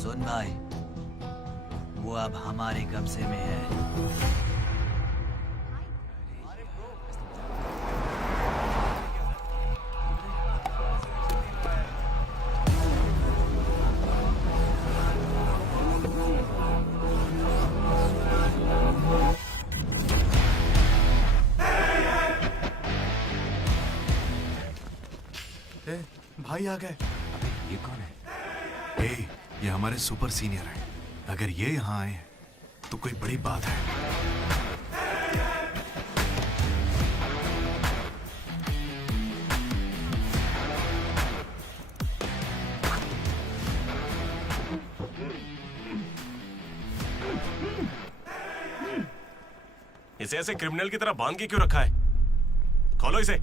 सुन भाई, वो अब हमारे कब्जे में है। भाई आ गए। ये कौन है? ये हमारे सुपर सीनियर हैं। अगर ये यहाँ आए हैं तो कोई बड़ी बात है। इसे ऐसे क्रिमिनल की तरह बांध के क्यों रखा है? खोलो इसे।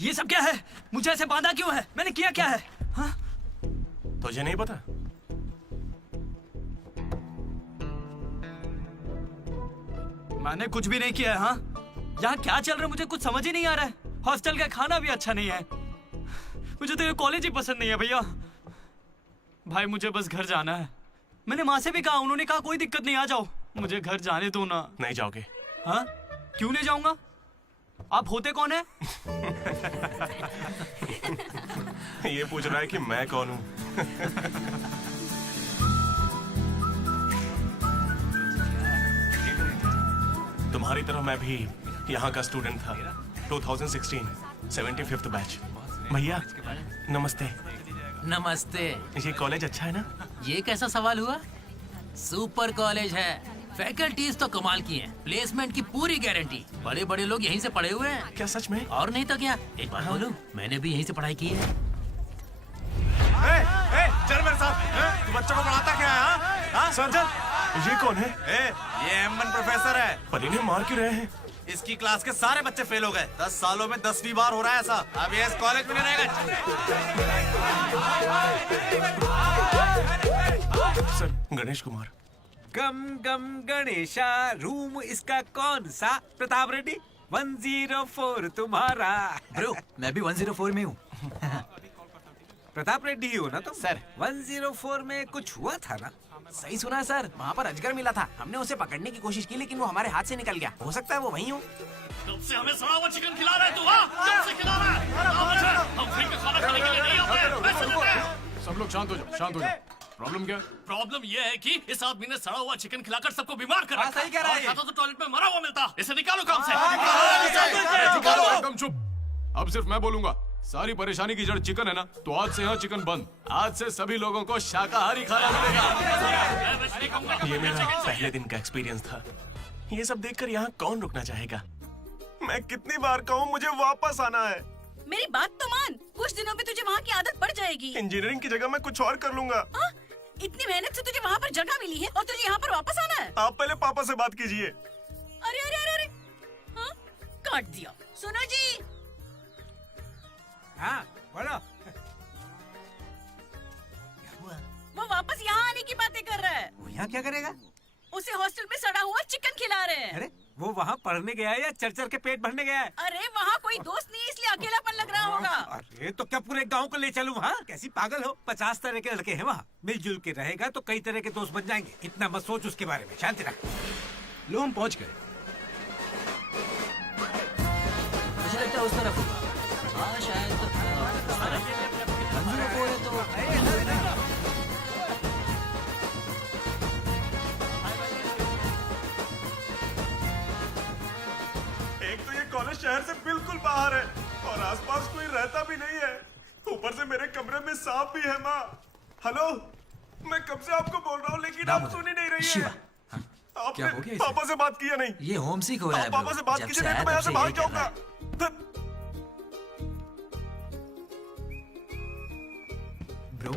ये सब क्या है? मुझे ऐसे बांधा क्यों है? मैंने किया क्या है? हाँ? तुझे नहीं पता? मैंने कुछ भी नहीं किया है। हाँ? यहाँ क्या चल रहा है मुझे कुछ समझ ही नहीं आ रहा है। हॉस्टल का खाना भी अच्छा नहीं है। मुझे तो ये कॉलेज ही पसंद नहीं है भैया। भाई मुझे बस घर जाना है। मैंने माँ से भी कहा, उन्होंने कहा कोई दिक्कत नहीं, आ जाओ। मुझे घर जाने दो ना। नहीं जाओगे? हाँ? क्यों नहीं जाऊंगा? आप होते कौन है? ये पूछ रहा है कि मैं कौन हूँ। तुम्हारी तरह मैं भी यहाँ का स्टूडेंट था। 2016 75th बैच। भैया नमस्ते। नमस्ते। ये कॉलेज अच्छा है ना? ये कैसा सवाल हुआ? सुपर कॉलेज है। फैकल्टीज तो कमाल की हैं। प्लेसमेंट की पूरी गारंटी। बड़े बड़े लोग यहीं से पढ़े हुए हैं। क्या सच में? और नहीं तो क्या। एक बात बोलूं, मैंने भी यहीं से पढ़ाई की है। चल मेरे साथ। तू बच्चों को पढ़ाता क्या है? हाँ सर चल। ये कौन है? ये M1 प्रोफेसर है। पर इन्हें मार क्यों रहे हैं? इसकी क्लास के सारे बच्चे फेल हो गए। 10 सालों में 10वीं बार हो रहा है ऐसा। अब ये इस कॉलेज में नहीं रहेगा। सर गणेश कुमार। गम गम गणेशा। रूम इसका कौन सा? प्रताप रेड्डी 104 तुम्हारा। ब्रो मैं भी 104 में हूँ। प्रताप रेड्डी ही हो ना तुम? सर 104 में कुछ हुआ था ना? सही सुना है सर, वहाँ पर अजगर मिला था। हमने उसे पकड़ने की कोशिश की लेकिन वो हमारे हाथ से निकल गया। हो सकता है वो वहीं हो। कब से हमें सड़ा हुआ चिकन खिला रहा है तू? कब से खिला रहा है? हम फ्री में खाना खाने के लिए नहीं आते। पैसे देते हैं। सब लोग शांत हो जाओ, शांत हो जाओ। प्रॉब्लम क्या है? प्रॉब्लम ये है कि इस आदमी ने सड़ा हुआ चिकन खिलाकर सबको बीमार कर रखा। सही कह रहा है। खाता तो टॉयलेट में मरा हुआ मिलता। इसे निकालो काम से। एकदम चुप। अब सिर्फ मैं बोलूंगा। सारी परेशानी की जड़ चिकन है ना, तो आज से यहाँ चिकन बंद। आज से सभी लोगों को शाकाहारी खाना मिलेगा। ये मेरा पहले दिन का एक्सपीरियंस था। ये सब देखकर यहाँ कौन रुकना चाहेगा? मैं कितनी बार कहूँ मुझे वापस आना है। मेरी बात तो मान। कुछ दिनों में तुझे वहाँ की आदत पड़ जाएगी। इंजीनियरिंग की जगह मैं कुछ और कर लूंगा। इतनी मेहनत से तुझे वहाँ पर जगह मिली है और तुझे यहाँ पर वापस आना है। आप पहले पापा से बात कीजिए। काट दिया। सुनो जी, हाँ बोलो। वो वापस यहाँ आने की बातें कर रहा है। वो यहाँ क्या करेगा? उसे हॉस्टल में सड़ा हुआ चिकन खिला रहे हैं। अरे वो वहाँ पढ़ने गया है या चर के पेट भरने गया है? अरे वहाँ कोई दोस्त नहीं, इसलिए अकेलापन लग रहा होगा। अरे तो क्या पूरे गांव को ले चलूं वहाँ? कैसी पागल हो? 50 तरह के लड़के हैं वहाँ। मिलजुल के रहेगा तो कई तरह के दोस्त बन जाएंगे। इतना मत सोच उसके बारे में, शांति रख। लो हम पहुंच गए। मुझे लगता है उस तरफ होगा। हाँ शायद उस तरफ। मंजूर को है तो एक तो ये कॉलेज शहर से बिल्कुल बाहर है और आसपास कोई रहता भी नहीं है। ऊपर से मेरे कमरे में सांप भी है। माँ हेलो, मैं कब से आपको बोल रहा हूँ लेकिन आप सुन ही नहीं रही है। आपने पापा से बात किया नहीं? ये होम सिक हो रहा है। पापा से बात कीजिए नहीं तो मैं यहाँ से भाग जाऊंगा। ब्रो,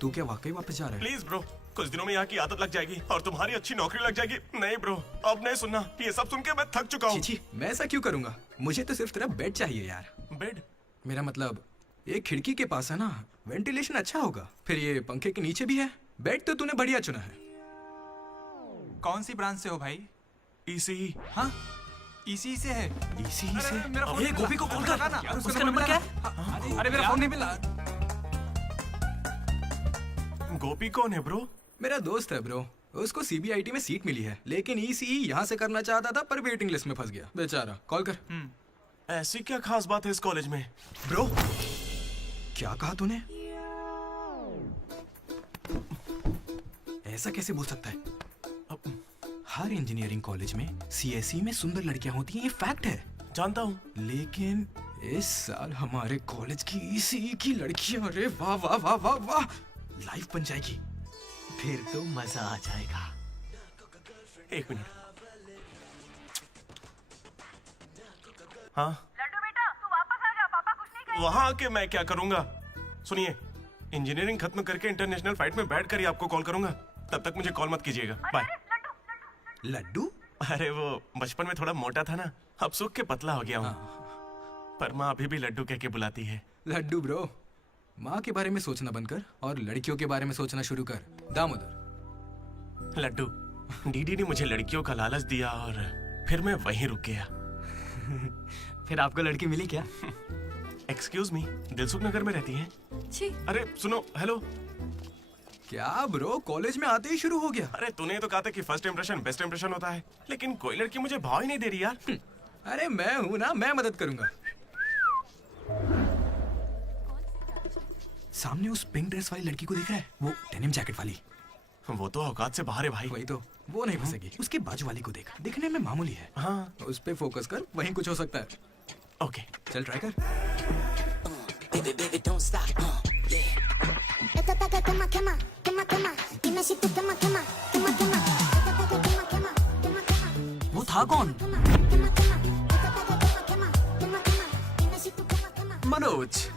तू क्या वाकई वापस जा रहा है? प्लीज ब्रो, कुछ दिनों में यहाँ की आदत लग जाएगी और तुम्हारी अच्छी नौकरी लग जाएगी। नहीं ब्रो, अब नहीं सुनना। ये सब सुन के मैं थक चुका हूँ। छी, मैं ऐसा क्यों करूंगा? मुझे तो सिर्फ तेरा बेड चाहिए यार। बेड? मेरा मतलब ये खिड़की के पास है ना, वेंटिलेशन अच्छा होगा। फिर ये पंखे के नीचे भी है। बेड तो तूने बढ़िया चुना है। कौन सी ब्रांच से हो भाई? इसी। हाँ इसी से है। इसी से? ये गोपी को कॉल कर। उसका नंबर क्या है? अरे मेरा फोन नहीं मिला। गोपी कौन है ब्रो? मेरा दोस्त है ब्रो। उसको सीबीआईटी में सीट मिली है, लेकिन ईसीई यहाँ से करना चाहता था पर वेटिंग लिस्ट में फंस गया बेचारा। कॉल कर। ऐसी क्या खास बात है इस कॉलेज में? ब्रो क्या कहा तूने? ऐसा कैसे बोल सकता है? हर इंजीनियरिंग कॉलेज में सीएसई में सुंदर लड़कियां होती हैं, ये फैक्ट है। जानता हूँ, लेकिन इस साल हमारे कॉलेज की ईसीई की लड़कियां, अरे वाह वाह वाह वाह वाह, लाइफ बन जाएगी। फिर तो मजा आ जाएगा। एक मिनट। हाँ लड्डू बेटा, तू वापस आ जा। पापा कुछ नहीं कहेंगे। वहां आके मैं क्या करूंगा? सुनिए, इंजीनियरिंग खत्म करके इंटरनेशनल फ्लाइट में बैठ कर ही आपको कॉल करूंगा। तब तक मुझे कॉल मत कीजिएगा। बाय। लड्डू? अरे वो बचपन में थोड़ा मोटा था ना, अब सूख के पतला हो गया हूँ। पर माँ अभी भी लड्डू कह के बुलाती है। लड्डू ब्रो, माँ के बारे में सोचना बंद कर और लड़कियों के बारे में सोचना शुरू कर। दामोदर। लड्डू, डीडी ने मुझे लड़कियों का लालच दिया और फिर मैं वहीं रुक गया। फिर आपको लड़की मिली क्या? एक्सक्यूज मी, दिलसुख नगर में रहती हैं? छी। अरे सुनो, हेलो। क्या ब्रो, कॉलेज में आते ही शुरू हो गया? अरे तूने तो कहा था कि फर्स्ट इंप्रेशन बेस्ट इंप्रेशन होता है, लेकिन कोई लड़की मुझे भाव ही नहीं दे रही यार। अरे मैं हूं ना, मैं मदद करूंगा। सामने उस पिंक ड्रेस वाली लड़की को देख रहा है? वो डेनिम जैकेट वाली। वो तो औकात से बाहर है भाई। वही तो, वो नहीं फंसेगी। उसके बाजू वाली को देख, दिखने में मामूली है। हाँ, उस पे फोकस कर, वहीं कुछ हो सकता है। ओके चल ट्राई कर। वो था कौन? मनोज,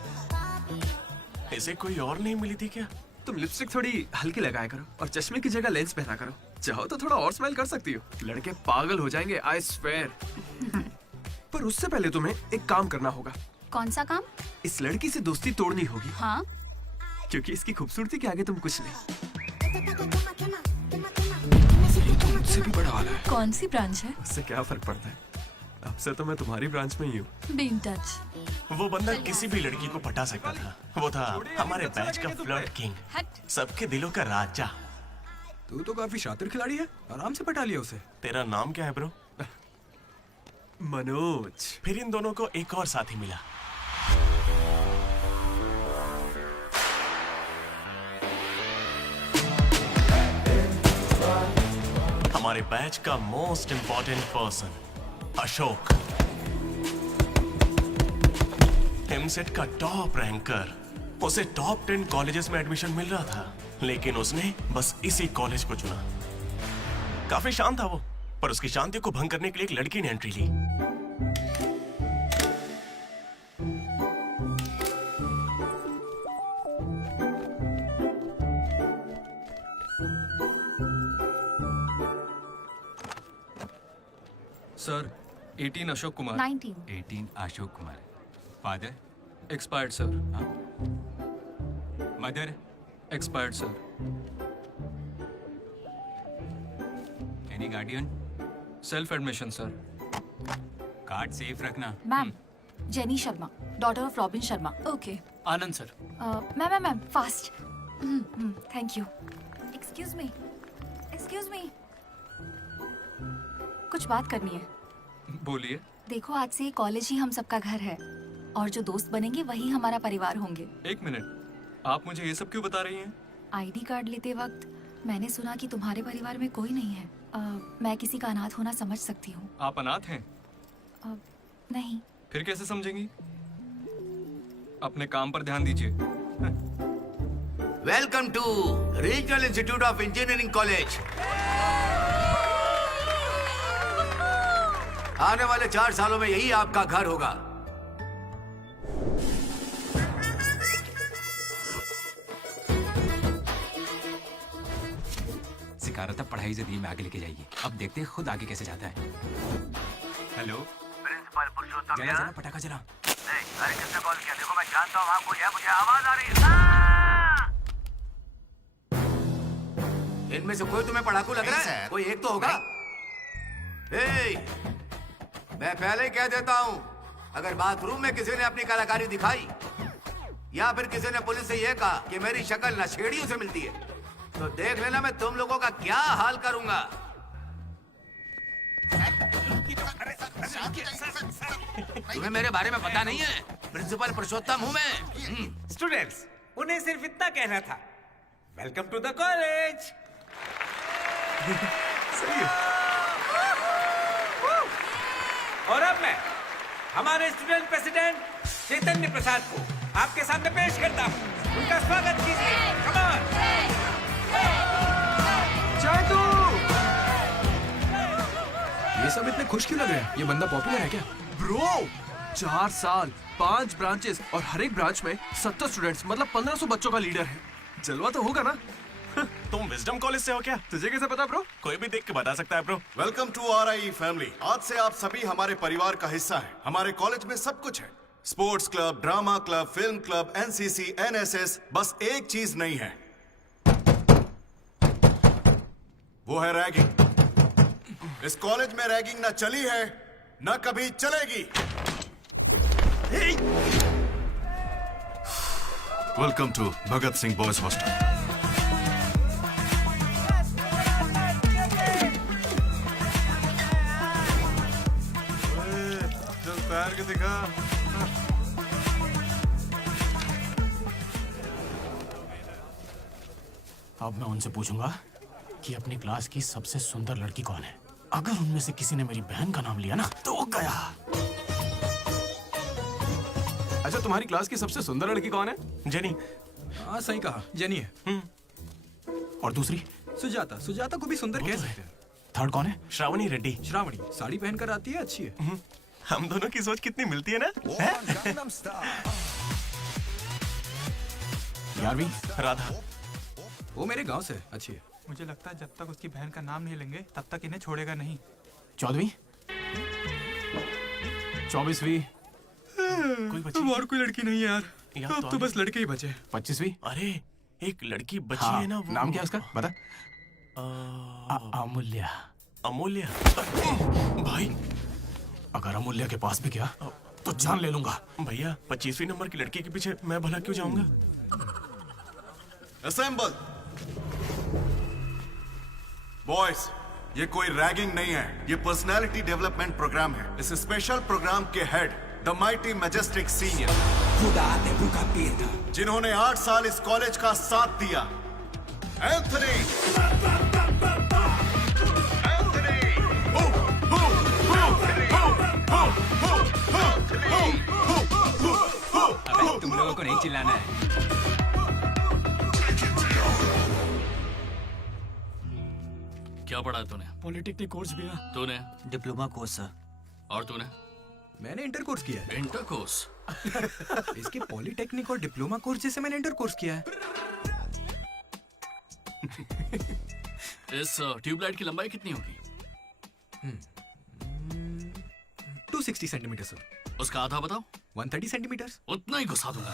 इसे कोई और नहीं मिली थी क्या? तुम लिपस्टिक थोड़ी हल्की लगाया करो और चश्मे की जगह लेंस पहना करो। चाहो तो थोड़ा और स्माइल कर सकती हो, लड़के पागल हो जाएंगे, आई स्वेयर। पर उससे पहले तुम्हें एक काम करना होगा। कौन सा काम? इस लड़की से दोस्ती तोड़नी होगी। हाँ। क्योंकि इसकी खूबसूरती के आगे तुम कुछ नहीं। मुझसे भी बड़ा वाला है। कौन सी ब्रांच है? उससे क्या फर्क पड़ता है? अब से तो मैं तुम्हारी ब्रांच में ही हूँ। Be in touch. वो बंदा किसी भी लड़की को पटा सकता था। वो था हमारे बैच का फ्लर्ट किंग, सबके दिलों का राजा। तू तो काफी शातिर खिलाड़ी है, आराम से पटा लिया उसे। तेरा नाम क्या है ब्रो? मनोज। फिर इन दोनों को एक और साथी मिला। हमारे बैच का most important person Ashok, EAMCET का टॉप रैंकर। उसे टॉप 10 कॉलेजेस में एडमिशन मिल रहा था, लेकिन उसने बस इसी कॉलेज को चुना। काफी शांत था वो, पर उसकी शांति को भंग करने के लिए एक लड़की ने एंट्री ली। Sir, 18 Ashok Kumar 19. 18 Ashok Kumar. Father? Expired sir. Mother? Expired sir. Any guardian? Self admission sir. Card safe रखना. Ma'am, Jenny Sharma, daughter of Robin Sharma. Okay Anand sir. Ma'am, fast. Thank you. Excuse me. कुछ बात करनी है. बोलिए. देखो, आज से कॉलेज ही हम सबका घर है और जो दोस्त बनेंगे वही हमारा परिवार होंगे. एक मिनट, आप मुझे ये सब क्यों बता रही हैं? आईडी कार्ड लेते वक्त मैंने सुना कि तुम्हारे परिवार में कोई नहीं है. मैं किसी का अनाथ होना समझ सकती हूँ. आप अनाथ हैं? नहीं. फिर कैसे समझेंगी? अपने काम पर ध्यान दीजिए. Welcome to regional institute of engineering college. आने वाले 4 सालों में यही आपका घर होगा. सिखा रहा था पढ़ाई से में आगे लेके जाइए. अब देखते हैं खुद आगे कैसे जाता है. हेलो प्रिंसिपल पुरुषोत्तम. जरा पटाखा जला. अरे किसने कॉल किया? देखो मैं जानता हूँ आपको. मुझे आवाज आ रही है. इनमें से कोई तुम्हें पढ़ाकू लग रहा है? कोई एक तो होगा. मैं पहले ही कह देता हूँ, अगर बाथरूम में किसी ने अपनी कलाकारी दिखाई या फिर किसी ने पुलिस से यह कहा कि मेरी शक्ल नशेड़ियों से मिलती है, तो देख लेना मैं तुम लोगों का क्या हाल करूंगा. तुम्हें मेरे बारे में पता नहीं है? प्रिंसिपल पुरुषोत्तम हूँ मैं. स्टूडेंट्स, उन्हें सिर्फ इतना कहना था. Welcome to the college. और अब मैं हमारे स्टूडेंट प्रेसिडेंट चैतन्य प्रसाद को आपके सामने पेश करता हूँ. उनका स्वागत कीजिए. Come on. ये सब इतने खुश क्यों लग रहे हैं? ये बंदा पॉपुलर है क्या? ब्रो 4 साल 5 ब्रांचेस और हर एक ब्रांच में 70 स्टूडेंट्स, मतलब 1500 बच्चों का लीडर है. जलवा तो होगा ना. तुम विजडम कॉलेज से हो क्या? तुझे कैसे पता ब्रो? कोई भी देख के बता सकता है bro. Welcome to RIE family. आज से आप सभी हमारे परिवार का हिस्सा हैं. हमारे कॉलेज में सब कुछ है. Sports club, drama club, film club, NCC, NSS. बस एक चीज नहीं है, वो है रैगिंग. इस कॉलेज में रैगिंग ना चली है, ना कभी चलेगी. Welcome to Bhagat Singh boys hostel. पैर के दिखा. अब मैं उनसे पूछूंगा कि अपनी क्लास की सबसे सुंदर लड़की कौन है. अगर उनमें से किसी ने मेरी बहन का नाम लिया ना तो गया. अच्छा, तुम्हारी क्लास की सबसे सुंदर लड़की कौन है? जेनी. हाँ, सही कहा, जेनी है. और दूसरी? सुजाता. सुजाता को भी सुंदर कह सकते हैं. थर्ड कौन है? श्रावणी रेड्डी. श्रावणी साड़ी पहनकर आती है, अच्छी है. हम दोनों की सोच कितनी मिलती है ना. 11वीं? राधा. वो मेरे गांव से, अच्छी है. मुझे लगता है जब तक उसकी बहन का नाम नहीं लेंगे तब तक इन्हें छोड़ेगा नहीं. 14वीं? 24वीं? कोई बची? और कोई लड़की नहीं है यार. अब तो बस लड़के ही बचे. 25वीं? अरे एक लड़की बची हाँ, है ना. वो नाम क्या है उसका? बता. अमूल्य. अमूल्य. भाई अगर अमूल्य के पास भी गया तो जान ले लूंगा. भैया 25वीं नंबर की लड़की के पीछे मैं भला क्यों जाऊंगा. असेंबल. बॉयज, ये कोई रैगिंग नहीं है, ये पर्सनालिटी डेवलपमेंट प्रोग्राम है. इस स्पेशल प्रोग्राम के head the mighty majestic senior, जिन्होंने 8 साल इस कॉलेज का साथ दिया, एंथनी. तुम लोगों को नहीं चिल्लाना है. क्या पढ़ा तूने? पॉलिटेक्निक कोर्स भी है. तूने? Diploma course sir. और तूने? मैंने इंटर कोर्स किया है. Inter course? इसके पॉलिटेक्निक और डिप्लोमा कोर्स जैसे मैंने इंटर कोर्स किया है. इस ट्यूबलाइट की लंबाई कितनी होगी? 160 सेंटीमीटर सर। उसका आधा बताओ। 130 सेंटीमीटर। उतना ही घुसा दूंगा।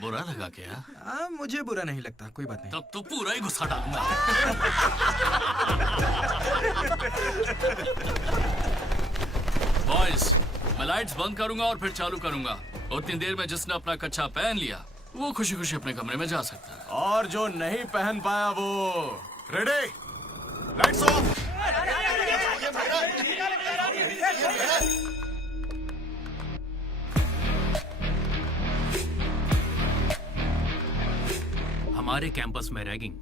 बुरा लगा क्या? मुझे बुरा नहीं लगता, कोई बात नहीं। तब तो पूरा ही गुस्सा डालूंगा। बॉयज, मैं लाइट्स बंद करूंगा और फिर चालू करूंगा। उतनी देर में जिसने अपना कच्छा पहन लिया वो खुशी खुशी अपने कमरे में जा सकता है। और जो नहीं पहन पाया वो रेडी, लाइट्स ऑफ। हमारे कैंपस में रैगिंग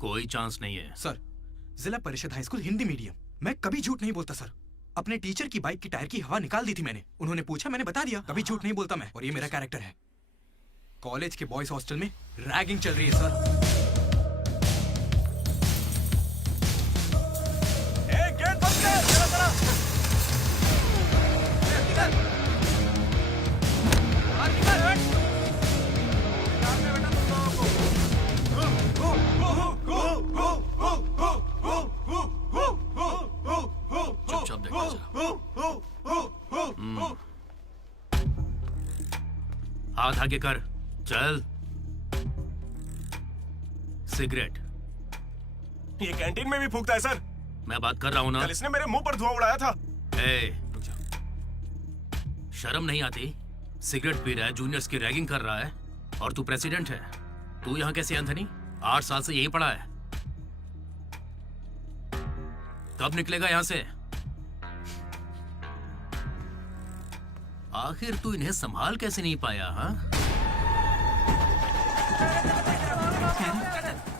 कोई चांस नहीं है सर। जिला परिषद हाई स्कूल हिंदी मीडियम, मैं कभी झूठ नहीं बोलता सर। अपने टीचर की बाइक की टायर की हवा निकाल दी थी मैंने। उन्होंने पूछा, मैंने बता दिया। कभी झूठ नहीं बोलता मैं, और ये मेरा कैरेक्टर है। कॉलेज के बॉयज हॉस्टल में रैगिंग चल रही है सर। गेट बंद कर, चला चला। चुपचाप देखो। हाथ आगे कर, चल। सिगरेट ये कैंटीन में भी फूकता है सर। मैं बात कर रहा हूँ ना। कल इसने मेरे मुंह पर धुआं उड़ाया था। शर्म नहीं आती? सिगरेट पी रहा है, जूनियर्स की रैगिंग कर रहा है, और तू प्रेसिडेंट है। तू यहाँ कैसे एंथनी? 8 साल से यही पढ़ा है। कब निकलेगा यहाँ से? आखिर तू इन्हें संभाल कैसे नहीं पाया? हाँ,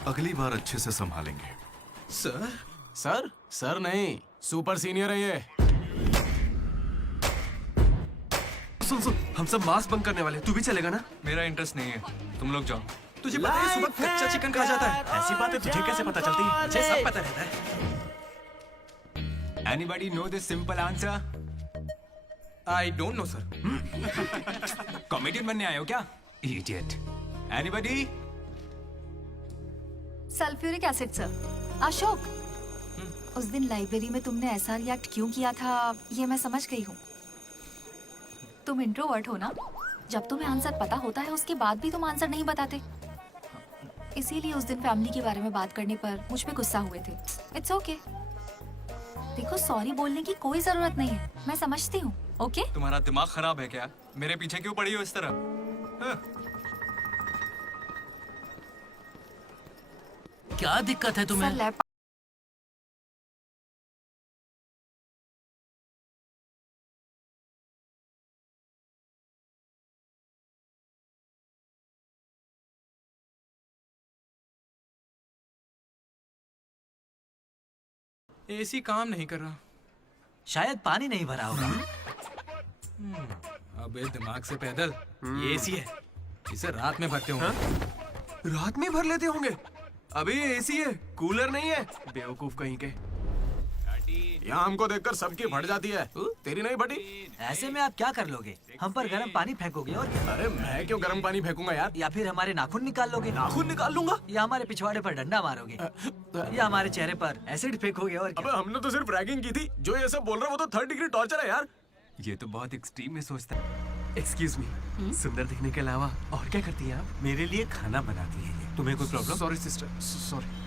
अगली बार अच्छे से संभालेंगे। सर सर सर नहीं, सुपर सीनियर है ये। सुन सुन, हम सब मास्क बंक करने वाले, तू भी चलेगा ना? मेरा इंटरेस्ट नहीं है, तुम लोग जाओ। तुझे पता है सुबह कच्चा चिकन खा जाता है। ऐसी बातें तुझे कैसे पता चलती है? मुझे सब पता रहता है। Anybody know this simple answer? I don't know sir. Comedian बनने आए हो क्या? Idiot. Anybody? Sulphuric acid sir. Ashok, उस दिन लाइब्रेरी में तुमने ऐसा रिएक्ट क्यों किया था ये मैं समझ गई हूँ। तुम इंट्रोवर्ट हो ना? जब तुम्हें आंसर पता होता है उसके बाद भी तुम आंसर नहीं बताते। इसीलिए उस दिन फैमिली के बारे में बात करने पर मुझ पे गुस्सा हुए थे। It's okay. देखो, सॉरी बोलने की कोई जरूरत नहीं है, मैं समझती हूँ। ओके? तुम्हारा दिमाग खराब है क्या? मेरे पीछे क्यों पड़ी हो इस तरह? क्या दिक्कत है तुम्हें? सर, लैब एसी काम नहीं कर रहा। शायद पानी नहीं भरा होगा। अबे दिमाग से पैदल, ये एसी है, इसे रात में भरते होंगे। रात में भर लेते होंगे? अबे ये एसी है, कूलर नहीं है। बेवकूफ कहीं के। यहाँ हमको देखकर सबकी फट जाती है, तेरी नहीं फटी? ऐसे में आप क्या कर लोगे? हम पर गर्म पानी फेंकोगे और क्या? अरे मैं क्यों गर्म पानी फेंकूंगा यार? या फिर हमारे नाखून निकाल लोगे? नाखून निकाल लूंगा? या हमारे पिछवाड़े पर डंडा मारोगे? या हमारे चेहरे पर एसिड फेंकोगे और क्या? अबे हमने तो सिर्फ रैगिंग की थी। जो ये सब बोल रहा है वो तो 3rd डिग्री टॉर्चर है यार। ये तो बहुत एक्सट्रीम में सोचता है। एक्सक्यूज मी, सुंदर दिखने के अलावा और क्या करती हैं आप? मेरे लिए खाना बनाती है। तुम्हें कोई प्रॉब्लम? Sorry sister, sorry.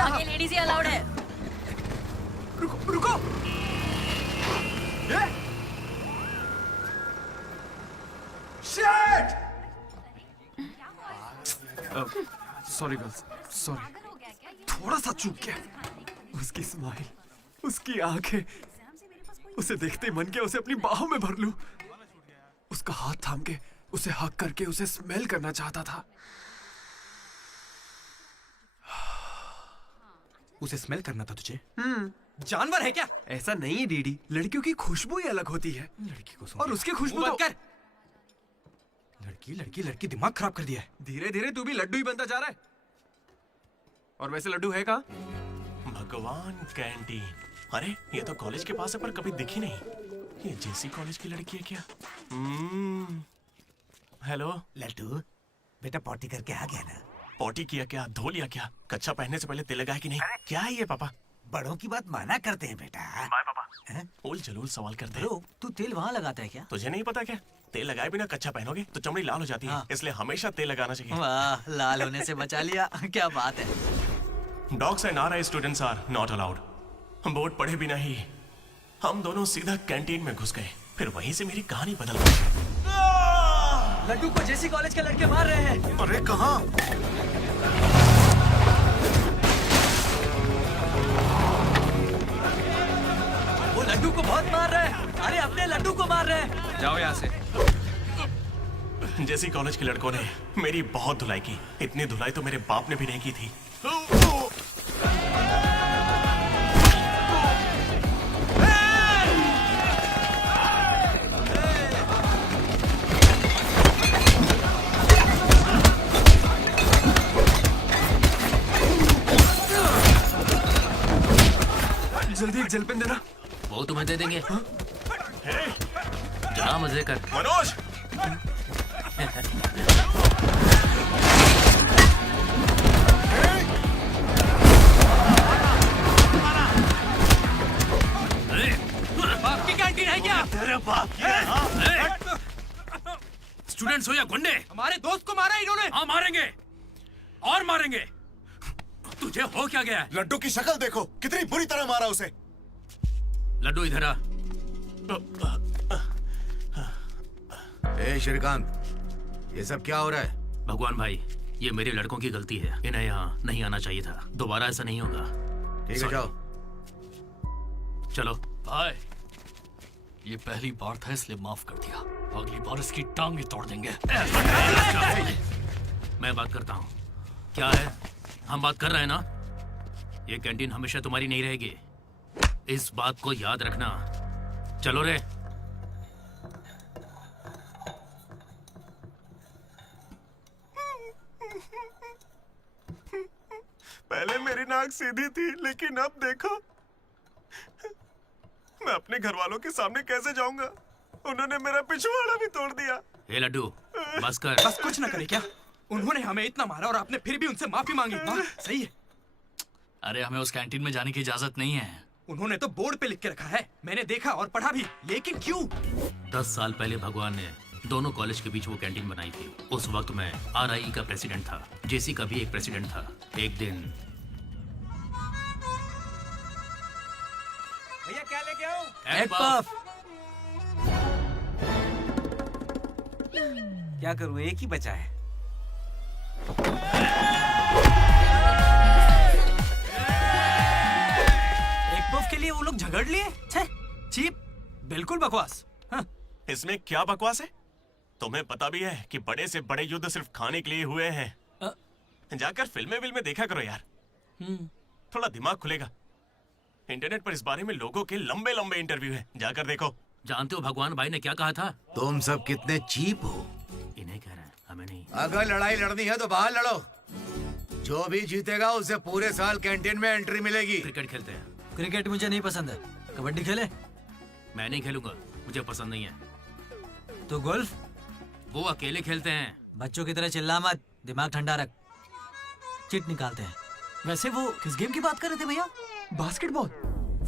आगे लेडीज ही अलाउड है। रुको रुको। शिट! Sorry girls, sorry. थोड़ा सा चूक गया। उसकी स्माइल, उसकी आंखें, उसे देखते ही मन किया उसे अपनी बाहों में भर लूं। उसका हाथ थाम के उसे हक करके उसे स्मेल करना चाहता था। उसे स्मेल करना था तुझे? जानवर है क्या? ऐसा नहीं है डीडी, लड़कियों की खुशबू ही अलग होती है। लड़की को और उसकी खुशबू बंद कर। लड़की दिमाग खराब कर दिया है। धीरे धीरे तू भी लड्डू ही बनता जा रहा है। और वैसे लड्डू है कहाँ? भगवान, कैंटीन। अरे ये तो कॉलेज के पास है पर कभी दिखी नहीं। ये जेसी कॉलेज की लड़की है क्या? हेलो लड्डू, बेटा पॉटी करके आ गया ना? पॉटी किया क्या, धो लिया क्या? कच्चा पहनने से पहले तेल लगाया कि नहीं? क्या है ये पापा? बड़ों की बात माना करते हैं बेटा। बाय पापा। उल जलूल सवाल करते हैं। तू तेल वहाँ लगाता है क्या? तुझे नहीं पता क्या? तेल लगाए बिना कच्चा पहनोगे तो चमड़ी लाल हो जाती है, इसलिए हमेशा तेल लगाना चाहिए। वाह, लाल होने से बचा लिया। क्या बात है। Dogs and RI students are not allowed. Board पढ़े बिना ही हम दोनों सीधा कैंटीन में घुस गए, फिर वहीं से मेरी कहानी बदल गई। लड्डू को जेसी कॉलेज के लड़के मार रहे हैं। अरे कहाँ? वो लड्डू को बहुत मार रहे हैं। अरे अपने लड्डू को मार रहे हैं। जाओ यहाँ से। जेसी कॉलेज के लड़कों ने मेरी बहुत धुलाई की। इतनी धुलाई तो मेरे बाप ने भी नहीं की थी। जल्दी एक जेल पेन देना। वो तुम्हें दे देंगे। जा मजे कर। मनोज, बाप की कैंटीन है क्या? तेरे बाप की है, हाँ? स्टूडेंट्स हो या गुंडे, हमारे दोस्त को मारा इन्होंने। हाँ मारेंगे और मारेंगे। तुझे हो क्या गया है? लड्डू की शक्ल देखो, कितनी बुरी तरह मारा उसे। लड्डू इधर आ। ए श्रीकांत, ये सब क्या हो रहा है? भगवान भाई, ये मेरे लड़कों की गलती है। इन्हें यहाँ नहीं आना चाहिए था। दोबारा ऐसा नहीं होगा। ठीक है, जाओ। चलो भाई, ये पहली बार था इसलिए माफ कर दिया। अगली बार इसकी टांग तोड़ देंगे। मैं बात करता हूँ। क्या है? हम बात कर रहे हैं ना? ये कैंटीन हमेशा तुम्हारी नहीं रहेगी, इस बात को याद रखना। चलो रे। पहले मेरी नाक सीधी थी, लेकिन अब देखो, मैं अपने घर वालों के सामने कैसे जाऊंगा? उन्होंने मेरा पिछवाड़ा भी तोड़ दिया। हे लड्डू, बस कर। बस कुछ ना करे क्या? उन्होंने हमें इतना मारा और आपने फिर भी उनसे माफी मांगी। वाह, सही है। अरे हमें उस कैंटीन में जाने की इजाजत नहीं है। उन्होंने तो बोर्ड पे लिख के रखा है, मैंने देखा और पढ़ा भी, लेकिन क्यों? 10 साल पहले भगवान ने दोनों कॉलेज के बीच वो कैंटीन बनाई थी। उस वक्त मैं आरआई का प्रेसिडेंट था, जेसी का भी एक प्रेसिडेंट था। एक दिन भैया क्या लेके आऊं? Egg puff. क्या करूं, एक ही बचा है। एक पफ के लिए वो लोग झगड़ लिए। चीप, बिल्कुल बकवास। हाँ। इसमें क्या बकवास है? तुम्हें पता भी है कि बड़े से बड़े युद्ध सिर्फ खाने के लिए हुए हैं। जाकर फिल्में देखा करो यार, थोड़ा दिमाग खुलेगा। इंटरनेट पर इस बारे में लोगों के लंबे लंबे इंटरव्यू हैं, जाकर देखो। जानते हो भगवान भाई ने क्या कहा था? तुम सब कितने चीप हो। इन्हें कह रहे हैं, हमें नहीं। अगर लड़ाई लड़नी है तो बाहर लड़ो। जो भी जीतेगा उसे पूरे साल कैंटीन में एंट्री मिलेगी। क्रिकेट खेलते हैं। क्रिकेट मुझे नहीं पसंद है। कबड्डी खेले? मैं नहीं खेलूंगा, मुझे पसंद नहीं है। तो गोल्फ? वो अकेले खेलते हैं। बच्चों की तरह चिल्ला मत, दिमाग ठंडा रख। चिट निकालते हैं। वैसे वो किस गेम की बात कर रहे थे भैया? बास्केटबॉल।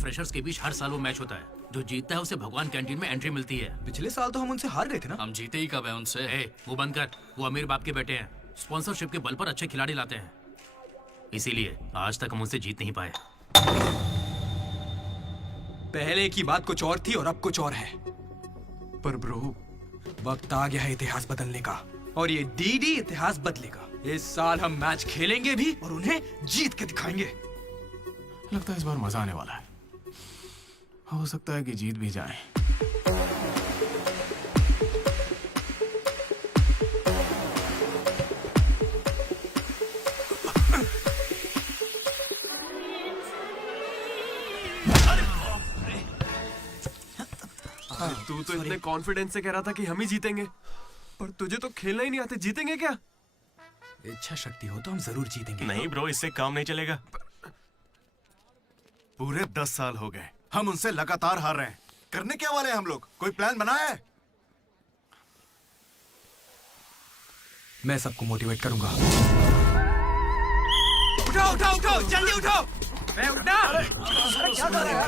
फ्रेशर्स के बीच हर साल वो मैच होता है। जो जीतता है उसे भगवान कैंटीन में एंट्री मिलती है। पिछले साल तो हम उनसे हार गए थे ना। हम जीते ही कब है उनसे? वो बंद कर। वो अमीर बाप के बेटे हैं, स्पॉन्सरशिप के बल पर अच्छे खिलाड़ी लाते हैं, इसीलिए आज तक हम उनसे जीत नहीं पाए। पहले की बात कुछ और थी और अब कुछ और है। पर ब्रो, वक्त आ गया है इतिहास बदलने का, और ये डीडी इतिहास बदलेगा। इस साल हम मैच खेलेंगे भी और उन्हें जीत के दिखाएंगे। लगता है इस बार मजा आने वाला है। हो सकता है कि जीत भी जाए। तू तो इतने कॉन्फिडेंस से कह रहा था कि हम ही जीतेंगे, पर तुझे तो खेलना ही नहीं आते। जीतेंगे क्या? इच्छा शक्ति हो तो हम जरूर जीतेंगे। नहीं ब्रो, इससे काम नहीं चलेगा। पूरे 10 साल हो गए हम उनसे लगातार हार रहे हैं। करने क्या वाले हैं हम लोग? कोई प्लान बनाया है? मैं सबको मोटिवेट करूंगा। उठो उठो उठो, जल्दी उठो। मैं उठना। अरे क्या कर रहे हैं?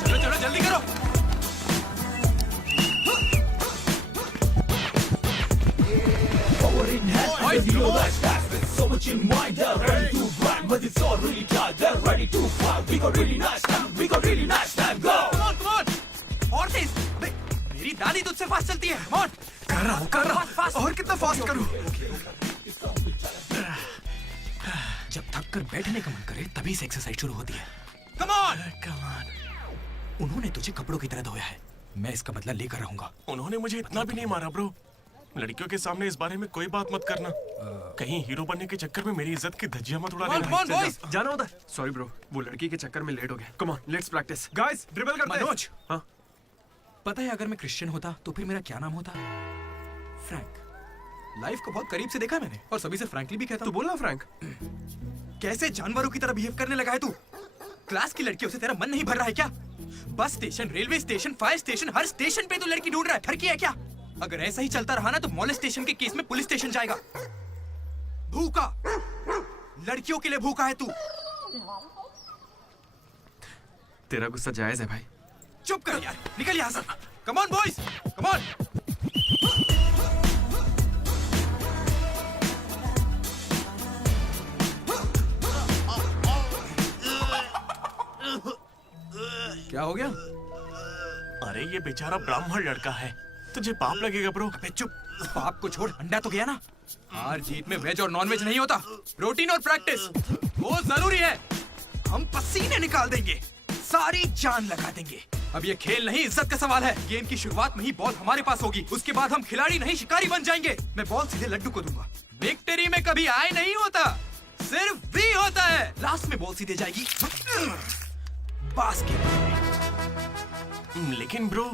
चलो चलो जल्दी करो। और तेज। मेरी दादी तुझसे फास्ट चलती है। कर रहा हूँ। और कितना फास्ट करूं? जब थक कर बैठने का मन करे तभी से एक्सरसाइज शुरू होती है। Come on. उन्होंने तुझे कपड़ों की तरह धोया है, मैं इसका बदला लेकर रहूंगा। उन्होंने मुझे इतना भी नहीं मारा ब्रो। लड़कियों के सामने इस बारे में कोई बात मत करना। कहीं हीरो बनने के चक्कर में मेरी इज्जत की धज्जियां मत उड़ा देना। जाना उधर। सॉरी ब्रो, वो लड़की के चक्कर में लेट हो गया। Come on, let's practice. Guys, dribble करते हैं। मनोज, हाँ? पता है अगर मैं क्रिश्चियन होता तो फिर मेरा क्या नाम होता? फ्रैंक। लाइफ को बहुत करीब से देखा मैंने और सभी से फ्रैंकली भी कहता। तू बोलना फ्रैंक। कैसे जानवरों की तरह बिहेव करने लगा है तू? क्लास की लड़कियों से तेरा मन नहीं भर रहा है क्या? Bus station, railway station, fire station, हर स्टेशन पे तू लड़की ढूंढ रहा है। ठरकी है क्या? अगर ऐसा ही चलता रहा ना तो मोलेस्टेशन के केस में पुलिस स्टेशन जाएगा। भूखा, लड़कियों के लिए भूखा है तू। तेरा गुस्सा जायज है भाई। चुप कर यार, निकल यहाँ से। Come on boys, come on. क्या हो गया? अरे ये बेचारा ब्राह्मण लड़का है, तुझे पाप लगेगा ब्रो। अबे चुप, पाप को छोड़, अंडा तो गया ना। हार जीत में वेज और नॉन वेज नहीं होता, प्रोटीन और प्रैक्टिस वो जरूरी है। हम पसीने निकाल देंगे, सारी जान लगा देंगे। अब ये खेल नहीं, इज्जत का सवाल है। गेम की शुरुआत में ही बॉल हमारे पास होगी, उसके बाद हम खिलाड़ी नहीं शिकारी बन जाएंगे। मैं बॉल सीधे लड्डू को दूंगा। विक्ट्री में कभी आए नहीं होता, सिर्फ भी होता है। लास्ट में बॉल सीधे जाएगी बास्केट। लेकिन ब्रो,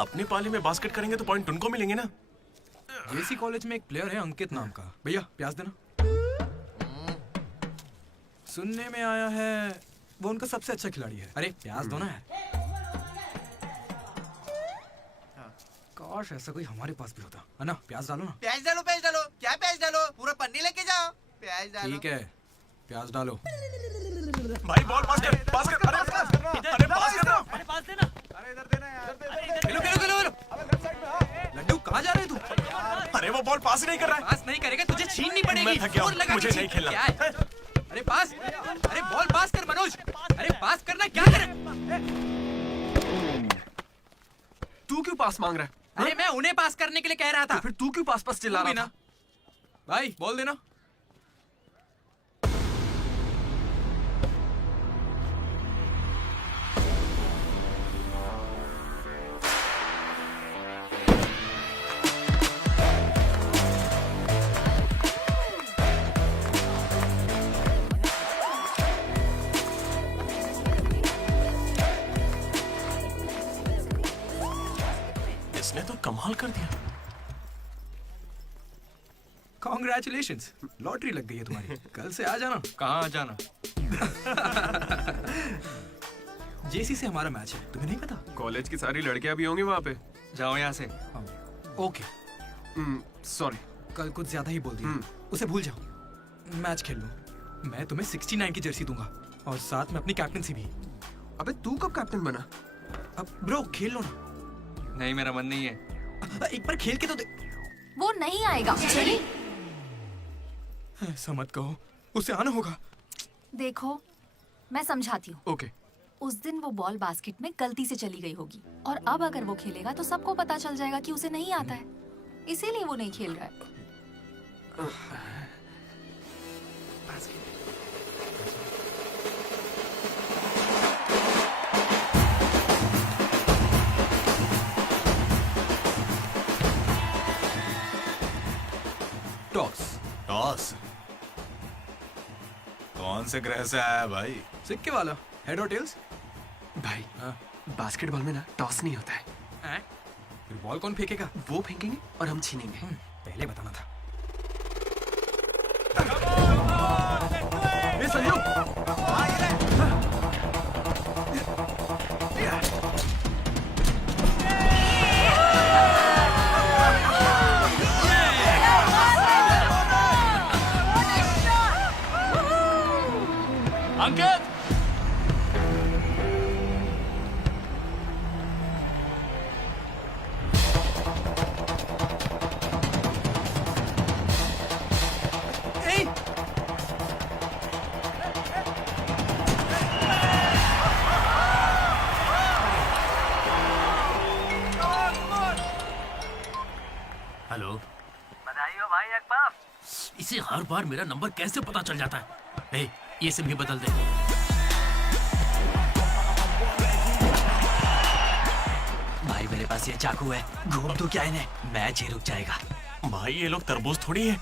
अपने पाले में बास्केट करेंगे तो पॉइंट उनको मिलेंगे ना। जेसी कॉलेज में एक प्लेयर है अंकित नाम का। भैया प्याज देना। सुनने में आया है वो उनका सबसे अच्छा खिलाड़ी है। अरे प्याज दो ना यार। काश ऐसा कोई हमारे पास भी होता है ना। प्याज डालो ना। प्याज डालो, प्याज डालो। क्या प्याज डालो? पूरा पन्नी लेके जाओ। प्याज डालो। ठीक है, प्याज डालो। भाई बॉल पास कर, पास कर। अरे पास कर, अरे पास देना। अरे इधर देना यार। खेलो खेलो खेलो खेलो। लड्डू कहाँ जा रहे हैं तू? अरे वो बॉल पास ही नहीं कर रहा है। पास नहीं करेगा तुझे छीननी पड़ेगी। मैं थक गया हूं, जोर लगा के मुझे नहीं छीन। खेलना। क्या है? अरे पास, अरे बॉल पास कर मनोज। अरे पास करना, क्या करे? तू क्यों पास मांग रहा है? अरे मैं उन्हें पास करने के लिए कह रहा था। तो फिर तू क्यों पास पास चिल्ला रहा था? भाई बोल देना। इसने तो कमाल कर दिया। कॉन्ग्रेचुलेशंस, लॉटरी लग गई है तुम्हारी। कल से आ जाना। कहाँ आ जाना? जेसी से हमारा मैच है, तुम्हें नहीं पता? कॉलेज की सारी लड़कियां भी होंगी वहाँ पे। जाओ यहाँ से। ओके, सॉरी, कल कुछ ज्यादा ही बोल दिया। उसे भूल जाओ, मैच खेल लो। मैं तुम्हें 69 की जर्सी दूंगा और साथ में अपनी कैप्टनसी भी। अबे तू कब कैप्टन बना? अब ब्रो खेल लो ना। नहीं, मेरा मन नहीं है। एक बार खेल के तो वो नहीं आएगा। चली। ऐसा मत कहो, उसे आना होगा। देखो मैं समझाती हूँ। ओके। उस दिन वो बॉल बास्केट में गलती से चली गई होगी और अब अगर वो खेलेगा तो सबको पता चल जाएगा कि उसे नहीं आता है, इसीलिए वो नहीं खेल रहा है। कौन से ग्रह से आया है भाई? सिक्के वाला, हेड और टेल्स। भाई बास्केटबॉल में ना टॉस नहीं होता है। फिर बॉल कौन फेंकेगा? वो फेंकेंगे और हम छीनेंगे। पहले बताना था। ये संयोग। अंकित हेलो, बधाई हो भाई अकबर। इसे हर बार मेरा नंबर कैसे पता चल जाता है? ए, ये सिम भी बदल दे। भाई मेरे पास ये चाकू है, घूम तो क्या इन्हें, मैच ही रुक जाएगा। भाई ये लोग तरबूज थोड़ी है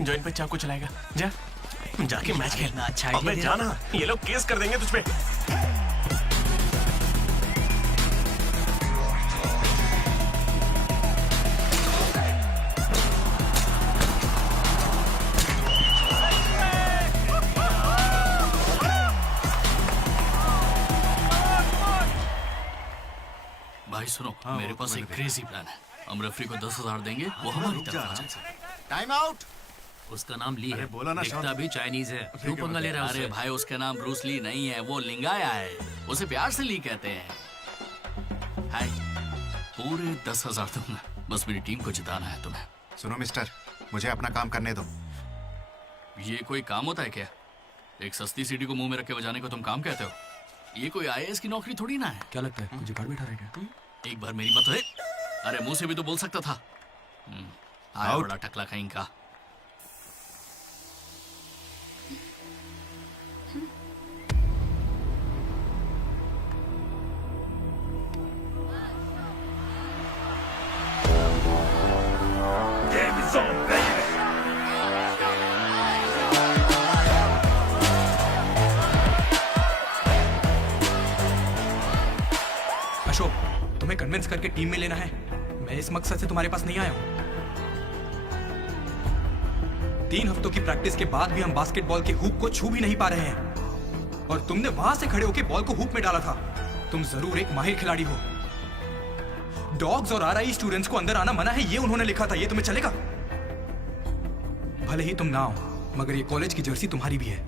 जो इन पे चाकू चलाएगा। जा जाके मैच खेल। अच्छा अबे जाना, ये लोग केस कर देंगे तुझ पे। भाई सुनो, मेरे पास एक क्रेजी प्लान है। हम रेफरी को 10,000 देंगे, वो हमारी तरफ आ जाए। Time out. उसका नाम ली है, बोला ना दिखता भी चाइनीज है। क्यों पंगा ले रहा है? अरे भाई उसका नाम ब्रूस ली नहीं है, वो लिंगाया है। उसे प्यार से ली कहते हैं। हाय, पूरे 10,000 दूंगा, बस मेरी टीम को जिताना है तुम्हें। सुनो मिस्टर, मुझे अपना काम करने दो। ये कोई काम होता है क्या? एक सस्ती सीडी को मुंह में रख के बजाने को तुम काम कहते हो? ये कोई आईएएस की नौकरी थोड़ी ना है। क्या लगता है जुगाड़ बैठा रहेगा? एक बार मेरी बात है। अरे मुंह से भी तो बोल सकता था। आया बड़ा टकला कहीं का। अशोक, तुम्हें कन्विंस करके टीम में लेना है। मैं इस मकसद से तुम्हारे पास नहीं आया हूं। 3 हफ्तों की प्रैक्टिस के बाद भी हम बास्केटबॉल के हुप को छू भी नहीं पा रहे हैं, और तुमने वहां से खड़े होकर बॉल को हुप में डाला था। तुम जरूर एक माहिर खिलाड़ी हो। डॉग्स और आरआई स्टूडेंट्स को अंदर आना मना है, ये उन्होंने लिखा था। ये तुम्हें चलेगा? भले ही तुम ना हो, मगर ये कॉलेज की जर्सी तुम्हारी भी है।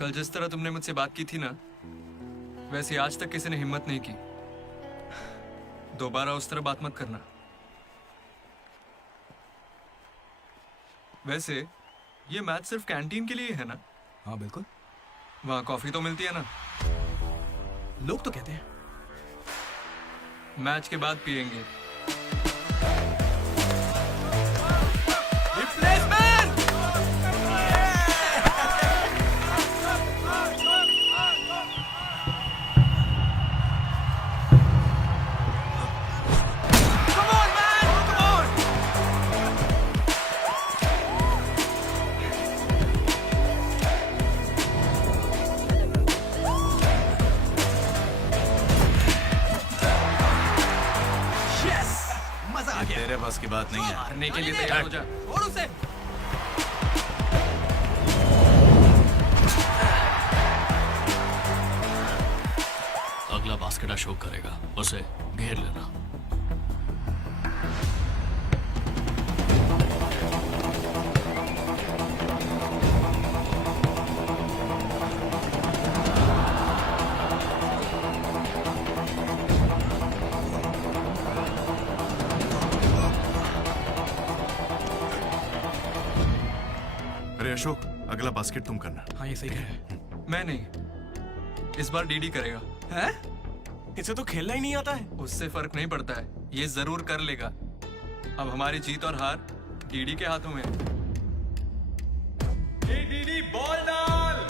कल जिस तरह तुमने मुझसे बात की थी ना, वैसे आज तक किसी ने हिम्मत नहीं की। दोबारा उस तरह बात मत करना। वैसे ये मैच सिर्फ कैंटीन के लिए है ना? हाँ बिल्कुल। वहाँ कॉफी तो मिलती है ना? लोग तो कहते हैं। मैच के बाद पियेंगे। तेरे बस की बात नहीं है। हारने के लिए तैयार हो जा। छोड़ उसे। अगला बास्केट अशोक करेगा, उसे घेर लेना। अरे अशोक, अगला बास्केट तुम करना। हाँ ये सही कह रहे हैं। मैं नहीं, इस बार डीडी करेगा। हैं? इसे तो खेलना ही नहीं आता है। उससे फर्क नहीं पड़ता है, ये जरूर कर लेगा। अब हमारी जीत और हार डीडी के हाथों में है। डीडी बॉल डाल।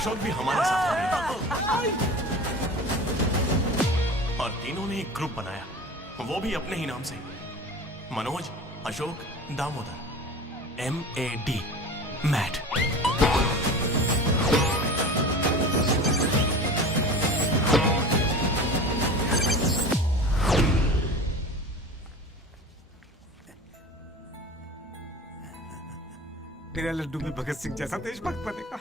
अशोक भी हमारे साथ आ गए और तीनों ने एक ग्रुप बनाया, वो भी अपने ही नाम से, मनोज, अशोक, दामोदर, MAD, मैट। मेरा लड्डू में भगत सिंह जैसा देशभक्त बनेगा।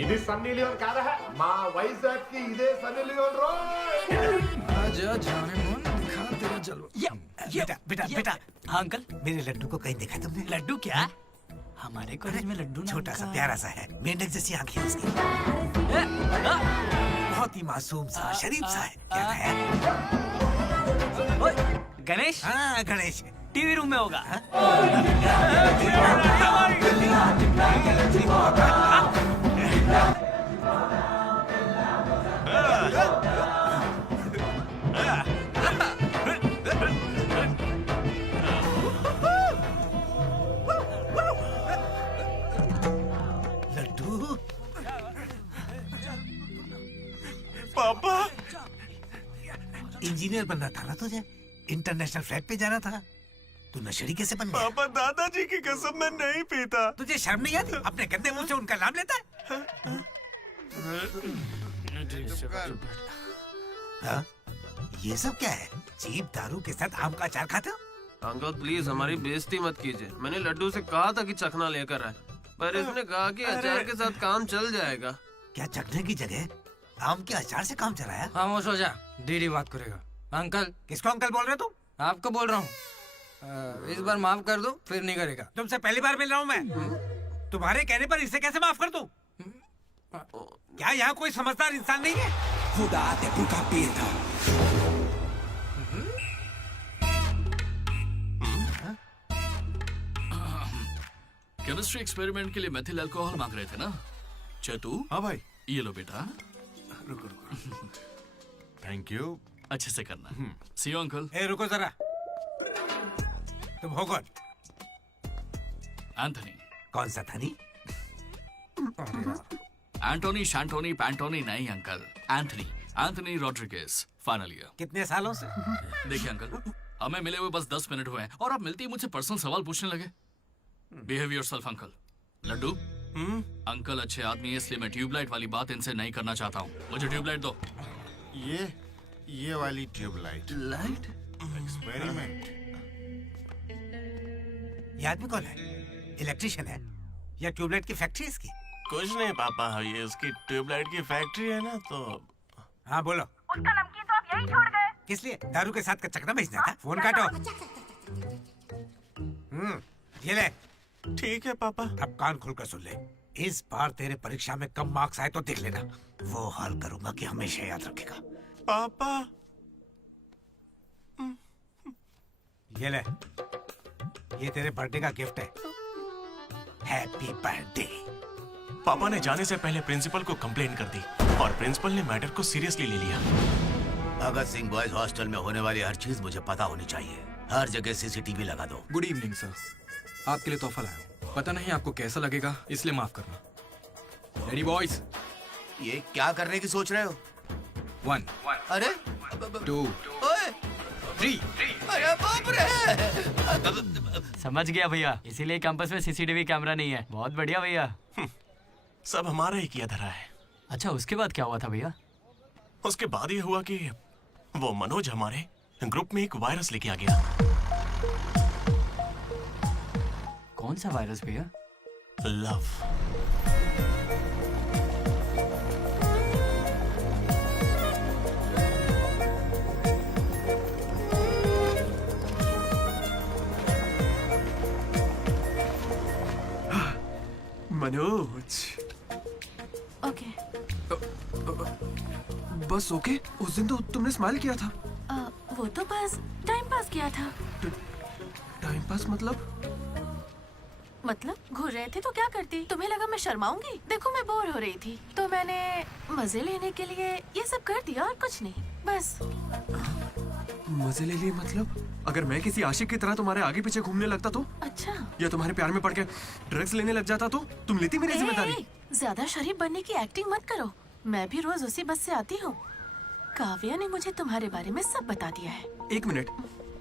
ఇది సన్నీ లియోన్ కాదా మా వైజాగ్ కి ఇదే సన్నీ లియోన్ रो आजा जाने मन दिखा तेरा जलवा। बेटा बेटा बेटा, हाँ अंकल, मेरे लड्डू को कहीं देखा तुमने? लड्डू क्या? हमारे कॉलेज में लड्डू नाम छोटा सा का- प्यारा सा है, मेंढक जैसी आंखें उसकी, बहुत ही मासूम सा, शरीफ सा है। क्या है? गणेश? हाँ गणेश, टीवी रूम में होगा। लड्डू पापा इंजीनियर बनना था ना तुझे, इंटरनेशनल फ्लाइट पे जाना था, तू नशेड़ी कैसे बन गया? पापा दादाजी की कसम मैं नहीं पीता। तुझे शर्म नहीं आती? अपने गंदे मुंह से उनका नाम लेता है? हाँ? ये सब क्या है? चीप दारू के साथ आम का अचार खाते हो? अंकल प्लीज हमारी बेइज्जती मत कीजिए। मैंने लड्डू से कहा था कि चखना लेकर आए, पर इसने कहा कि अचार के साथ काम चल जाएगा। क्या चखने की जगह आम के अचार से काम चलाया? खामोश हो जा, दीदी बात करेगा। अंकल, किसको अंकल बोल रहे हो तुम? आपको बोल रहा हूँ। इस बार माफ कर दो, फिर नहीं करेगा। तुमसे पहली बार मिल रहा हूँ मैं। तुम्हारे कहने पर इसे कैसे माफ कर दूं? क्या यहाँ कोई समझदार इंसान नहीं है? खुदा ते भूखा पीता। केमिस्ट्री एक्सपेरिमेंट के लिए मेथिल अल्कोहल मांग रहे थे ना चतु? हाँ भाई। ये लो बेटा। रुको रुको। Thank you. अच्छे से करना। सी यू अंकल। ए रुको जरा, तुम हो कौन? एंथनी। कौन सा थनी? एंटोनी शैंटोनी पैंटोनी नहीं uncle, Anthony, Anthony Rodriguez, final year. कितने सालों से? देखिए अंकल, हमें मिले हुए बस 10 मिनट हुए हैं और आप मिलते ही मुझसे पर्सनल सवाल पूछने लगे। Behave yourself uncle. Laddu, uncle अच्छे आदमी है इसलिए मैं ट्यूबलाइट वाली बात इनसे नहीं करना चाहता हूँ। मुझे ट्यूबलाइट दो। ये वाली ट्यूबलाइट। लाइट? एक्सपेरिमेंट। ये आदमी कौन है? इलेक्ट्रिशियन है या ट्यूबलाइट की फैक्ट्री है इसकी? कुछ नहीं पापा, ये उसकी ट्यूबलाइट की फैक्ट्री है ना, तो हाँ बोलो। उसका नमकीन तो आप यही छोड़ गए। किस लिए? दारू के साथ का चकना भेजना था? फोन काटो। ये ले। ठीक है पापा। अब कान खोलकर सुन ले, इस बार तेरे परीक्षा में कम मार्क्स आए तो देख लेना, वो हाल करूंगा कि हमेशा याद रखेगा। पापा ये ले, ये तेरे बर्थडे का गिफ्ट है। Happy birthday. पापा ने जाने से पहले प्रिंसिपल को कंप्लेंट कर दी और प्रिंसिपल ने मैटर को सीरियसली ले लिया। भगत सिंह बॉयज हॉस्टल में होने वाली हर चीज मुझे पता होनी चाहिए। हर जगह CCTV लगा दो। गुड इवनिंग सर, आपके लिए तोहफा लाया हूं। पता नहीं आपको कैसा लगेगा, इसलिए माफ करना। Ready boys? ये क्या करने की सोच रहे हो? 1 अरे 2 ओए 3। अरे बाप रे! समझ गया भैया, इसीलिए कैंपस में CCTV कैमरा नहीं है। बहुत बढ़िया भैया। सब हमारा ही किया धरा है। अच्छा, उसके बाद क्या हुआ था भैया? उसके बाद ये हुआ कि वो मनोज हमारे ग्रुप में एक वायरस लेके आ गया। कौन सा वायरस भैया? लव। मनोज। ओके। बस ओके? उस दिन तो तुमने स्माइल किया था। वो तो बस टाइम पास किया था। टाइम पास मतलब? मतलब घूर रहे थे तो क्या करती? तुम्हें लगा मैं शर्माऊंगी? देखो मैं बोर हो रही थी तो मैंने मजे लेने के लिए ये सब कर दिया और कुछ नहीं, बस। मजे ले लिए मतलब? अगर मैं किसी आशिक की तरह तुम्हारे आगे पीछे घूमने लगता तो? अच्छा या तुम्हारे प्यार में पड़ के ड्रग्स लेने लग जाता तो? तुम लेती मेरी जिम्मेदारी? ज्यादा शरीफ बनने की एक्टिंग मत करो। मैं भी रोज उसी बस से आती हूँ। काव्या ने मुझे तुम्हारे बारे में सब बता दिया है। एक मिनट,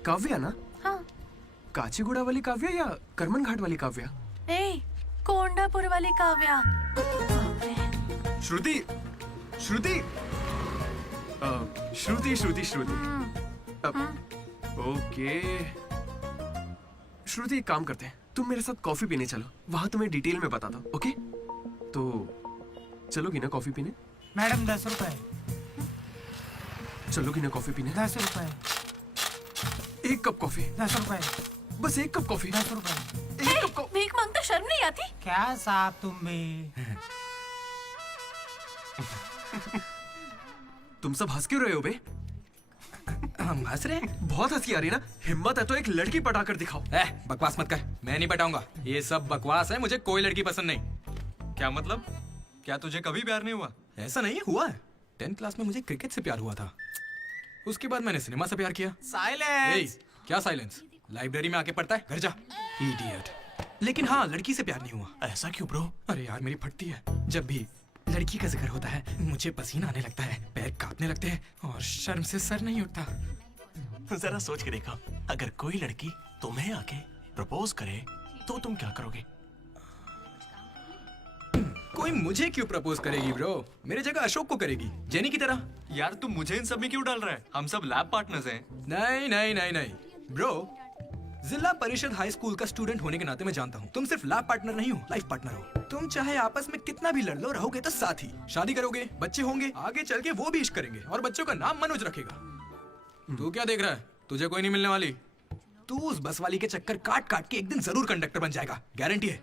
काव्या ना? हाँ। काचीगुड़ा वाली काव्या या करमन घाट वाली काव्या? ए, कोंडापुर वाली काव्या। श्रुति, श्रुति, श्रुति, श्रुति, श्रुति। ओके। श्रुति, एक काम करते हैं, तुम मेरे साथ कॉफी पीने चलो, वहां तुम्हें डिटेल में बताता हूँ, ओके? तो चलोगी ना कॉफी पीने? मैडम 10 रुपए। चलोगी ना कॉफी पीने? 10 रुपए। एक कप कॉफी। 10 रुपए। बस एक कप कॉफी। 10 रुपए। एक कप कॉफी। भीख मांगता शर्म नहीं आती? क्या साहब तुम भी? तुम सब हंस क्यों रहे हो बे? हम हंस रहे हैं? बहुत हंसी आ रही ना। हिम्मत है तो एक लड़की पटा कर दिखाओ। बकवास मत कर, मैं नहीं पटाऊंगा। ये सब बकवास है, मुझे कोई लड़की पसंद नहीं। क्या मतलब? क्या तुझे कभी प्यार नहीं हुआ? ऐसा नहीं हुआ है। 10th क्लास में मुझे क्रिकेट से प्यार हुआ था। उसके बाद मैंने सिनेमा से प्यार किया। साइलेंस। क्या साइलेंस? लाइब्रेरी में आके पढ़ता है, घर जा। इडियट। लेकिन हाँ, लड़की से प्यार नहीं हुआ। ऐसा क्यों ब्रो? अरे यार, मेरी फटती है। जब भी लड़की का जिक्र होता है मुझे पसीना आने लगता है, पैर कांपने लगते हैं और शर्म से सर नहीं उठता। जरा सोच के देखो, अगर कोई लड़की तुम्हें आके प्रपोज करे तो तुम क्या करोगे? कोई मुझे क्यों प्रपोज करेगी ब्रो? मेरे जगह अशोक को करेगी, जेनी की तरह। यार तुम मुझे इन सब में क्यों डाल रहा है? हम सब लैब पार्टनर्स हैं। नहीं नहीं नहीं नहीं ब्रो, जिला परिषद हाई स्कूल का स्टूडेंट होने के नाते मैं जानता हूँ तुम सिर्फ लैब पार्टनर नहीं हो, लाइफ पार्टनर हो। तुम चाहे आपस में कितना भी लड़ लो, रहोगे तो साथ ही। शादी करोगे, बच्चे होंगे, आगे चल के वो भी इश्क करेंगे और बच्चों का नाम मनोज रखेगा। तू क्या देख रहा है? तुझे कोई नहीं मिलने वाली। तू उस बस वाली के चक्कर काट काट के एक दिन जरूर कंडक्टर बन जाएगा, गारंटी है।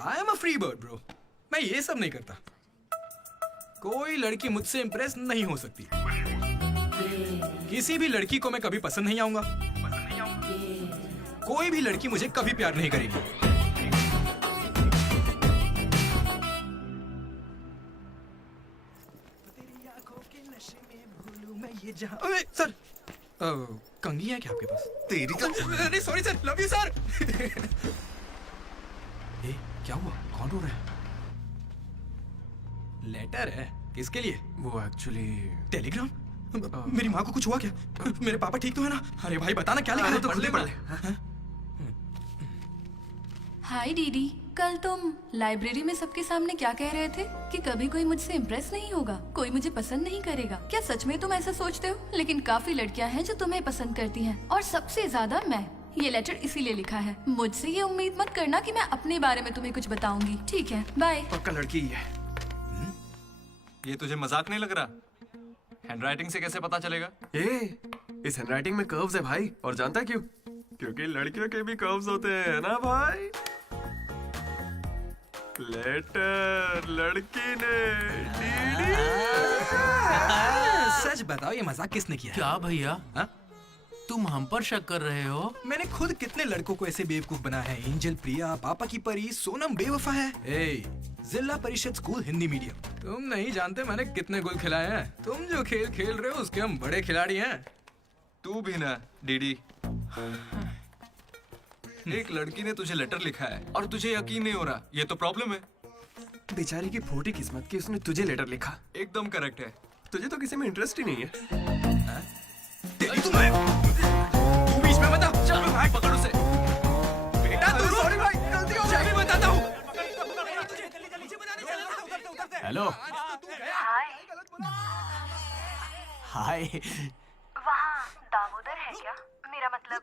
I am a free bird bro, मैं ये सब नहीं करता। कोई लड़की मुझसे इंप्रेस नहीं हो सकती। किसी भी लड़की को मैं कभी पसंद नहीं आऊंगा। कोई भी लड़की मुझे कभी प्यार नहीं करेगी। सर, कंघी है क्या आपके पास? तेरी अरे sorry sir, love you sir. क्या हुआ? कौन रो रहा है? लेटर है? किसके लिए? वो एक्चुअली टेलीग्राम। मेरी माँ को कुछ हुआ क्या? मेरे पापा ठीक तो है ना? अरे भाई बता ना क्या लिखा है? तो पढ़ ले। हाय दीदी, कल तुम लाइब्रेरी में सबके सामने क्या कह रहे थे कि कभी कोई मुझसे इम्प्रेस नहीं होगा, कोई मुझे पसंद नहीं करेगा। क्या सच में तुम ऐसा सोचते हो? लेकिन काफी लड़कियां हैं जो तुम्हें पसंद करती हैं और सबसे ज्यादा मैं। ये लेटर इसीलिए लिखा है। मुझसे ये उम्मीद मत करना कि मैं अपने बारे में तुम्हें कुछ बताऊंगी। ठीक है, बाय। पक्का लड़की ही है। ये तुझे मजाक नहीं लग रहा? हैंडराइटिंग से कैसे पता चलेगा? इस हैंडराइटिंग में कर्व्स है भाई, और जानता है क्यों? क्योंकि लड़कियों के भी कर्व्स होते हैं ना भाई। लेटर लड़की ने सच बताओ, ये मजाक किसने किया? क्या भैया? तुम हम पर शक कर रहे हो? मैंने खुद कितने लड़कों को ऐसे बेवकूफ बनाया है। एंजल, प्रिया, पापा की परी, सोनम बेवफा है। जिला परिषद स्कूल हिंदी मीडियम। तुम नहीं जानते मैंने कितने गोल खिलाए हैं। तुम जो खेल खेल रहे हो उसके हम बड़े खिलाड़ी हैं। तू भी ना डीडी। एक लड़की ने तुझे लेटर लिखा है और तुझे यकीन नहीं हो रहा, ये तो प्रॉब्लम है। बेचारी की फूटी किस्मत कि उसने तुझे लेटर लिखा। एकदम करेक्ट है। तुझे तो किसी में इंटरेस्ट ही नहीं है। तू बीच में बता। चल भाई, पकड़ उसे। बेटा तू सॉरी भाई, गलती हो गई। बताता हूँ। हेलो। हाय। वहाँ दामोदर है क्या? मेरा मतलब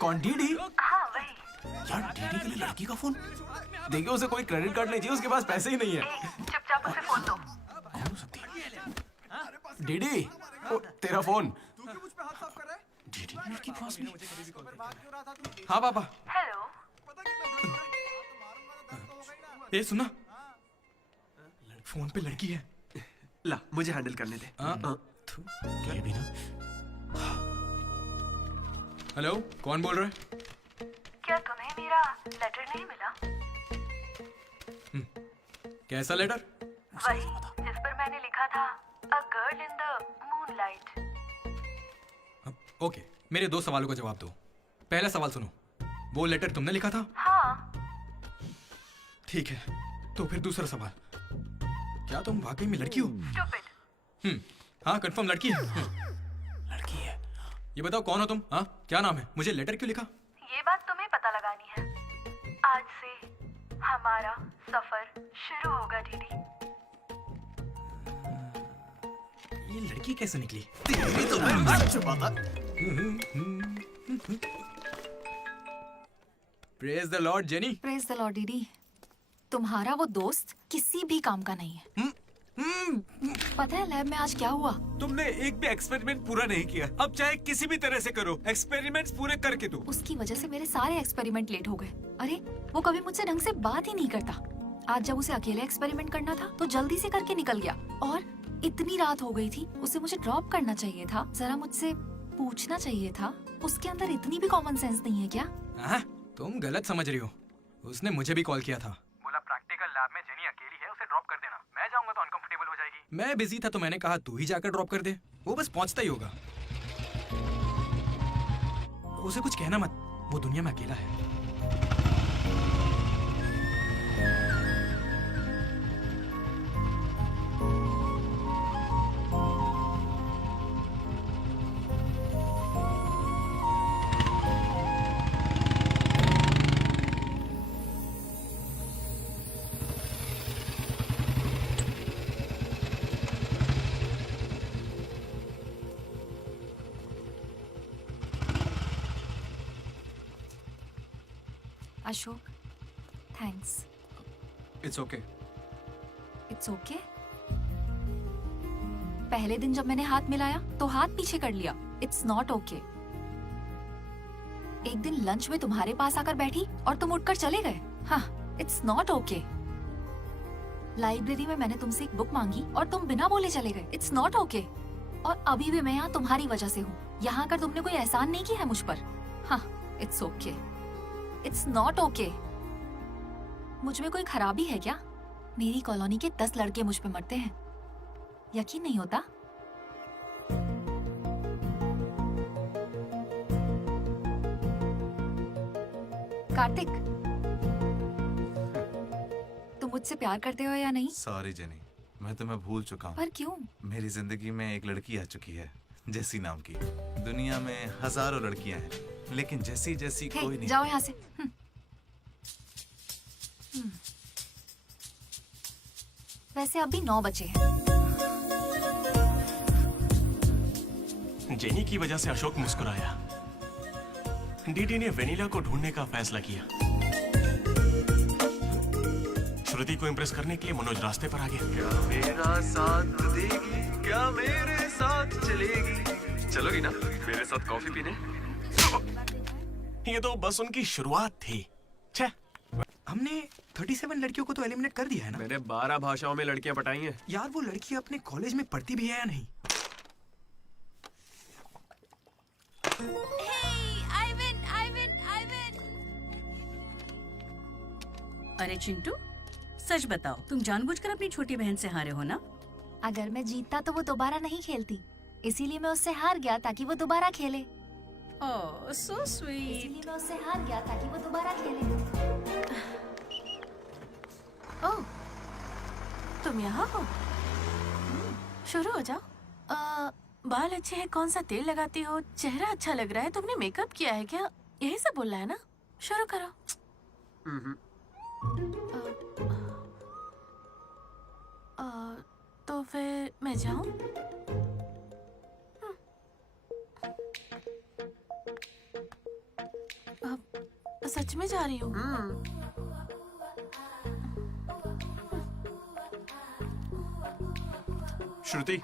कौन? डीडी? हाँ वही। यार डीडी के लिए लड़की का फोन? देखिए उसे कोई क्रेडिट कार्ड नहीं चाहिए, उसके पास पैसे ही नहीं है। चुपचाप उसे फोन दो। डीडी, तेरा फोन। डीडी की लड़की पास में। हाँ पापा। हेलो। ये सुना, फोन पे लड़की है। ला, मुझे हैंडल करने दे। क्या भी ना। हेलो, कौन बोल रहा है? क्या तुम्हें मेरा लेटर नहीं मिला? कैसा लेटर? वही जिस पर मैंने लिखा था a girl in the moonlight. Okay, मेरे 2 सवालों का जवाब दो। पहला सवाल सुनो, वो लेटर तुमने लिखा था? हाँ। ठीक है, तो फिर दूसरा सवाल, क्या तुम वाकई में लड़की हो? हाँ, कंफर्म लड़की है। लड़की है। ये बताओ कौन हो तुम? हाँ, क्या नाम है? मुझे लेटर क्यों लिखा? ये बात तुम्हें पता लगानी है। आज से हमारा सफर शुरू होगा डीडी। ये लड़की कैसे निकली? तेरी तो मैं मर चुका था। Praise the Lord jenny. Praise the Lord DD. तुम्हारा वो दोस्त किसी भी काम का नहीं है। पता है लैब में आज क्या हुआ? तुमने एक भी एक्सपेरिमेंट पूरा नहीं किया। अब चाहे किसी भी तरह से करो, एक्सपेरिमेंट्स पूरे करके दो। उसकी वजह से मेरे सारे एक्सपेरिमेंट लेट हो गए। अरे वो कभी मुझसे ढंग से बात ही नहीं करता। आज जब उसे अकेले एक्सपेरिमेंट करना था तो जल्दी से करके निकल गया, और इतनी रात हो गई थी, उसे मुझे ड्रॉप करना चाहिए था, जरा मुझसे पूछना चाहिए था। उसके अंदर इतनी भी कॉमन सेंस नहीं है क्या? तुम गलत समझ रही हो। उसने मुझे भी कॉल किया था। बोला प्रैक्टिकल लैब में जेनी अकेली है, उसे ड्रॉप कर देना। मैं जाऊंगा तो अनकंफर्टेबल हो जाएगी। मैं बिजी था तो मैंने कहा तू ही जाकर ड्रॉप कर दे, वो बस पहुंचता ही होगा। उसे कुछ कहना मत, वो दुनिया में अकेला है। Ashok, thanks. It's okay. It's okay. पहले दिन जब मैंने हाथ मिलाया तो हाथ पीछे कर लिया। It's not okay. एक दिन लंच में तुम्हारे पास आकर बैठी और तुम उठकर चले गए। हाँ, इट्स नॉट ओके। लाइब्रेरी में मैंने तुमसे एक बुक मांगी और तुम बिना बोले चले गए। It's not okay. और अभी भी मैं यहाँ तुम्हारी वजह से हूँ। यहाँ आकर तुमने कोई एहसान नहीं किया है मुझ पर। हाँ, it's okay. It's not okay. मुझ में कोई खराबी है क्या? मेरी कॉलोनी के 10 लड़के मुझ पे मरते हैं, यकीन नहीं होता? कार्तिक, तुम मुझसे प्यार करते हो या नहीं? सॉरी जेनी, मैं तुम्हें भूल चुका हूँ। पर क्यों? मेरी जिंदगी में एक लड़की आ चुकी है, जेसी नाम की। दुनिया में हजारों लड़कियां हैं, लेकिन जैसी जैसी हे, कोई नहीं। जाओ यहाँ से। वैसे अभी 9 बजे हैं। जेनी की वजह से अशोक मुस्कुराया। डीडी ने वेनिला को ढूंढने का फैसला किया। श्रुति को इम्प्रेस करने के लिए मनोज रास्ते पर आ गया। क्या मेरा साथ देगी, क्या मेरे साथ चलेगी? चलोगी ना मेरे साथ कॉफी पीने? ये तो बस उनकी शुरुआत थी। छे, हमने 37 लड़कियों को तो एलिमिनेट कर दिया है ना? मैंने 12 भाषाओं में लड़कियां पटाई हैं। यार वो लड़की अपने कॉलेज में पढ़ती भी है या नहीं? अरे चिंटू, सच बताओ, तुम जानबूझकर अपनी छोटी बहन से हारे हो ना? अगर मैं जीतता तो वो दोबारा नहीं खेलती, इसीलिए मैं उससे हार गया ताकि वो दोबारा खेले। ओह, सो स्वीट। इसीलिए मैं उससे हार गया ताकि वो दोबारा खेले। ओह, तुम यहाँ हो? शुरू हो जाओ। बाल अच्छे हैं, कौन सा तेल लगाती हो? चेहरा अच्छा लग रहा है, तुमने मेकअप किया है क्या? यही सब बोलना है ना? शुरू करो। तो फिर मैं जाऊं? सच में जा रही हूँ? श्रुति,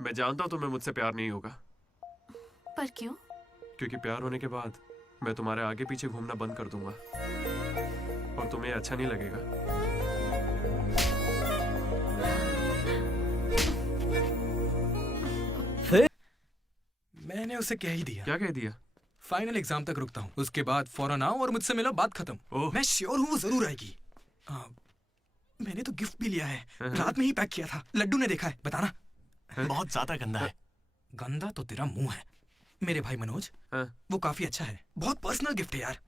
मैं जानता हूँ तुम्हें मुझसे प्यार नहीं होगा। पर क्यों? क्योंकि प्यार होने के बाद मैं तुम्हारे आगे पीछे घूमना बंद कर दूंगा और तुम्हें अच्छा नहीं लगेगा। मैंने उसे कह ही दिया। क्या कह दिया? फाइनल एग्जाम तक रुकता हूँ, उसके बाद फौरन आओ और मुझसे मिलो, बात खत्म। मैं श्योर हूँ वो जरूर आएगी। मैंने तो गिफ्ट भी लिया है, रात में ही पैक किया था। लड्डू ने देखा है, बताना। बहुत ज्यादा गंदा है। गंदा तो तेरा मुंह है मेरे भाई मनोज। वो काफी अच्छा है, बहुत पर्सनल गिफ्ट है यार।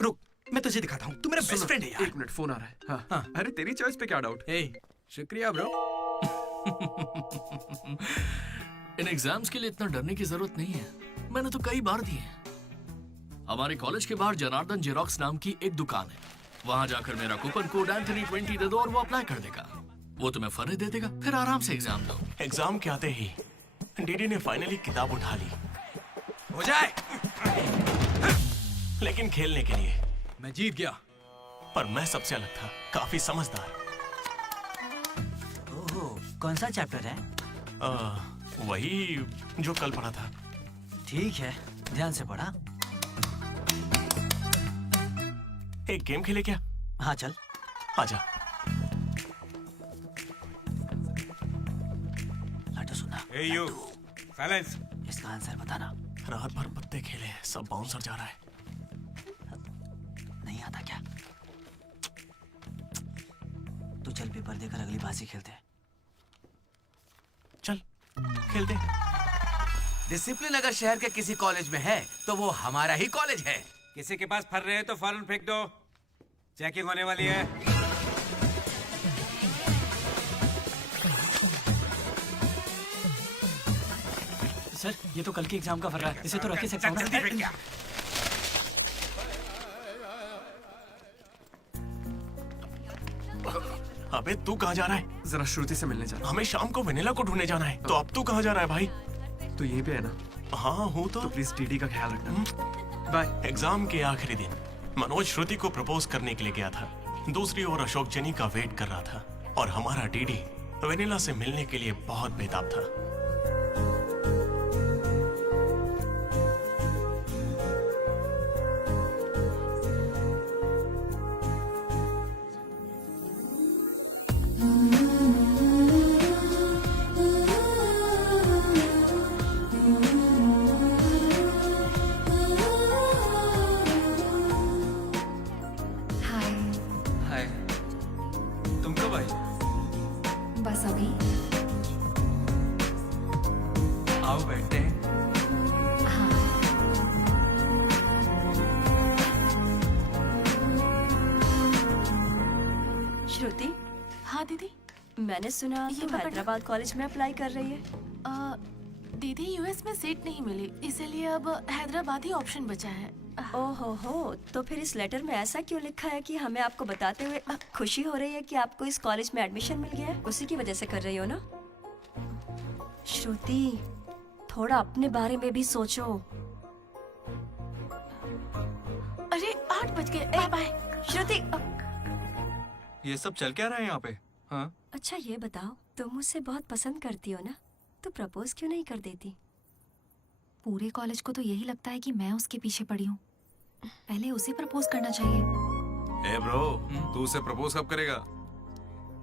रुक मैं तुझे दिखाता हूँ, तू मेरा बेस्ट फ्रेंड है यार। 1 मिनट, फोन आ रहा है। हाँ। अरे तेरी चॉइस पे क्या डाउट? शुक्रिया ब्रो। इन एग्जाम्स के लिए इतना डरने की जरूरत नहीं है, मैंने तो कई बार दिए हैं। हमारे कॉलेज के बाहर जनार्दन जेरोक्स नाम की एक दुकान है, वहां जाकर मेरा कूपन कोड एंथनी 20 दे दो और वो अप्लाई कर देगा। वो तुम्हें फर्ज दे देगा, फिर आराम से एग्जाम दो। एग्जाम के आते ही डीडी ने फाइनली किताब उठा ली। हो जाए। लेकिन खेलने के लिए मैं जीत गया। पर मैं सबसे अलग था, काफी समझदार। ओहो, कौन सा चैप्टर है? वही जो कल पढ़ा था। ठीक है, ध्यान से पढ़ा। एक गेम खेले क्या? हाँ चल। आजा। लड्डू सुना। Hey you, silence. इसका आंसर बताना। रात भर पत्ते खेले, सब बाउंसर जा रहा है। नहीं आता क्या? तू चल पेपर देकर अगली बाजी खेलते हैं। चल खेलते। डिसिप्लिन अगर शहर के किसी कॉलेज में है तो वो हमारा ही कॉलेज है। किसी के पास फर रहे हैं तो फौरन फेंक दो, चेकिंग होने वाली है। सर ये तो कल के एग्जाम का फर्रा है, इसे तो रख ही सकता हूँ ना। अबे तू कहाँ जा रहा है? जरा श्रुति से मिलने जाना। हमें शाम को वेनिला को ढूंढने जाना है। तो अब तू कहाँ जा रहा है भाई? तो यहीं पे है ना? हाँ हूँ तो प्लीज डीडी का ख्याल रखना। बाय। एग्जाम के आखिरी दिन मनोज श्रुति को प्रपोज करने के लिए गया था। दूसरी ओर अशोक जेनी का वेट कर रहा था और हमारा डीडी वेनिला से मिलने के लिए बहुत बेताब था। हाय, तुम कब आई? बस अभी। आओ बैठते हैं। श्रुति। हाँ दीदी। मैंने सुना ये तू पकड़। हैदराबाद कॉलेज में अप्लाई कर रही है। दीदी यूएस में सीट नहीं मिली, इसीलिए अब हैदराबाद ही ऑप्शन बचा है। ओहो हो, तो फिर इस लेटर में ऐसा क्यों लिखा है कि हमें आपको बताते हुए खुशी हो रही है कि आपको इस कॉलेज में एडमिशन मिल गया है? उसी की वजह से कर रही हो ना? श्रुति, थोड़ा अपने बारे में भी सोचो। अरे 8 बज गए, बाय बाय। श्रुति। ये सब चल क्या रहा है यहाँ पे? हाँ? अच्छा ये बताओ, तुम मुझसे बहुत पसंद करती हो ना, तो प्रपोज क्यों नहीं कर देती? पूरे कॉलेज को तो यही लगता है कि मैं उसके पीछे पड़ी हूँ। पहले उसे प्रपोज करना चाहिए। ए ब्रो, तू उसे प्रपोज कब करेगा?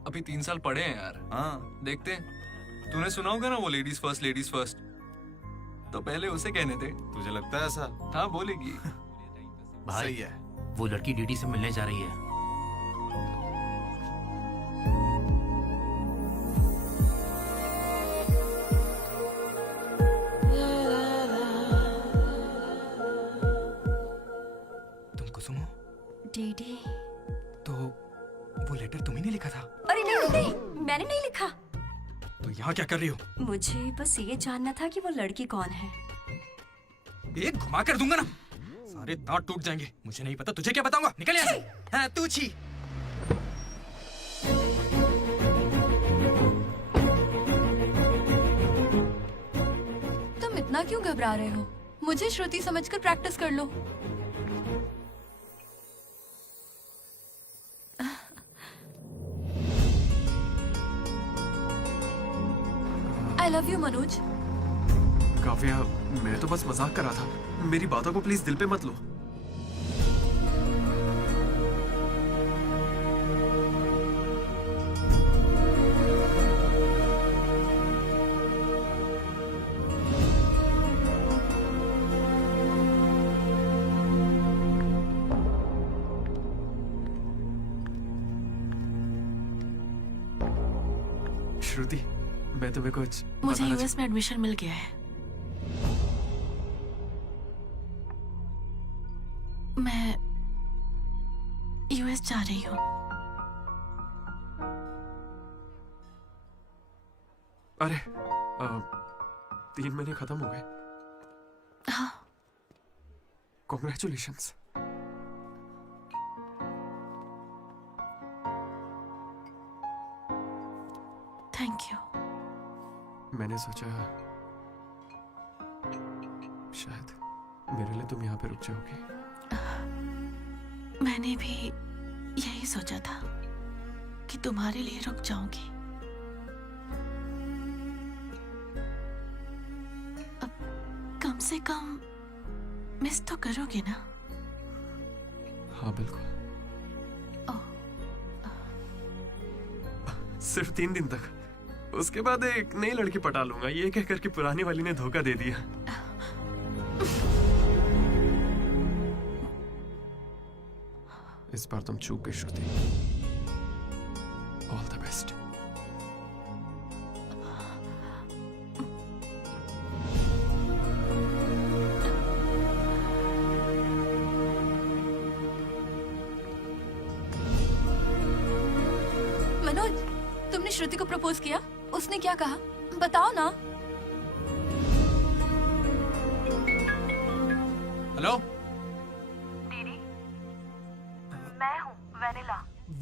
अभी 3 साल पड़े हैं यार। हाँ देखते हैं। तूने सुना होगा ना वो लेडीज फर्स्ट, तो पहले उसे कहने दे। तुझे लगता है ऐसा? हाँ बोलेगी। भाई सही है। वो लड़की डीडी से मिलने जा रही है। डीडी। तो वो लेटर तुम्ही ने लिखा था? अरे नहीं नहीं, मैंने नहीं लिखा। तो यहाँ क्या कर रही हो? मुझे बस ये जानना था कि वो लड़की कौन है। एक घुमा कर दूंगा ना, सारे दांत टूट जाएंगे। मुझे नहीं पता, तुझे क्या बताऊंगा? निकल यहाँ से। हाँ तू छी। तुम इतना क्यों घबरा रहे हो? मुझे श्रुति समझकर प्रैक्टिस कर लो। I love you, Manoj. Kavya, मैं तो बस मजाक कर रहा था। मेरी बातों को प्लीज दिल पे मत लो। श्रुति, मैं तुम्हें कुछ मुझे यूएस में एडमिशन मिल गया है। अरे 3 महीने खत्म हो गए। हाँ। कॉन्ग्रेचुलेशंस। Thank you. मैंने सोचा शायद मेरे लिए तुम यहाँ पे रुक जाओगी। मैंने भी यही सोचा था कि तुम्हारे लिए रुक जाऊंगी। अब कम से कम मिस तो करोगे ना? हाँ बिल्कुल। सिर्फ 3 दिन तक, उसके बाद एक नई लड़की पटा लूंगा, ये कहकर कि पुरानी वाली ने धोखा दे दिया। इस बार तुम चूक गई Shruti. All the best. Manoj, तुमने श्रुति को प्रपोज किया? उसने क्या कहा? बताओ ना। हेलो, मैं हूँ वेनिला।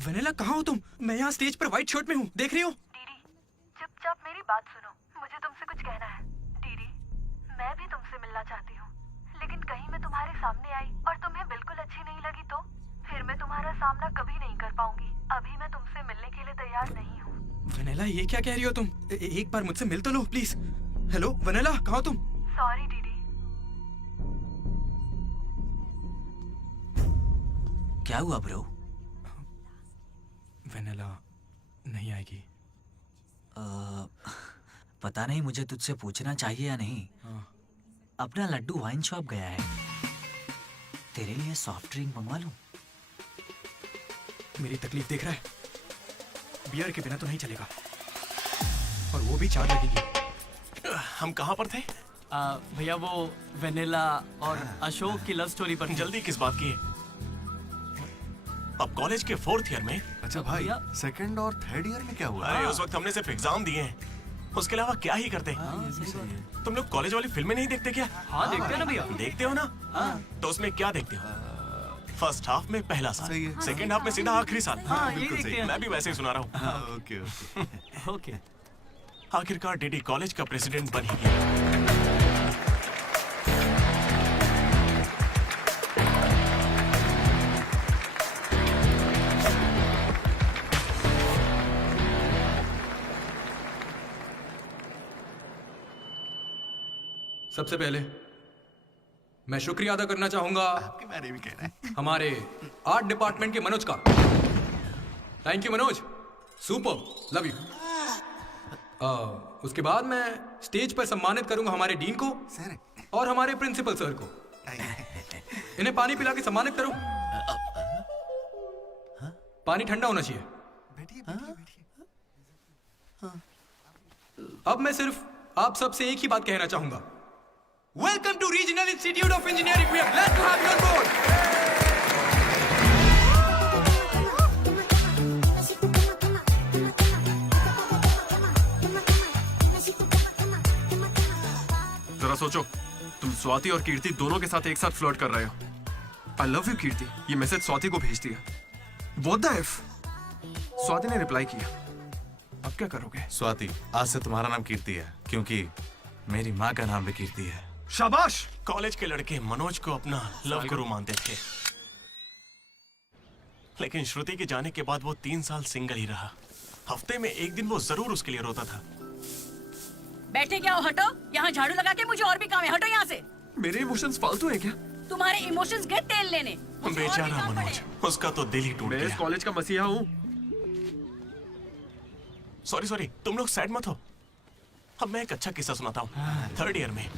वेनिला कहाँ हो तुम? मैं यहाँ स्टेज पर व्हाइट शर्ट में हूँ, देख रही हो? चुपचाप मेरी बात सुनो, मुझे तुमसे कुछ कहना है। दीदी, मैं भी तुमसे मिलना चाहती हूँ, लेकिन कहीं मैं तुम्हारे सामने आई और तुम्हें बिल्कुल अच्छी नहीं लगी तो फिर मैं तुम्हारा सामना कभी नहीं कर पाऊंगी। अभी मैं तुमसे मिलने के लिए तैयार नहीं हूँ। वेनिला, ये क्या कह रही हो तुम? एक बार मुझसे मिल तो लो प्लीज। हेलो वेनिला, कहाँ हो तुम? सॉरी दीदी। क्या हुआ ब्रो? वेनिला नहीं आएगी। पता नहीं, मुझे तुझसे पूछना चाहिए या नहीं। अपना लड्डू वाइन शॉप गया है, तेरे लिए सॉफ्ट ड्रिंक मंगवा लूं? मेरी तकलीफ देख रहा है? बियर के बिना तो नहीं चलेगा, और वो भी 4 लगेगी। हम कहाँ पर थे? भैया वो वेनिला और अशोक की लव स्टोरी पर। जल्दी किस बात की है? अब कॉलेज के 4th ईयर में। अच्छा भाई, 2nd और 3rd ईयर में क्या हुआ? अरे उस वक्त हमने सिर्फ एग्जाम दिए हैं, उसके अलावा क्या ही करते। तुम लोग कॉलेज वाली फिल्में नहीं देखते क्या? हाँ देखते हैं ना भैया। देखते हो ना? तो उसमें क्या देखते हो? फर्स्ट हाफ में पहला साल, सेकंड हाफ में सीधा आखिरी साल। हाँ, ये देखते हैं। मैं भी वैसे ही सुना रहा हूँ। Okay okay. आखिरकार डीडी कॉलेज का प्रेसिडेंट बन ही गया। सबसे पहले मैं शुक्रिया अदा करना चाहूंगा आपके बारे में कह रहा है। हमारे आर्ट डिपार्टमेंट के मनोज का। Thank you Manoj, super, love you. उसके बाद मैं स्टेज पर सम्मानित करूंगा हमारे डीन को और हमारे प्रिंसिपल सर को। इन्हें पानी पिला के सम्मानित करो। पानी ठंडा होना चाहिए। अब मैं सिर्फ आप सबसे एक ही बात कहना चाहूंगा। Welcome to regional institute of engineering. We are glad to have you on board. जरा सोचो, तुम स्वाति और कीर्ति दोनों के साथ एक साथ फ्लर्ट कर रहे हो। आई लव यू कीर्ति, ये मैसेज स्वाति को भेज दिया। What the F? स्वाति ने रिप्लाई किया। अब क्या करोगे? स्वाति, आज से तुम्हारा नाम कीर्ति है, क्योंकि मेरी माँ का नाम भी कीर्ति है। शाबाश। कॉलेज के लड़के मनोज को अपना लव गुरु मानते थे, लेकिन श्रुति के जाने के बाद वो 3 साल सिंगल ही रहा। हफ्ते में एक दिन वो जरूर उसके लिए रोता था। बैठे क्या हो? हटो, यहाँ झाड़ू लगा के मुझे और भी काम है। हटो यहाँ से। मेरे इमोशंस फालतू है क्या? तुम्हारे इमोशंस गए तेल लेने। बेचारा मनोज, उसका तो दिल ही टूट मैं इस गया। कॉलेज का मसीहा हूँ। सॉरी, तुम लोग सैड मत हो। अब मैं एक अच्छा किस्सा सुनाता हूँ। 3rd ईयर में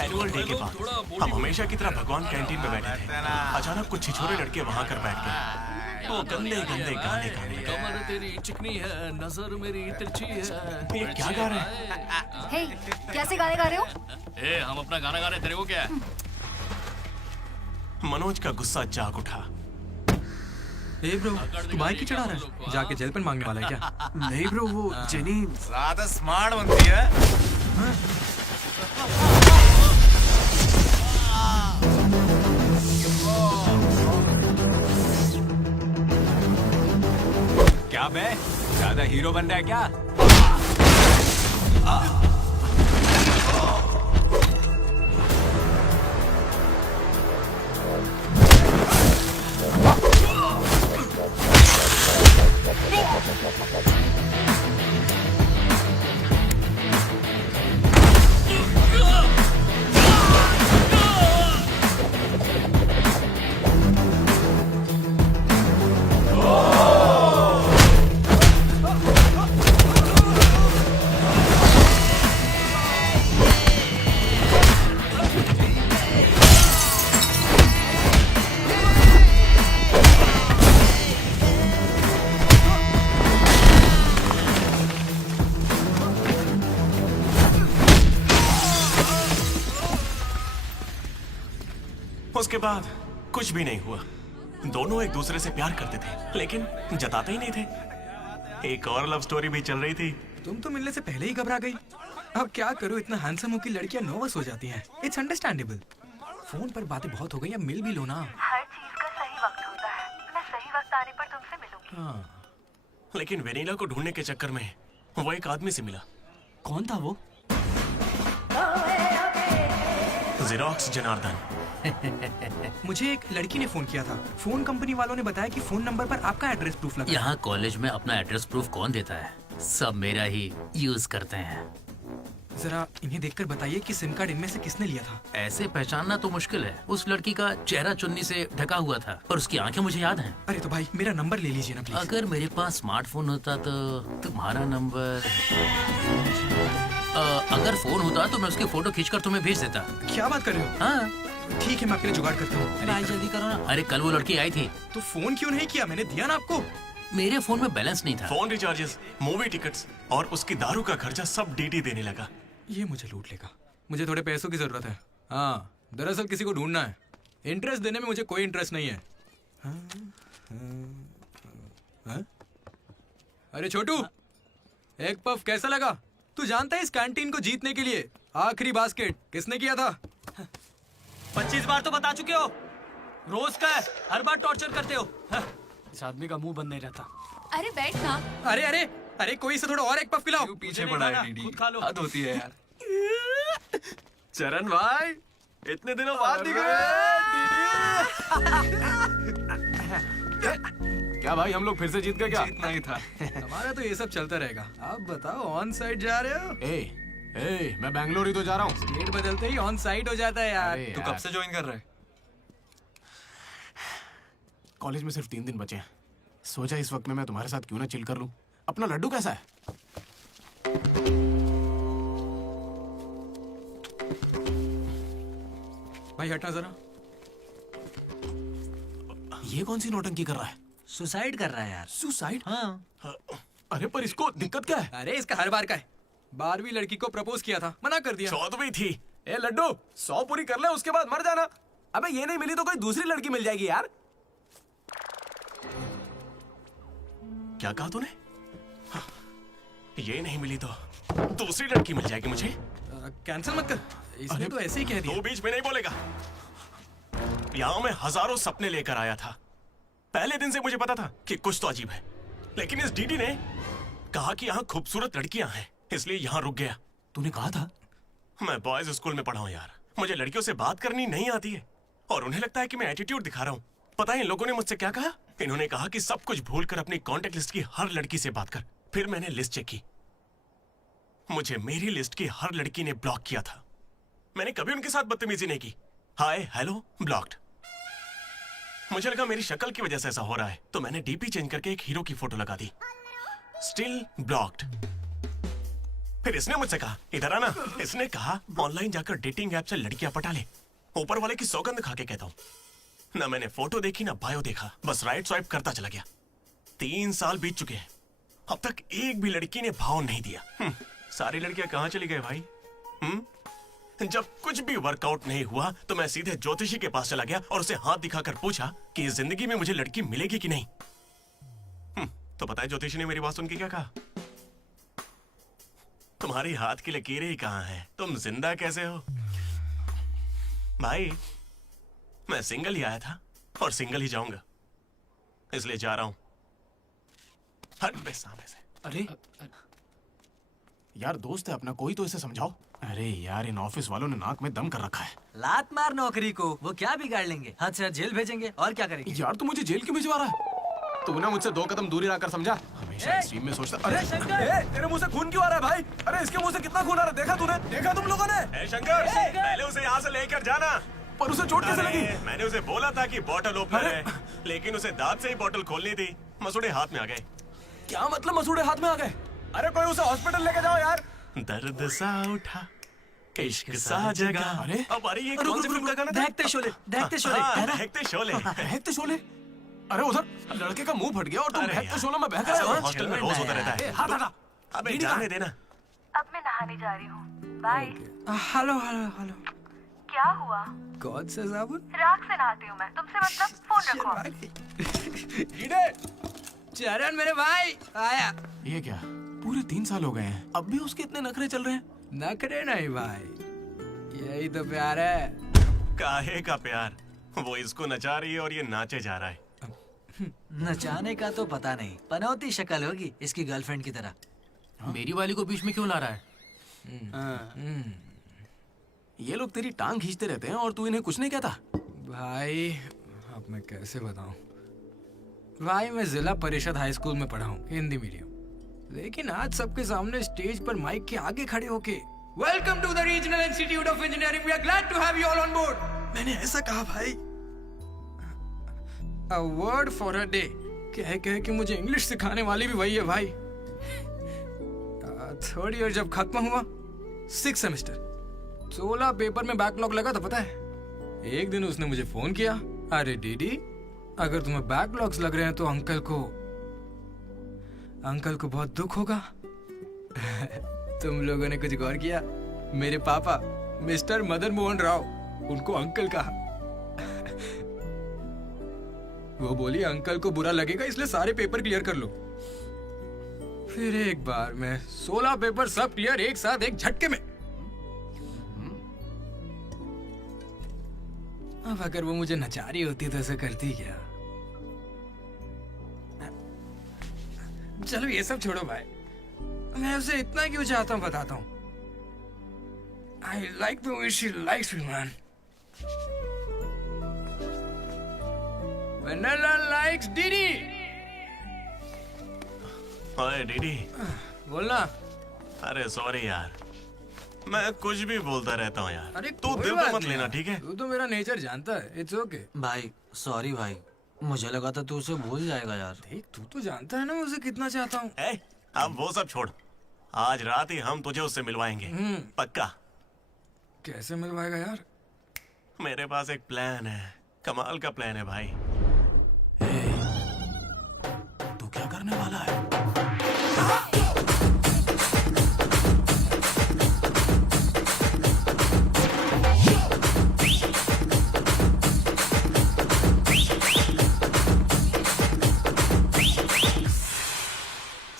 एनुअल डे के बाद हम हमेशा की तरह भगवान कैंटीन में बैठे थे। अचानक कुछ छिछोरे लड़के वहां कर बैठ गए। वो गंदे गंदे गाने गाने लगे। कमर तेरी चिकनी है, नजर मेरी तिरछी है। ये क्या गा रहे हैं? हे, कैसे गाने गा रहे हो? ए, हम अपना गाना गा रहे, तेरे को क्या है? मनोज का गुस्सा जाग उठा। ए ब्रो, तू बाइक ही चढ़ा रहा है? जाके जेल पेन मांगने वाला है क्या? नहीं ब्रो, वो जेनी ज्यादा स्मार्ट बनती है। क्या बे, ज्यादा हीरो बन रहा है क्या? उसके बाद कुछ भी नहीं हुआ। दोनों एक दूसरे से प्यार करते थे लेकिन जताते ही नहीं थे। एक और लव स्टोरी भी चल रही थी। तुम तो मिलने से पहले ही घबरा गई। अब क्या करूं, इतना हैंडसम हो कि लड़कियां नर्वस हो जाती हैं। It's understandable. फोन पर बातें बहुत हो गई, अब मिल भी लो ना। हर चीज का सही वक्त होता है। मैं सही वक्त आने पर तुमसे मिलूंगी। हाँ। लेकिन वेनिला को ढूंढने के चक्कर में वो एक आदमी से मिला। कौन था वो? जेरोक्स जनार्दन। मुझे एक लड़की ने फोन किया था। फोन कंपनी वालों ने बताया कि फोन नंबर पर आपका एड्रेस प्रूफ लगा। यहाँ कॉलेज में अपना एड्रेस प्रूफ कौन देता है? सब मेरा ही यूज करते हैं। जरा इन्हें देखकर बताइए कि सिम कार्ड इनमें से किसने लिया था। ऐसे पहचानना तो मुश्किल है। उस लड़की का चेहरा चुन्नी से ढका हुआ था और उसकी आंखें मुझे याद हैं। अरे तो भाई मेरा नंबर ले लीजिए ना प्लीज। अगर मेरे पास स्मार्टफोन होता तो तुम्हारा नंबर, अगर फोन होता तो मैं उसकी फोटो खींचकर तुम्हें भेज देता। क्या बात कर रहे हो? हाँ ठीक है, मैं आपके लिए जुगाड़ करता हूँ। भाई जल्दी करो ना। अरे कल वो लड़की आई थी। तो फोन क्यों नहीं किया? मैंने दिया ना आपको। मेरे फोन में बैलेंस नहीं था। फोन रिचार्जेस, मूवी टिकट्स और उसकी दारू का खर्चा सब डीडी देने लगा। ये मुझे लूट लेगा। मुझे थोड़े पैसों की जरूरत है। हाँ, दरअसल किसी को ढूंढना है। इंटरेस्ट देने में मुझे कोई इंटरेस्ट नहीं है। हाँ? अरे छोटू, एक पफ कैसा लगा? तू जानता है इस कैंटीन को जीतने के लिए आखिरी बास्केट किसने किया था? 25 बार तो बता चुके हो। रोज का है, हर बार टॉर्चर करते हो। इस आदमी का मुंह बंद नहीं रहता। अरे बैठ ना। अरे अरे अरे, कोई इसे थोड़ा और एक पफ खिलाओ। पीछे पड़ा है डीडी। खुद खा लो। हद होती है यार। चरण भाई, इतने दिनों बाद दिख रहे हैं। क्या भाई, हम लोग फिर से जीत गए क्या? जीतना ही था। हमारा तो ये सब चलता रहेगा। आप बताओ, ऑन साइड जा रहे हो? ए, मैं बैंगलोर ही तो जा रहा हूँ। स्टेट बदलते ही ऑन साइड हो जाता है यार। तू कब से ज्वाइन कर रहा है? कॉलेज में सिर्फ 3 दिन बचे हैं। सोचा इस वक्त में मैं तुम्हारे साथ क्यों ना चिल कर लूं। अपना लड्डू कैसा है? भाई हटना जरा। ये कौन सी नौटंकी कर रहा है? सुसाइड कर रहा है यार। सुसाइड? हाँ। अरे पर इसको दिक्कत क्या है? अरे इसका हर बार का है। 12वीं लड़की को प्रपोज किया था, मना कर दिया। 14वीं थी। ए लड्डू, 100 पूरी कर ले, उसके बाद मर जाना। अबे ये नहीं मिली तो कोई दूसरी लड़की मिल जाएगी यार। क्या कहा तूने? हाँ, ये नहीं मिली तो दूसरी लड़की मिल जाएगी मुझे। कैंसिल मत कर, इसने तो ऐसे ही कह दिया। तू बीच में नहीं बोलेगा। यहाँ मैं हजारों सपने लेकर आया था। पहले दिन से मुझे पता था कि कुछ तो अजीब है, लेकिन इस डीडी ने कहा कि यहाँ खूबसूरत लड़कियां हैं, इसलिए यहाँ रुक गया। तूने कहा था? मैं बॉयज स्कूल में पढ़ा हूँ यार। मुझे लड़कियों से बात करनी नहीं आती है और उन्हें लगता है कि मैं एटीट्यूड दिखा रहा हूँ। पता है इन लोगों ने मुझसे क्या कहा? इन्होंने कहा कि सब कुछ भूलकर अपनी कांटेक्ट लिस्ट की हर लड़की से बात कर। फिर मैंने लिस्ट चेक की, मुझे मेरी लिस्ट की हर लड़की ने ब्लॉक किया था। मैंने कभी उनके साथ बदतमीजी नहीं की। Hi hello blocked. मुझे लगा मेरी शक्ल की वजह से ऐसा हो रहा है, तो मैंने डीपी चेंज करके एक हीरो की फोटो लगा दी। Still blocked. फिर इसने मुझसे कहा इधर आना। इसने कहा ऑनलाइन जाकर डेटिंग ऐप से लड़कियां पटा ले। ऊपर वाले की सौगंध खा के कहता हूं, ना मैंने फोटो देखी ना बायो देखा, बस राइट स्वाइप करता चला गया। 3 साल बीत चुके हैं, अब तक एक भी लड़की ने भाव नहीं दिया। सारी लड़कियां कहां चली गई भाई? जब कुछ भी वर्कआउट नहीं हुआ तो मैं सीधे ज्योतिषी के पास चला गया और उसे हाथ दिखाकर पूछा कि इस जिंदगी में मुझे लड़की मिलेगी कि नहीं। तो पता है ज्योतिषी ने मेरी बात सुन के क्या कहा? तुम्हारी हाथ की लकीरें ही कहाँ हैं? तुम जिंदा कैसे हो? भाई मैं सिंगल ही आया था और सिंगल ही जाऊंगा, इसलिए जा रहा हूं। हट बे सामने से। अरे यार दोस्त है अपना, कोई तो इसे समझाओ। अरे यार इन ऑफिस वालों ने नाक में दम कर रखा है। लात मार नौकरी को, वो क्या बिगाड़ लेंगे? हाथ से हाथ जेल भेजेंगे और क्या करेंगे? यार तू मुझे जेल क्यों भिजवा रहा है? तू ना मुझसे 2 कदम दूरी रखकर समझा। हमेशा एक्सट्रीम में सोचता। अरे तेरे मुंह से खून क्यों आ रहा है भाई? अरे इसके मुंह से कितना खून आ रहा है, देखा तूने? देखा तुम लोगों ने? शंकर पहले उसे यहाँ से लेकर जाना। पर उसे चोट कैसे लगी? मैंने उसे बोला था कि बॉटल ओपनर है, लेकिन उसे दांत से ही बॉटल खोलनी थी। मसूड़े हाथ में आ गए। क्या मतलब मसूड़े हाथ में आ गए? अरे कोई उसे हॉस्पिटल लेके जाओ यार। दर्द सा उठा इश्क सा जगा। अरे अब अरे ये कौन सी फिल्म का गाना था? दहकते शोले, दहकते शोले, है ना? दहकते शोले। दहकते शोले? अरे उधर लड़के का मुंह फट गया और तुम दहकते शोले में बहक रहे हो। हॉस्टल में रोज होता रहता है। हाथ हटा। अबे जाने देना। अब मैं नहाने जा रही हूँ, बाय। Hello hello hello. क्या हुआ? कौन सा साबुन? राख से नहाती हूँ मैं, तुमसे मतलब फोन रखो। चरण मेरे भाई आया। ये क्या पूरे 3 साल हो गए हैं, अब भी उसके इतने नखरे चल रहे हैं? नखरे नहीं भाई, यही तो प्यार है। काहे का प्यार? वो इसको नचा रही है और ये नाचे जा रहा है। नचाने का तो पता नहीं, पनौती शक्ल होगी इसकी गर्लफ्रेंड की तरह। मेरी वाली को बीच में क्यों ला रहा है? ये लोग तेरी टांग खींचते रहते हैं और तू इन्हें कुछ नहीं कहता। भाई अब मैं कैसे बताऊं? भाई मैं जिला परिषद हाई स्कूल में पढ़ा हूँ, हिंदी मीडियम। लेकिन आज सबके सामने स्टेज पर माइक के आगे खड़े होके welcome to the regional institute of engineering, we are glad to have you all on board, मैंने ऐसा कहा भाई। A word for a day कह के मुझे इंग्लिश सिखाने वाली भी वही है भाई। 3rd ईयर जब खत्म हुआ, 6th सेमेस्टर, 16 पेपर में बैकलॉग लगा था। पता है एक दिन उसने मुझे फोन किया, अरे डीडी अगर तुम्हें बैकलॉग्स लग रहे हैं तो अंकल को बहुत दुख होगा। तुम लोगों ने कुछ गौर किया? मेरे पापा मिस्टर मदन मोहन राव, उनको अंकल कहा। वो बोली अंकल को बुरा लगेगा इसलिए सारे पेपर क्लियर कर लो। फिर एक बार में 16 पेपर सब क्लियर एक साथ एक झटके में। अब अगर वो मुझे नचा रही होती तो ऐसा करती क्या? चलो ये सब छोड़ो भाई, मैं उसे इतना क्यों चाहता हूँ बताता हूँ। I like the way she likes me, man. Vanilla likes Didi. ओए डीडी। बोलना। अरे सॉरी यार, मैं कुछ भी बोलता रहता हूँ यार। अरे तू दिल पे मत लेना, ठीक है? तू तो मेरा नेचर जानता है, इट्स ओके। भाई सॉरी भाई, मुझे लगा था तू उसे भूल जाएगा यार। देख तू तो जानता है ना उसे कितना चाहता हूँ। अब वो सब छोड़, आज रात ही हम तुझे उससे मिलवाएंगे, पक्का। कैसे मिलवाएगा यार? मेरे पास एक प्लान है, कमाल का प्लान है भाई। तू क्या करने वाला है?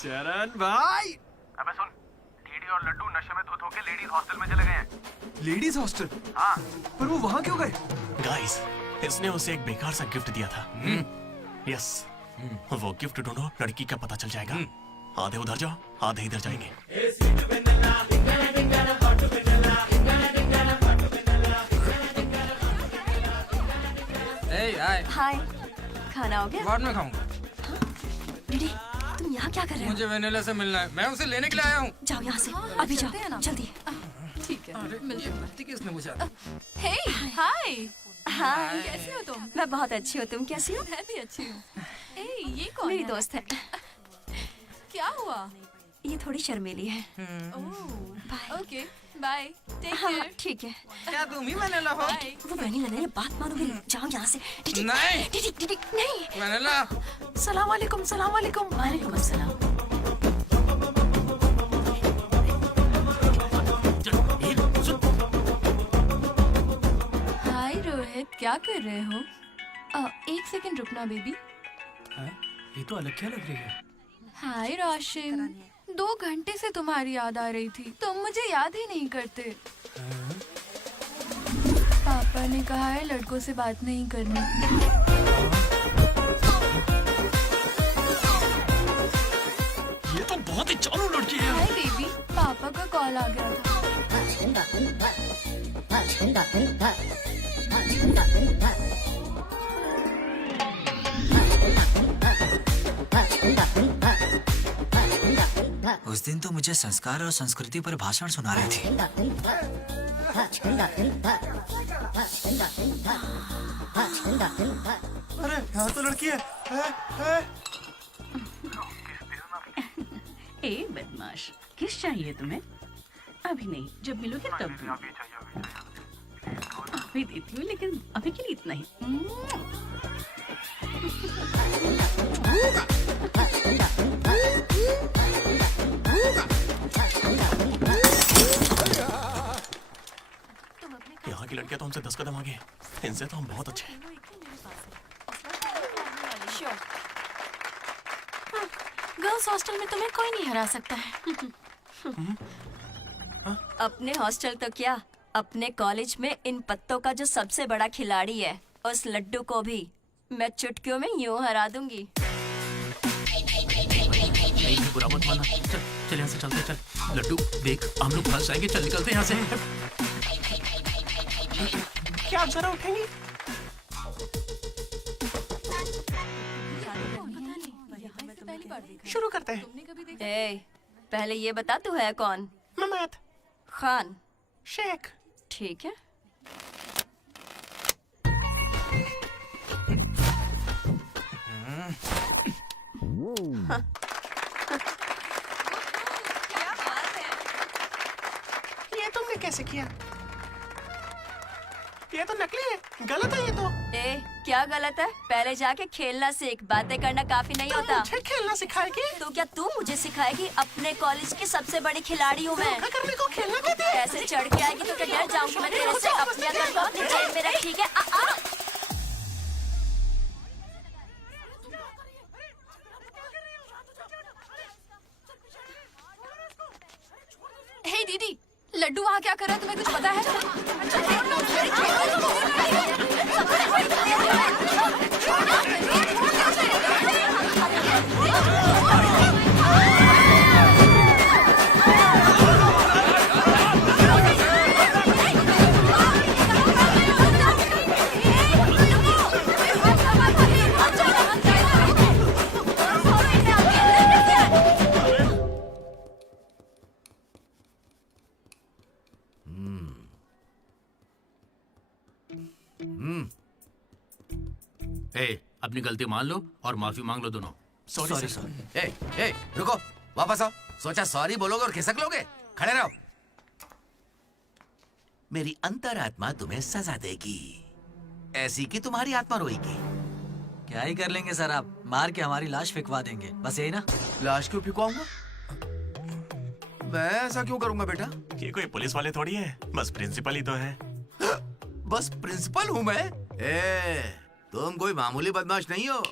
चरण भाई। अबे सुन, डीडी और लड्डू नशे में धुत होके लेडीज हॉस्टल में चले गए हैं। Ladies hostel? हाँ। पर वो वहाँ क्यों गए? गाइस, इसने उसे एक बेकार सा गिफ्ट दिया था। यस, वो गिफ्ट ढूंढो, लड़की का पता चल जाएगा। आधे उधर जाओ, आधे इधर जाएंगे। हाय, खाना हो गया? बाद में खाऊंगा। डीडी तुम यहाँ क्या कर रहे हो? मुझे वेनिला से मिलना है, मैं उसे लेने के लिए आया हूँ। जाओ यहाँ से, अभी जाओ जल्दी। ठीक है। किसने पूछा? हे हाय। हाय, कैसी हो तुम? मैं बहुत अच्छी हूँ, तुम कैसी हो? मैं भी अच्छी हूँ। ये कौन मेरी है? दोस्त है। क्या हुआ? ये थोड़ी शर्मीली है। ओके बाय, टेक हाँ केयर। ठीक है। क्या तुम ही वेनिला हो? वो वेनिला नहीं, बात मानो मेरी। जाओ यहाँ से। डीडी, नहीं। डीडी, डीडी, नहीं। वेनिला। सलाम वालेकुम, सलाम वालेकुम। वालेकुम अस्सलाम। क्या कर रहे हो? एक सेकंड रुकना बेबी। ये तो अलग क्या लग रही है? हाय रोशन, 2 घंटे से तुम्हारी याद आ रही थी, तुम मुझे याद ही नहीं करते। पापा ने कहा है लड़कों से बात नहीं करनी। ये तो बहुत ही चालू लड़की है। हाय बेबी, पापा का कॉल आ गया था। उस दिन तो मुझे संस्कार और संस्कृति पर भाषण सुना रही थी। अरे यहाँ तो लड़की है। ए बदमाश, किस चाहिए तुम्हें? अभी नहीं, जब मिलोगे तब दूंगी। अभी देती हूँ, लेकिन अभी के लिए इतना ही। यहाँ की लड़कियां तो हमसे 10 कदम आगे, इनसे तो हम बहुत अच्छे हैं। गर्ल्स हॉस्टल में तुम्हें कोई नहीं हरा सकता है। अपने हॉस्टल तो क्या, अपने कॉलेज में इन पत्तों का जो सबसे बड़ा खिलाड़ी है, उस लड्डू को भी मैं चुटकियों में यूं हरा दूंगी। बुरा मत मानना। चल चल यहाँ से चलते, चल। लड्डू देख, हम लोग फंस जाएंगे, चल निकलते यहाँ से। क्या आप जरा उठेंगी? शुरू करते हैं। ए, पहले ये बता तू है कौन? ममैद खान शेख। ठीक है। हाँ। ये तुमने कैसे किया? ये तो नकली है, गलत है ये तो। ए, क्या गलत है? पहले जाके खेलना सीख, बातें करना काफी नहीं होता। मुझे खेलना सिखाएगी? तो क्या तू मुझे सिखाएगी? अपने कॉलेज की सबसे बड़ी खिलाड़ी हूँ मैं। करने को खेलना कहते हैं। ऐसे चढ़ के आएगी तो क्या डर जाऊंगी मैं तेरे से? अपने अगर बहुत जेब में रख, ठीक है? हे दीदी, लड्डू वहाँ क्या कर रहा है, तुम्हें कुछ पता है? ए, अपनी गलती मान लो और माफी मांग लो दोनों। Sorry sir. ए, रुको, वापस आओ। सोचा सॉरी बोलोगे और खिसक लोगे? खड़े रहो। मेरी अंतरात्मा तुम्हें सजा देगी, ऐसी कि तुम्हारी आत्मा रोएगी। क्या ही कर लेंगे सर आप, मार के हमारी लाश फिकवा देंगे, बस यही ना। लाश क्यों फिकवाऊंगा? मैं ऐसा क्यों करूंगा बेटा? ये कोई पुलिस वाले थोड़ी है, बस प्रिंसिपल ही तो है। बस प्रिंसिपल हूँ मैं? तुम कोई मामूली बदमाश नहीं हो।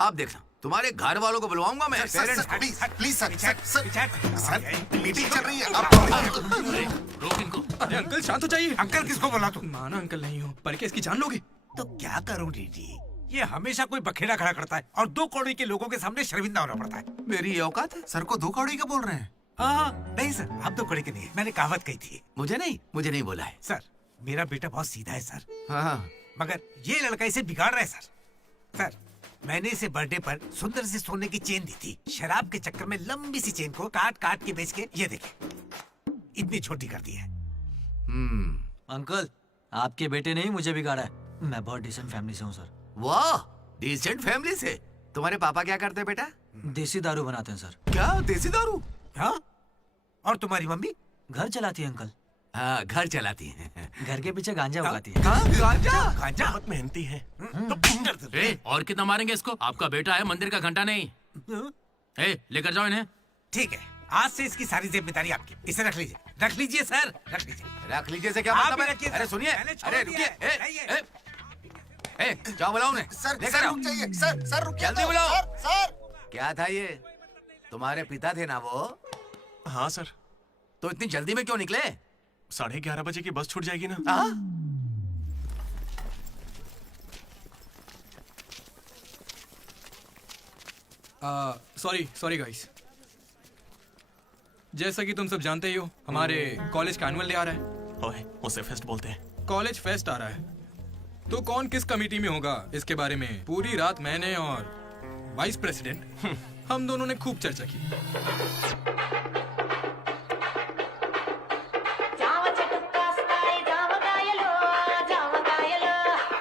आप देखना, तुम्हारे घर वालों को बुलवाऊंगा मैं। प्लीज सर, मीटिंग चल रही है। रोक इनको। अरे अंकल शांत हो जाइए। अंकल किसको बोला तू? माना अंकल नहीं हो, पर क्या इसकी जान लोगे? तो क्या करूं डीडी, ये हमेशा कोई बखेड़ा खड़ा करता है और 2 कौड़ी के लोगों के सामने शर्मिंदा होना पड़ता है। मेरी औकात है? सर को 2 कौड़ी का बोल रहे हैं? हाँ, नहीं सर, आप 2 कौड़ी के नहीं है, मैंने कहावत कही थी। मुझे नहीं बोला है सर। मेरा बेटा बहुत सीधा है सर। हाँ। मगर ये लड़का इसे बिगाड़ रहा है सर। सर, मैंने इसे बर्थडे पर सुंदर सी सोने की चेन दी थी। शराब के चक्कर में लंबी सी चेन को काट काट के बेच के ये देखे इतनी छोटी कर दी है। अंकल, आपके बेटे ने ही मुझे बिगाड़ा है। मैं बहुत डिसेंट फैमिली से हूँ सर। वाह, डिसेंट फैमिली से। तुम्हारे पापा क्या करते हैं बेटा? देसी दारू बनाते हैं सर। क्या, देसी दारू? हाँ। और तुम्हारी मम्मी? घर चलाती है अंकल। हाँ, घर चलाती है। घर के पीछे गांजा उगाती है। गांजा बहुत मेहनती है। ए, और कितना मारेंगे इसको? आपका बेटा है, मंदिर का घंटा नहीं। ए, लेकर जाओ इन्हें। ठीक है, आज से इसकी सारी जिम्मेदारी आपकी। इसे रख लीजिए सर, रख लीजिए। रख लीजिए से क्या मतलब है? अरे सुनिए, अरे रुकिए। जाओ बुलाओ उन्हें। सर लेकर सर आओ। रुक जाइए सर रुकिए जल्दी तो, बुलाओ। सर क्या था ये? तुम्हारे पिता थे ना वो? हाँ सर। तो इतनी जल्दी में क्यों निकले? 11:30 बजे की बस छूट जाएगी ना। Sorry guys. जैसा कि तुम सब जानते ही हो, हमारे कॉलेज का एनुअल डे आ रहा है। ओए, उसे फेस्ट बोलते हैं। कॉलेज फेस्ट आ रहा है, तो कौन किस कमेटी में होगा इसके बारे में पूरी रात मैंने और वाइस प्रेसिडेंट हम दोनों ने खूब चर्चा की।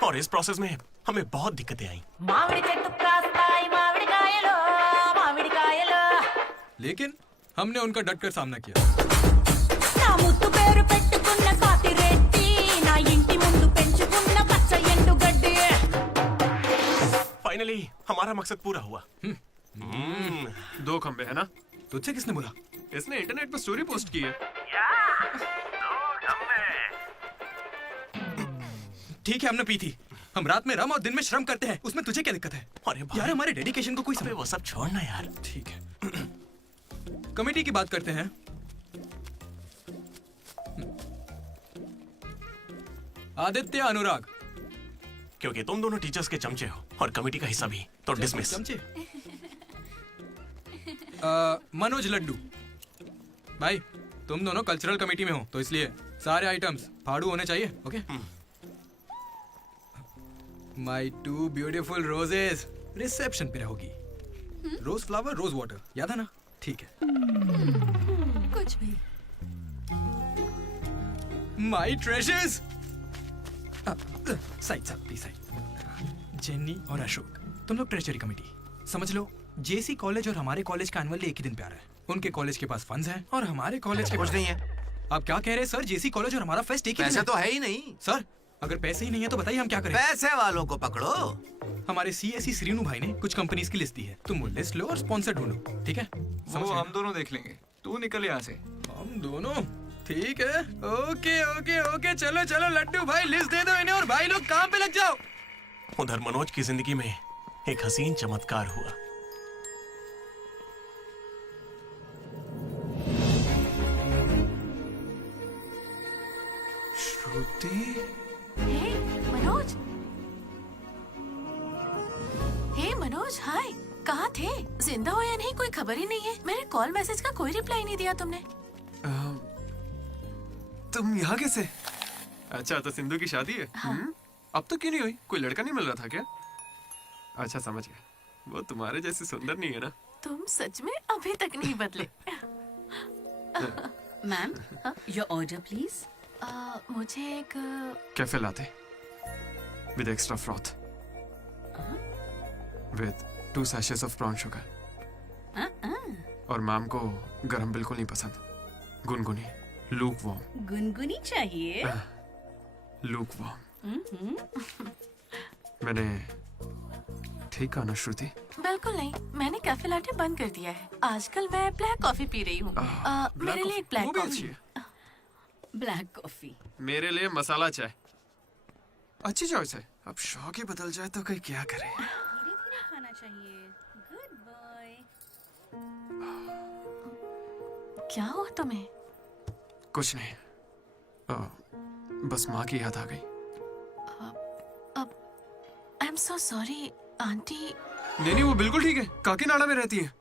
और इस प्रोसेस में हमें बहुत दिक्कतें आई। लेकिन हमने उनका डटकर सामना किया। फाइनली हमारा मकसद पूरा हुआ। 2 खंबे है ना? तुझसे किसने बोला? इसने इंटरनेट पर स्टोरी पोस्ट की है। ठीक है, हमने पी थी। हम रात में रम और दिन में श्रम करते हैं, उसमें तुझे क्या दिक्कत है? अरे यार हमारे डेडिकेशन को कोई समझ। वो सब छोड़ना यार। ठीक है, कमेटी की बात करते हैं। आदित्य, अनुराग, क्योंकि तुम दोनों टीचर्स के चमचे हो और कमेटी का हिस्सा भी, तो डिसमिस। चमचे। मनोज, लड्डू भाई, तुम दोनों कल्चरल कमेटी में हो, तो इसलिए सारे आइटम्स फाड़ू होने चाहिए। ओके? माई 2 ब्यूटीफुल रोजेस रिसेप्शन पे रहोगी। रोज फ्लावर, रोज वाटर, याद है ना? ठीक है। कुछ भी। माई ट्रेजर्स, साइड साइड। जेन्नी और अशोक, तुम लोग ट्रेजरी कमेटी। समझ लो, जेसी कॉलेज और हमारे कॉलेज का एनुअल डे एक ही दिन पे आ रहा है। उनके कॉलेज के पास फंड्स हैं और हमारे कॉलेज के कुछ पास नहीं है। आप क्या कह रहे हैं सर? जेसी कॉलेज और हमारा फेस्ट एक ही दिन पैसे तो है ही नहीं। सर, अगर पैसे ही नहीं है तो बताइए हम क्या करें? पैसे वालों को पकड़ो। हमारे सीएससी श्रीनु भाई ने कुछ कंपनीज की लिस्ट दी है, तुम वो लिस्ट लो और स्पॉन्सर ढूंढो। ठीक है? वो हम दोनों देख लेंगे, तू निकल यहाँ से। हम दोनों? ठीक है। ओके ओके ओके, चलो चलो लड्डू भाई, लिस्ट दे दो इन्हें और भाई लोग काम पे लग जाओ। उधर मनोज की जिंदगी में एक हसीन चमत्कार हुआ। श्रुति, हे मनोज, हे मनोज, हाय। कहाँ थे? जिंदा हो या नहीं कोई खबर ही नहीं है। मेरे कॉल मैसेज का कोई रिप्लाई नहीं दिया तुमने। तुम यहाँ कैसे? अच्छा, तो सिंधु की शादी है? हाँ। अब तो क्यों नहीं हुई? कोई लड़का नहीं मिल रहा था क्या? अच्छा, समझ गया। वो तुम्हारे जैसे सुंदर नहीं है ना? तुम सच में अभी तक नहीं बदले। Ma'am, your order please. मुझे एक cafe latte with extra froth with 2 sachets of brown sugar. और मैम को गरम बिल्कुल नहीं पसंद, गुनगुनी, लूक वार्म। गुनगुनी चाहिए। Lukewarm. मैंने ठीक कहा ना श्रुति? बिल्कुल नहीं, मैंने कैफे लाटे बंद कर दिया है। आजकल मैं ब्लैक कॉफी पी रही हूँ। मेरे लिए एक ब्लैक कॉफी। Black coffee. मेरे लिए मसाला चाय। अच्छी चॉइस है। अब शौक ही बदल जाए तो कोई क्या करे। धीरे धीरे खाना चाहिए। Good boy. क्या हुआ तुम्हें? कुछ नहीं, बस माँ की याद आ गई। I am so sorry aunty. नहीं, वो बिल्कुल ठीक है। काकीनाडा में रहती है।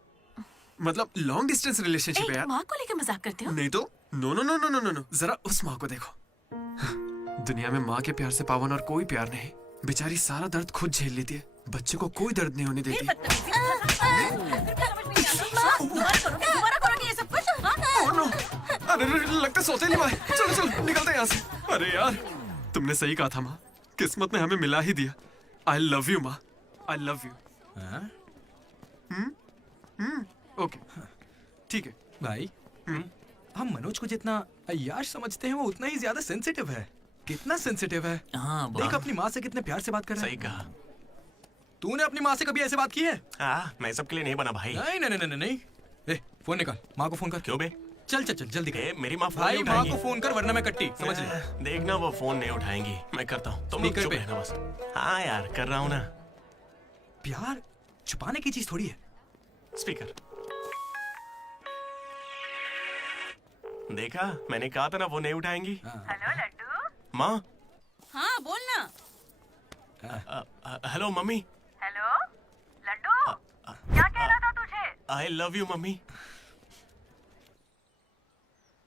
मतलब लॉन्ग डिस्टेंस रिलेशनशिप है यार। माँ को लेकर मजाक करते हो? नहीं तो no no no no no no, जरा उस माँ को देखो। दुनिया में माँ के प्यार से पावन और कोई प्यार नहीं। बेचारी सारा दर्द खुद झेल लेती है, बच्चे को कोई दर्द नहीं होने देती। अरे लगता सौतेली माँ है। चलो चलो निकलते हैं यहाँ से। अरे यार, तुमने सही कहा था माँ, किस्मत ने हमें मिला ही दिया। आई लव यू माँ, आई लव यू। ओके, ठीक है भाई। हम मनोज को जितना अय्याश समझते हैं वो उतना ही ज्यादा सेंसिटिव है। कितना सेंसिटिव है। हाँ, देख अपनी माँ से कितने प्यार से बात कर रहा है। सही कहा। तूने अपनी माँ से कभी ऐसे बात की है? मैं सबके लिए नहीं बना भाई। नहीं नहीं नहीं नहीं नहीं। ए, फोन निकाल, माँ को फोन कर। क्यों बे? चल चल चल जल्दी कर। मेरी माँ फोन भाई नहीं माँ उठाएंगी। को फोन कर वरना मैं कट्टी समझ ले। देखना वो फोन नहीं उठाएंगी, मैं करता हूँ, तुम लोग स्पीकर चुप पे। रहना बस। हाँ यार कर रहा हूँ ना। प्यार छुपाने की चीज थोड़ी है। स्पीकर। देखा, मैंने कहा था ना वो नहीं उठाएंगी। हेलो लड्डू। माँ। हाँ बोलना। Hello mummy. हेलो लड्डू, क्या कहना था तुझे? I love you mummy.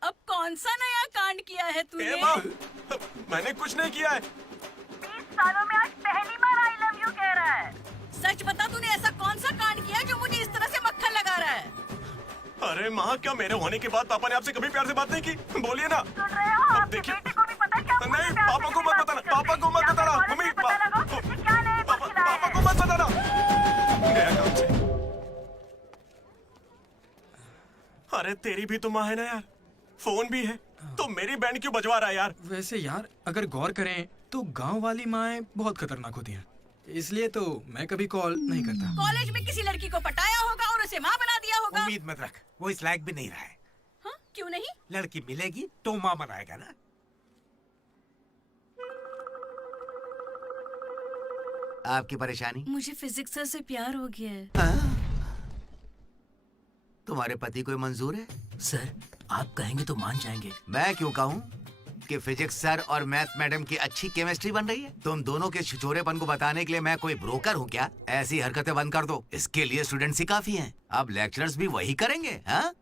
अब कौन सा नया कांड किया है तूने? माँ, मैंने कुछ नहीं किया है। 20 सालों में आज पहली बार आई लव यू कह रहा है। सच बता, तूने ऐसा कौन सा कांड किया जो मुझे इस तरह से मक्खन लगा रहा है? अरे माँ, क्या मेरे होने के बाद पापा ने आपसे कभी प्यार से बात नहीं की? बोलिए ना। सुन रहे हो? आपके बेटे को भी पता है क्या? नहीं, पापा को मत बताना, पापा को मत बताना, मम्मी। पापा को मत बताना। गया काम से। अरे तेरी भी तो माँ है ना यार, फोन भी है, तो मेरी बैंड क्यों बजवा रहा है यार? वैसे यार अगर गौर करें तो गांव वाली माएं बहुत खतरनाक होती हैं, इसलिए तो मैं कभी कॉल नहीं करता। कॉलेज में किसी लड़की को पटाया होगा और उसे माँ बना दिया होगा। उम्मीद मत रख, वो इस लायक भी नहीं रहा है। हाँ? क्यों नहीं? लड़की मिलेगी तो माँ बनाएगा ना। आपकी परेशानी? मुझे फिजिक्स सर से प्यार हो गया है। तुम्हारे पति को मंजूर है? सर आप कहेंगे तो मान जाएंगे। मैं क्यों कहूँ कि फिजिक्स सर और मैथ मैडम की अच्छी केमिस्ट्री बन रही है। तुम दोनों के छिछोरेपन को बताने के लिए मैं कोई ब्रोकर हूँ क्या? ऐसी हरकतें बंद कर दो, इसके लिए स्टूडेंट्स ही काफी हैं। अब लेक्चरर्स भी वही करेंगे। हाँ,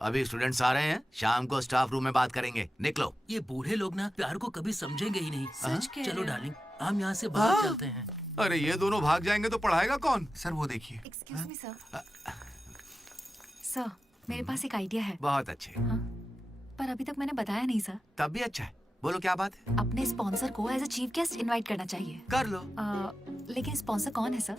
अभी स्टूडेंट्स आ रहे हैं, शाम को स्टाफ रूम में बात करेंगे, निकलो। ये बूढ़े लोग ना प्यार को कभी समझेंगे ही नहीं। सच कह चलो रहे हो। डार्लिंग, हम यहाँ से बाहर हाँ? चलते हैं। अरे ये दोनों भाग जाएंगे तो पढ़ाएगा कौन? सर वो देखिए। Excuse me sir. सर मेरे पास एक आइडिया है। बहुत अच्छे। पर अभी तक मैंने बताया नहीं सर। तब भी अच्छा है, बोलो क्या बात है? अपने स्पॉन्सर को as a chief guest invite करना चाहिए। कर लो। लेकिन स्पॉन्सर कौन है सर?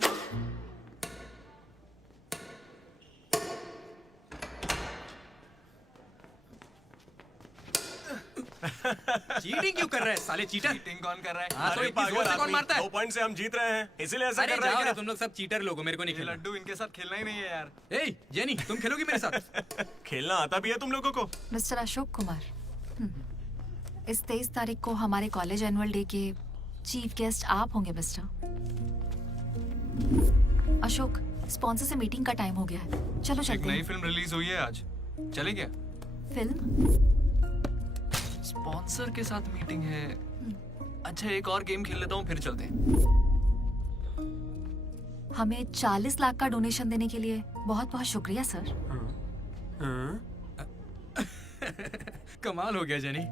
चीटिंग क्यों कर रहे हैं साले चीटर? चीटिंग कौन कर रहा है? हाँ, तो अरे इतनी जोर पागल से कौन आदमी, मारता है? 2 पॉइंट से हम जीत रहे हैं, इसीलिए ऐसा अरे कर रहे जाओ हैं रे, क्या? तुम लोग सब चीटर लोग हो, मेरे को नहीं ये खेलना। लड्डू इनके साथ खेलना ही नहीं है यार। ए जेनी, तुम खेलोगी मेरे साथ? खेलना आता भी है तुम लोगों को? मिस्टर अशोक कुमार, इस 23 तारीख को हमारे कॉलेज एनुअल डे के चीफ गेस्ट आप होंगे मिस्टर अशोक। स्पॉन्सर से मीटिंग का टाइम हो गया है, चलो एक चलते नई हैं। फिल्म रिलीज हुई है आज, चले क्या? फिल्म? स्पॉन्सर के साथ मीटिंग है। अच्छा एक और गेम खेल लेता हूँ फिर चलते हैं। हमें 40 लाख का डोनेशन देने के लिए बहुत बहुत शुक्रिया सर। कमाल हो गया जेनी,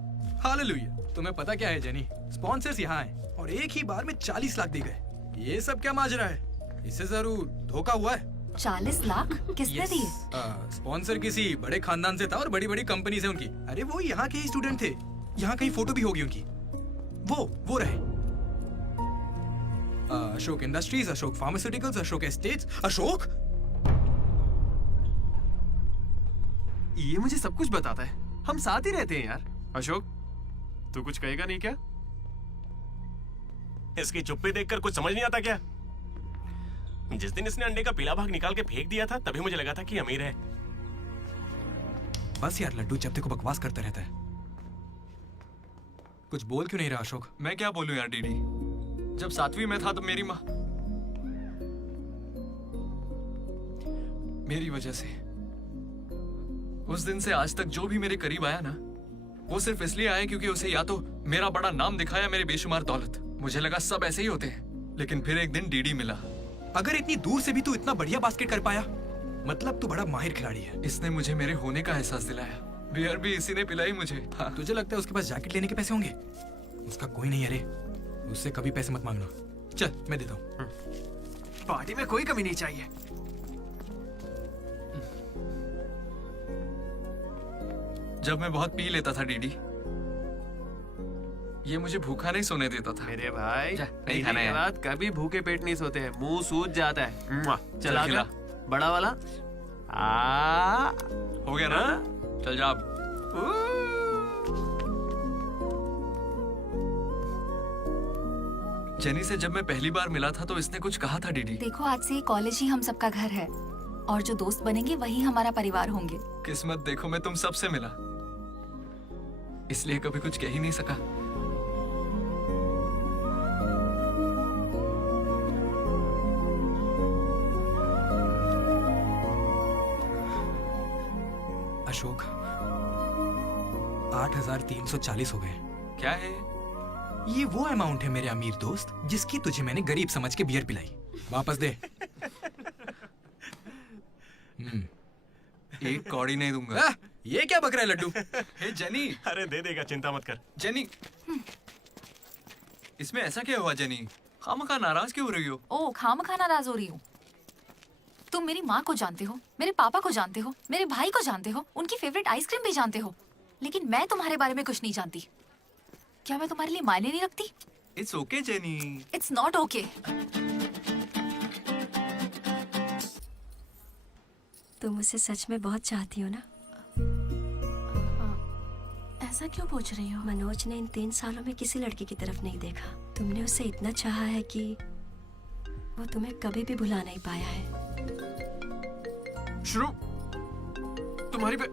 हालेलुया। तुम्हें पता क्या है जेनी, स्पॉन्सर्स यहाँ हैं और एक ही बार में 40 लाख दे गए। ये सब क्या माजरा है? इससे जरूर धोखा हुआ है। 40 लाख किसने दिए? स्पॉन्सर किसी बड़े खानदान से था और बड़ी बड़ी कंपनी से उनकी। अरे वो यहाँ के ही स्टूडेंट थे, यहाँ कहीं फोटो भी होगी उनकी। वो रहे Ashok industries, Ashok pharmaceuticals, Ashok estates. Ashok ये मुझे सब कुछ बताता है, हम साथ ही रहते हैं यार। अशोक तू कुछ कहेगा नहीं क्या? इसकी चुप्पी देखकर कुछ समझ नहीं आता क्या? जिस दिन इसने अंडे का पीला भाग निकाल के फेंक दिया था, तभी मुझे लगा था कि अमीर है। बस यार लड्डू जब देखो बकवास करता रहता है। कुछ बोल क्यों नहीं रहा अशोक? मैं क्या बोलूं यार डीडी, जब 7वीं में था तब मेरी माँ मेरी वजह से उस दिन से आज तक जो भी मेरे करीब आया ना, वो सिर्फ इसलिए आया क्योंकि उसे या तो मेरा बड़ा नाम दिखाया, मेरी बेशुमार दौलत। मुझे लगा सब ऐसे ही होते हैं, लेकिन फिर एक दिन डीडी मिला। अगर इतनी दूर से भी तू इतना बढ़िया बास्केट कर पाया, मतलब तू बड़ा माहिर खिलाड़ी है। इसने मुझे मेरे होने का एहसास दिलाया। बियर भी इसी ने पिलाई मुझे। हाँ। तुझे लगता है उसके पास जैकेट लेने के पैसे होंगे? उसका कोई नहीं। अरे उससे कभी पैसे मत मांगना। चल मैं देता हूँ। पार्टी में कोई कमी नहीं चाहिए। जब मैं बहुत पी लेता था डीडी, ये मुझे भूखा नहीं सोने देता था। मेरे भाई नहीं खाना के है। बाद कभी भूखे पेट नहीं सोते हैं, मुंह सूज जाता है। चल खिला। आगे बड़ा वाला। हो गया ना? चल जा अब। जेनी से जब मैं पहली बार मिला था तो इसने कुछ कहा था डीडी। देखो आज से ये कॉलेज ही हम सबका घर है। और जो दोस्त बनेंगे वही हमारा परिवार होंगे। किस्मत देखो, मैं तुम सबसे मिला, इसलिए कभी कुछ कह ही नहीं सका। अशोक, 8,340 हो गए। क्या है ये? वो अमाउंट है मेरे अमीर दोस्त जिसकी तुझे मैंने गरीब समझ के बियर पिलाई। वापस दे। एक कौड़ी नहीं दूंगा। ये क्या बक रहा है लड्डू? हे जेनी। अरे दे देगा, चिंता मत कर। जेनी, इसमें ऐसा क्या हुआ जेनी? खामखा नाराज क्यों हो रही हो? ओ, खामखा नाराज हो रही हूँ? तुम मेरी माँ को जानते हो, मेरे पापा को जानते हो, मेरे भाई को जानते हो, उनकी फेवरेट आइसक्रीम भी जानते हो, लेकिन मैं तुम्हारे बारे में कुछ नहीं जानती। क्या मैं तुम्हारे लिए मायने नहीं रखती? It's okay jenny. It's not okay. तुम मुझे सच में बहुत चाहती हो ना? ऐसा क्यों पूछ रही हो? मनोज ने इन 3 सालों में किसी लड़की की तरफ नहीं देखा। तुमने उसे इतना चाहा है कि वो तुम्हें कभी भी भुला नहीं पाया है। शुरू, तुम्हारी पे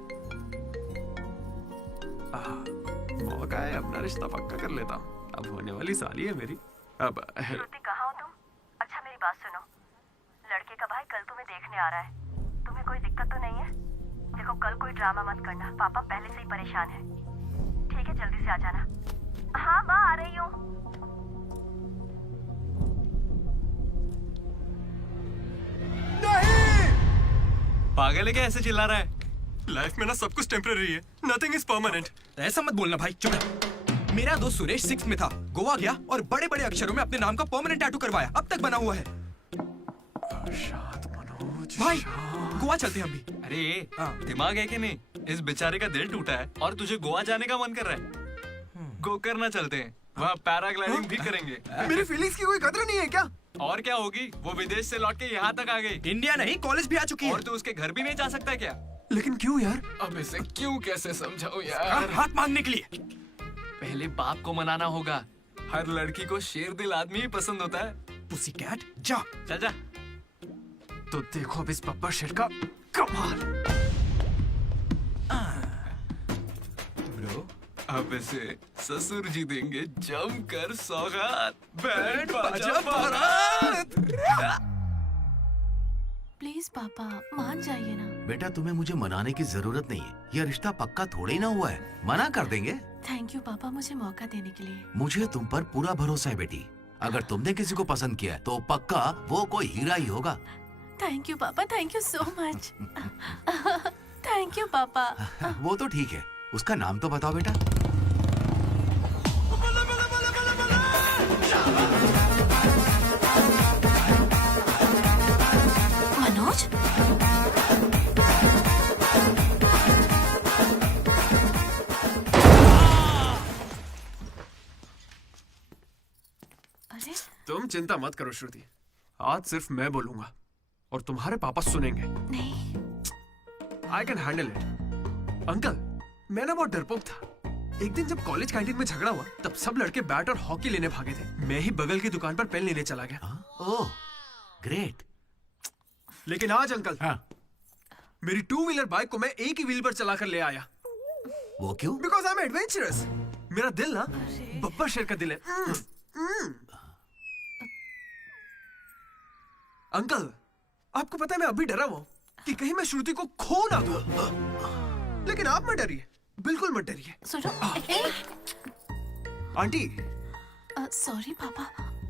मौका है, अपना रिश्ता पक्का कर लेता हूँ। अब होने वाली साली है मेरी। अब श्रुति, कहाँ हो तुम? अच्छा मेरी बात सुनो, लड़के का भाई कल तुम्हें देखने आ रहा है। तुम्हें कोई दिक्कत तो नहीं है? देखो कल कोई ड्रामा मत करना, पापा पहले से ही परेशान है। ठीक है, जल्दी से आ जाना। हाँ माँ, आ रही हूँ। पागल है क्या, ऐसे चिल्ला रहा है? लाइफ में ना सब कुछ टेम्परेरी है, नथिंग इज परमानेंट। ऐसा मत बोलना भाई, चुप रह। मेरा दोस्त सुरेश 6th में था, गोवा गया और बड़े बड़े अक्षरों में अपने नाम का परमानेंट टैटू करवाया, अब तक बना हुआ है। भाई गोवा चलते हैं अभी। अरे दिमाग है कि नहीं? इस बेचारे का दिल टूटा है और तुझे गोवा जाने का मन कर रहा है। गो करना चलते हैं, वहाँ पैराग्लाइडिंग भी करेंगे। मेरी फीलिंग्स की कोई कदर नहीं है क्या? और क्या होगी, वो विदेश से लौट के यहाँ तक आ गई। इंडिया नहीं, कॉलेज भी आ चुकी है। और तू उसके घर भी नहीं जा सकता क्या? लेकिन क्यों यार? अब इसे क्यों कैसे समझाऊं यार? हाथ मांगने के लिए पहले बाप को मनाना होगा। हर लड़की को शेर दिल आदमी ही पसंद होता है। पुसी कैट, जा चल जा। तो देखो अब इस पप्पा शेर का कमाल। ब्रो, अब इसे ससुर जी देंगे जमकर सौगात। बैंड बाजा बारात। प्लीज पापा, मान जाइए ना। बेटा, तुम्हें मुझे मनाने की जरूरत नहीं है। यह रिश्ता पक्का थोड़े ही ना हुआ है, मना कर देंगे। थैंक यू पापा, मुझे मौका देने के लिए। मुझे तुम पर पूरा भरोसा है बेटी। अगर तुमने किसी को पसंद किया तो पक्का वो कोई हीरा ही होगा। थैंक यू पापा, thank you so much. Thank you पापा। वो तो ठीक है, उसका नाम तो बताओ बेटा। मनोज, अरे तुम चिंता मत करो श्रुति, आज सिर्फ मैं बोलूंगा और तुम्हारे पापा सुनेंगे। नहीं, I can handle it. Uncle, मैं ना बहुत डरपोक था। एक दिन जब कॉलेज कैंटीन में झगड़ा हुआ, तब सब लड़के बैट और हॉकी लेने भागे थे। मैं ही बगल की दुकान पर पेन लेने चला गया। ओह, ग्रेट। लेकिन आज अंकल, मेरी 2 व्हीलर बाइक को मैं एक ही व्हील पर चलाकर ले आया। वो क्यों? Because I am adventurous. मेरा दिल ना बब्बर शेर का दिल है। अंकल, आपको पता है मैं अभी डरा हुआ हूं कि कहीं मैं श्रुति को खो ना दूं। लेकिन आप मत डरिए, बिल्कुल मत डरिए। सुनो। आंटी, सॉरी पापा।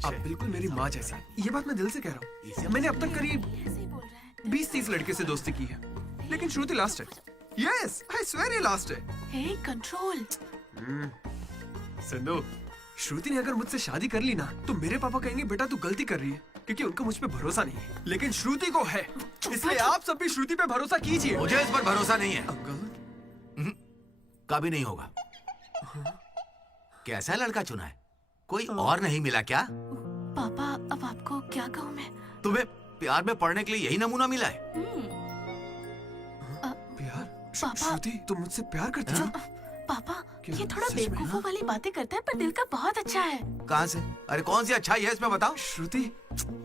आप बिल्कुल मेरी माँ जैसी हैं। ये बात मैं दिल से कह रहा हूँ। मैंने अब तक करीब 20-30 लड़के से दोस्ती की है, लेकिन श्रुति लास्ट है। यस, आई स्वेयर ये लास्ट है। हे, कंट्रोल। सिंधु, श्रुति ने अगर मुझसे शादी कर ली ना, तो मेरे पापा कहेंगे बेटा तू गलती कर रही है, क्योंकि उनको मुझ पे भरोसा नहीं है। लेकिन श्रुति को है, इसलिए आप सब भी श्रुति पे भरोसा कीजिए। मुझे इस पर भरोसा नहीं है। अंकल, कभी नहीं होगा। कैसा लड़का चुना है? कोई और नहीं मिला क्या? पापा, अब आपको क्या कहूँ मैं? तुम्हें प्यार में पड़ने के लिए यही नमूना मिला है? प्यार? श्रुति, तुम मुझसे प्यार करती हो? पापा, ये थोड़ा बेवकूफों वाली बातें करता है, पर दिल का बहुत अच्छा है। कहाँ से? अरे कौन सी अच्छाई है इसमें बताओ। श्रुति,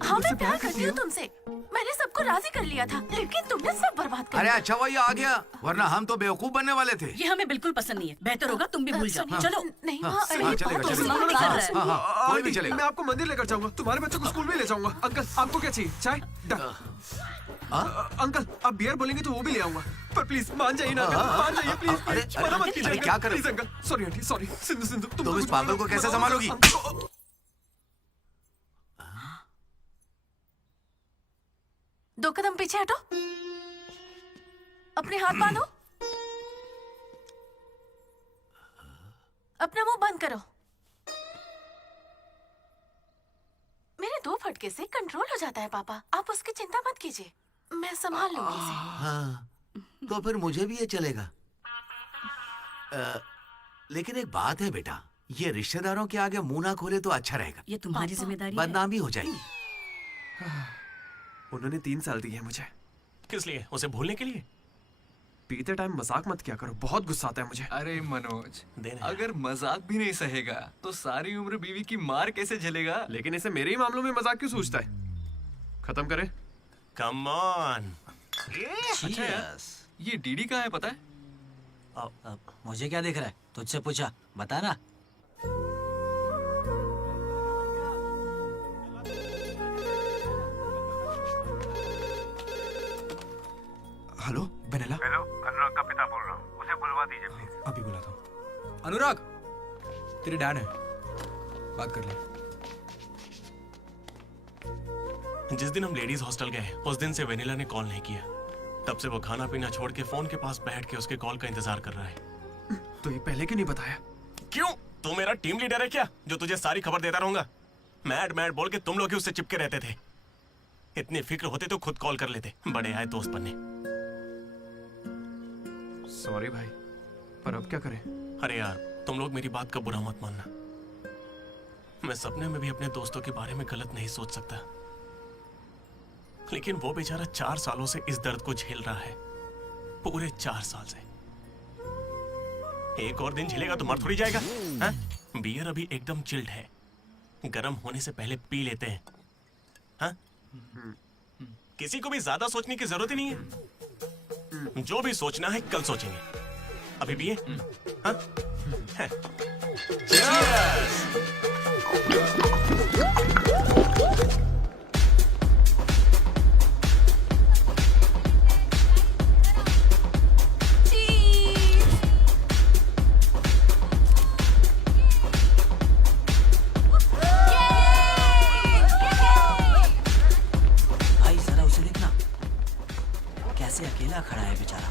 हाँ, मैं प्यार करती हूँ तुमसे। मैंने सबको राजी कर लिया था, लेकिन तुमने सब बर्बाद कर अरे दिया। अच्छा हुआ ये आ गया, वरना हम तो बेवकूफ बनने वाले थे। ये हमें बिल्कुल पसंद नहीं है। बेहतर होगा तुम भी भूल जाओ। सुनिए, चलो। नहीं हाँ, माँ, अरे हाँ, ये चलेगा, बहुत चलेगा। ओवर कर रहा है। हाँ, हाँ, कोई भी आंटी, चलेगा। मैं आपको मंदिर लेकर जाऊंगा, तुम्हारे बच्चों को स्कूल में ले जाऊंगा। अंकल आपको क्या चाहिए? चाय? अंकल आप बियर बोलेंगे तो वो भी ले आऊंगा, पर प्लीज मान जाइए ना अंकल, मान जाइए प्लीज प्लीज, मना मत कीजिए। क्या कर रहे हो? Please uncle, sorry aunty, sorry. Sindhu Sindhu तुम इस पागल को कैसे संभालोगी? दो कदम पीछे हटो, अपने हाथ बांधो, अपना मुंह बंद करो। मेरे 2 फटके से कंट्रोल हो जाता है पापा, आप उसकी चिंता मत कीजिए, मैं संभाल लूंगी इसे। हाँ, तो फिर मुझे भी ये चलेगा। लेकिन एक बात है बेटा, ये रिश्तेदारों के आगे मुंह ना खोले तो अच्छा रहेगा। ये तुम्हारी जिम्मेदारी है। बदनामी हो जाएगी। उन्होंने 3 साल दिए मुझे। किस लिए? उसे भूलने के लिए? पीते टाइम मजाक मत किया करो, बहुत गुस्सा आता है मुझे। अरे मनोज, अगर मजाक भी नहीं सहेगा तो सारी उम्र बीवी की मार कैसे झेलेगा? लेकिन इसे मेरे ही मामलों में मजाक क्यों सोचता है? खत्म करें। Come on. ये डीडी कहाँ है पता है? मुझे क्या दिख रहा है? तुझसे पूछा, बता ना। Hello vanilla. हेलो, अनुराग का पिता बोल रहा हूँ, उसे बुलवा दीजिए प्लीज। अभी बुलाता हूँ। अनुराग, तेरे डैड है, बात कर ले। जिस दिन हम लेडीज हॉस्टल गए उस दिन से वेनिला ने कॉल नहीं किया। तब से वो खाना पीना छोड़ के फोन के पास बैठ के उसके कॉल का इंतजार कर रहा है। तो ये पहले क्यों नहीं बताया? क्यों? तू मेरा टीम लीडर है क्या, जो तुझे सारी खबर देता रहूंगा? मैड मैड बोल के तुम लोग ही उससे चिपके रहते थे। इतनी फिक्र होती तो खुद कॉल कर लेते, बड़े आए दोस्त बनने। सॉरी भाई, पर अब क्या करें? अरे यार, तुम लोग मेरी बात का बुरा मत मानना। मैं सपने में भी अपने दोस्तों के बारे में गलत नहीं सोच सकता, लेकिन वो बेचारा 4 सालों से इस दर्द को झेल रहा है, पूरे 4 साल से। एक और दिन झेलेगा तो मर थोड़ी जाएगा। हाँ? बियर अभी एकदम चिल्ड है, गर्म होने से पहले पी लेते हैं। हाँ? किसी को भी ज्यादा सोचने की जरूरत ही नहीं है। जो भी सोचना है कल सोचेंगे, अभी पिए। हाँ? है। भाई जरा उसे देखना, कैसे अकेला खड़ा है बेचारा,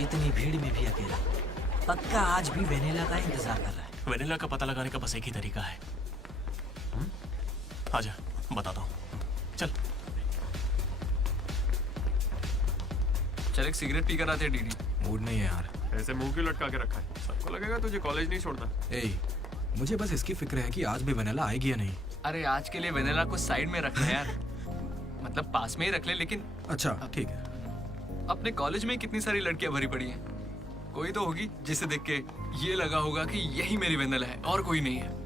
इतनी भीड़ में भी अकेला। पक्का आज भी वेनिला का इंतजार कर रहा है। वेनिला का पता लगाने का बस एक ही तरीका है। आजा, बताता हूँ। चल। चल एक सिगरेट पी कर आते हैं डीडी। मूड नहीं है यार। ऐसे मुंह क्यों लटका के रखा है? सबको लगेगा तुझे कॉलेज नहीं छोड़ना। मुझे बस इसकी फिक्र है कि आज भी वेनिला आएगी या नहीं। अरे आज के लिए वेनिला को साइड में रख ले यार, मतलब पास में ही रख ले। लेकिन अच्छा ठीक है। अपने कॉलेज में कितनी सारी लड़कियां भरी पड़ी हैं, कोई तो होगी जिसे देख के ये लगा होगा कि यही मेरी वेनिला है और कोई नहीं है।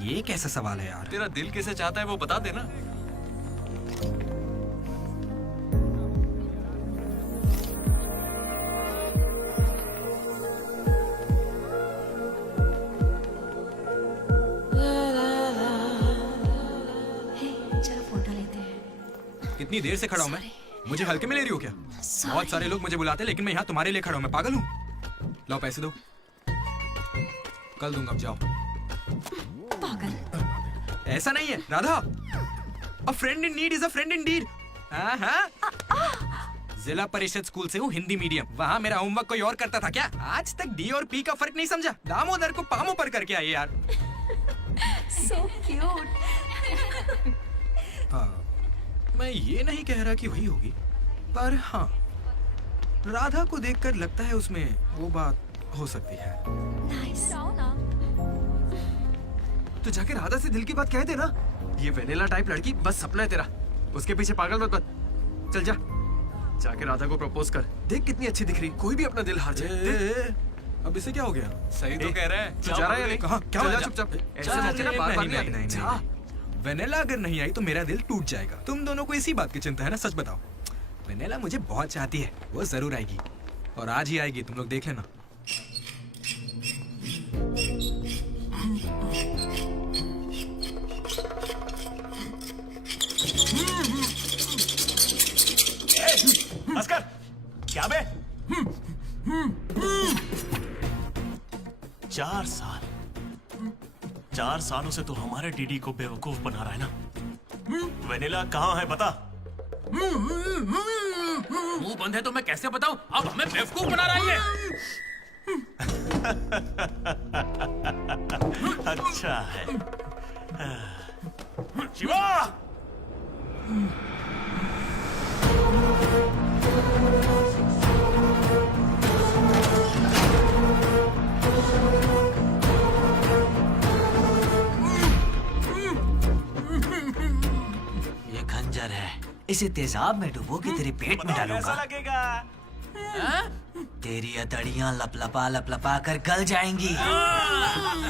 ये कैसा सवाल है यार? तेरा दिल कैसे चाहता है वो बता देना। चलो फोटो लेते हैं। कितनी देर से खड़ा हूँ मैं? मुझे हल्के में ले रही हो क्या? बहुत सारे लोग मुझे बुलाते लेकिन मैं यहाँ तुम्हारे लिए खड़ा हूँ। मैं पागल हूँ? लाओ पैसे दो, कल दूंगा, अब जाओ। पागल। ऐसा नहीं है राधा, अ friend in need is a friend Indeed. जिला परिषद स्कूल से हूँ, हिंदी मीडियम। वहाँ मेरा होमवर्क कोई और करता था क्या? आज तक डी और पी का फर्क नहीं समझा। दामोदर को पामो पर करके आइए यार। So cute. मैं ये नहीं कह रहा कि वही होगी, पर हाँ, राधा को देखकर लगता है उसमें वो बात हो सकती है। तो जाके राधा से दिल की बात कह दे ना। ये वेनिला टाइप लड़की बस सपना है तेरा, उसके पीछे पागल मत बन। चल जा, जाके राधा को प्रपोज कर। देख कितनी अच्छी दिख रही, कोई भी अपना दिल हार जाए। अब इसे क्या हो गया? सही तो कह रहा है। तू जा रहा है या नहीं? कहाँ? क्या चल हो जा गया? चुपचाप। ऐसे नहीं, मौके ना बार-बार नहीं, नहीं नहीं, आते। नहीं, जा। वेनिला अगर नहीं आई तो मेरा दिल टूट जाएगा। तुम दोनों को इसी बात की चिंता है ना? सच बताओ। वेनेला मुझे बहुत चाहती है, वो जरूर आएगी और आज ही आएगी, तुम लोग देख लेना। अस्कर, क्या बे? 4 सालों से तो हमारे डीडी को बेवकूफ बना रहा है ना। वेनिला कहाँ है बता? मुंह बंद है तो मैं कैसे बताऊं? अब हमें बेवकूफ बना रहा है। अच्छा है। शिवा! ये खंजर है, इसे तेजाब में डुबो के तेरे पेट में डालूंगा। कैसा लगेगा? तेरी अतड़ियां लपलपा लपलपा कर गल जाएंगी।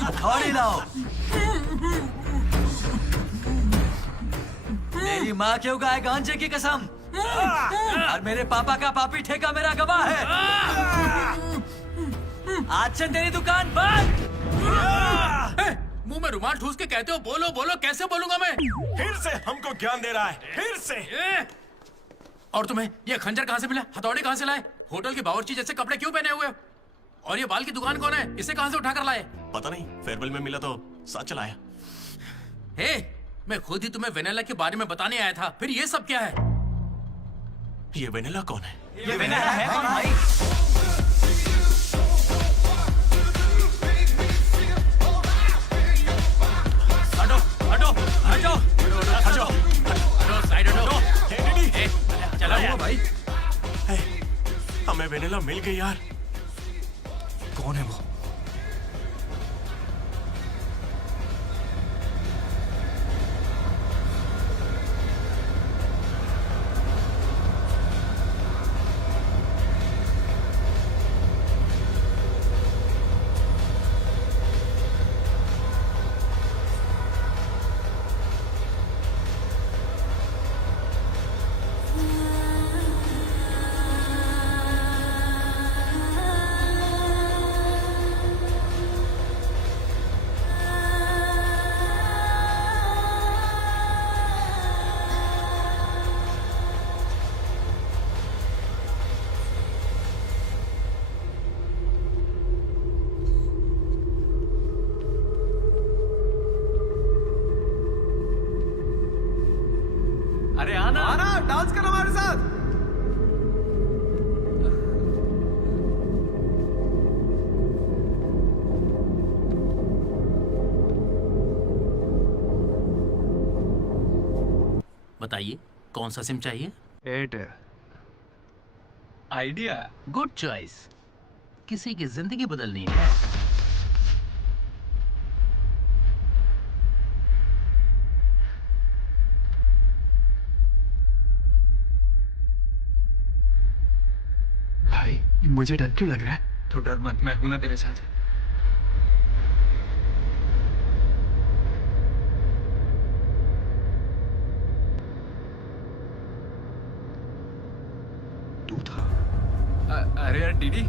हथौड़ी लाओ। मेरी माँ क्यों गाय गांजे की कसम, और मेरे पापा का पापी ठेका मेरा गवाह है। आज से तेरी दुकान बंद। मुंह में रुमाल ठूस के कहते हो बोलो बोलो, कैसे बोलूंगा मैं? फिर से हमको ज्ञान दे रहा है, फिर से। और तुम्हें ये खंजर कहाँ से मिला? हथौड़ी कहाँ से लाए? होटल के बावर्ची जैसे कपड़े क्यों पहने हुए? और ये बाल की दुकान कौन है? इसे कहाँ से उठा कर लाए? पता नहीं, फेयरवेल में मिला तो साथ चलाया। हे, मैं खुद ही तुम्हें वेनिला के बारे में बताने आया था, फिर ये सब क्या है? ये वेनिला कौन है? ये वेनिला है कौन भाई? हटो हटो हटो हटो हटो, साइड हटो। चला हुआ भाई। हमें वेनिला मिल गई यार। कौन है वो? अरे आना आना, डांस कर हमारे साथ। बताइए कौन सा सिम चाहिए? एयरटेल। आइडिया। Good choice. किसी की जिंदगी बदलनी है। भाई मुझे डर क्यों लग रहा है? तो डर मत, मैं हूं ना तेरे साथ। तू था? अरे यार डीडी,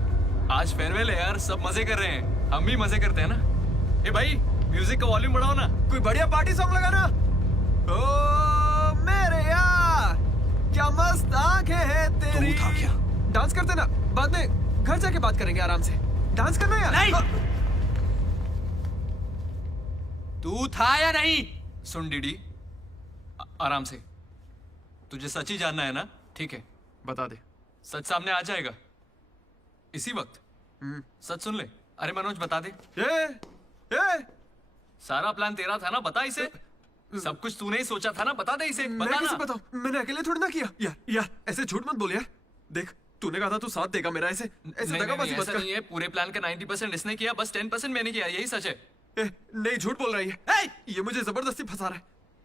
आज फेयरवेल है यार, सब मजे कर रहे हैं, हम भी मजे करते हैं ना। ए भाई, म्यूजिक का वॉल्यूम बढ़ाओ ना। कोई बढ़िया पार्टी सॉन्ग लगाना। ओ मेरे यार, क्या मस्त आंखें हैं तेरी। तू था क्या? डांस करते ना, बाद में घर जाके बात करेंगे आराम से। डांस करना यार। नहीं। तू था या नहीं? सुन डीडी, आराम से। तुझे सच ही जानना है ना? ठीक है, बता दे। सच सामने आ जाएगा इसी वक्त। सच सुन ले। अरे मनोज बता दे। सारा प्लान तेरा था ना, बता इसे। सब कुछ तूने ही सोचा था ना, बता दे इसे। मैं बता कैसे ना। बताऊं? मैंने अकेले थोड़ी ना किया। यार ऐसे झूठ मत बोल यार। देख, तूने कहा था तू साथ देगा मेरा, ऐसे दगाबाजी मत ऐसा कर। नहीं है। पूरे प्लान का 90% इसने किया, बस 10% मैंने किया, यही सच है। नहीं, झूठ बोल रही है। ये मुझे जबरदस्ती फंसा रहा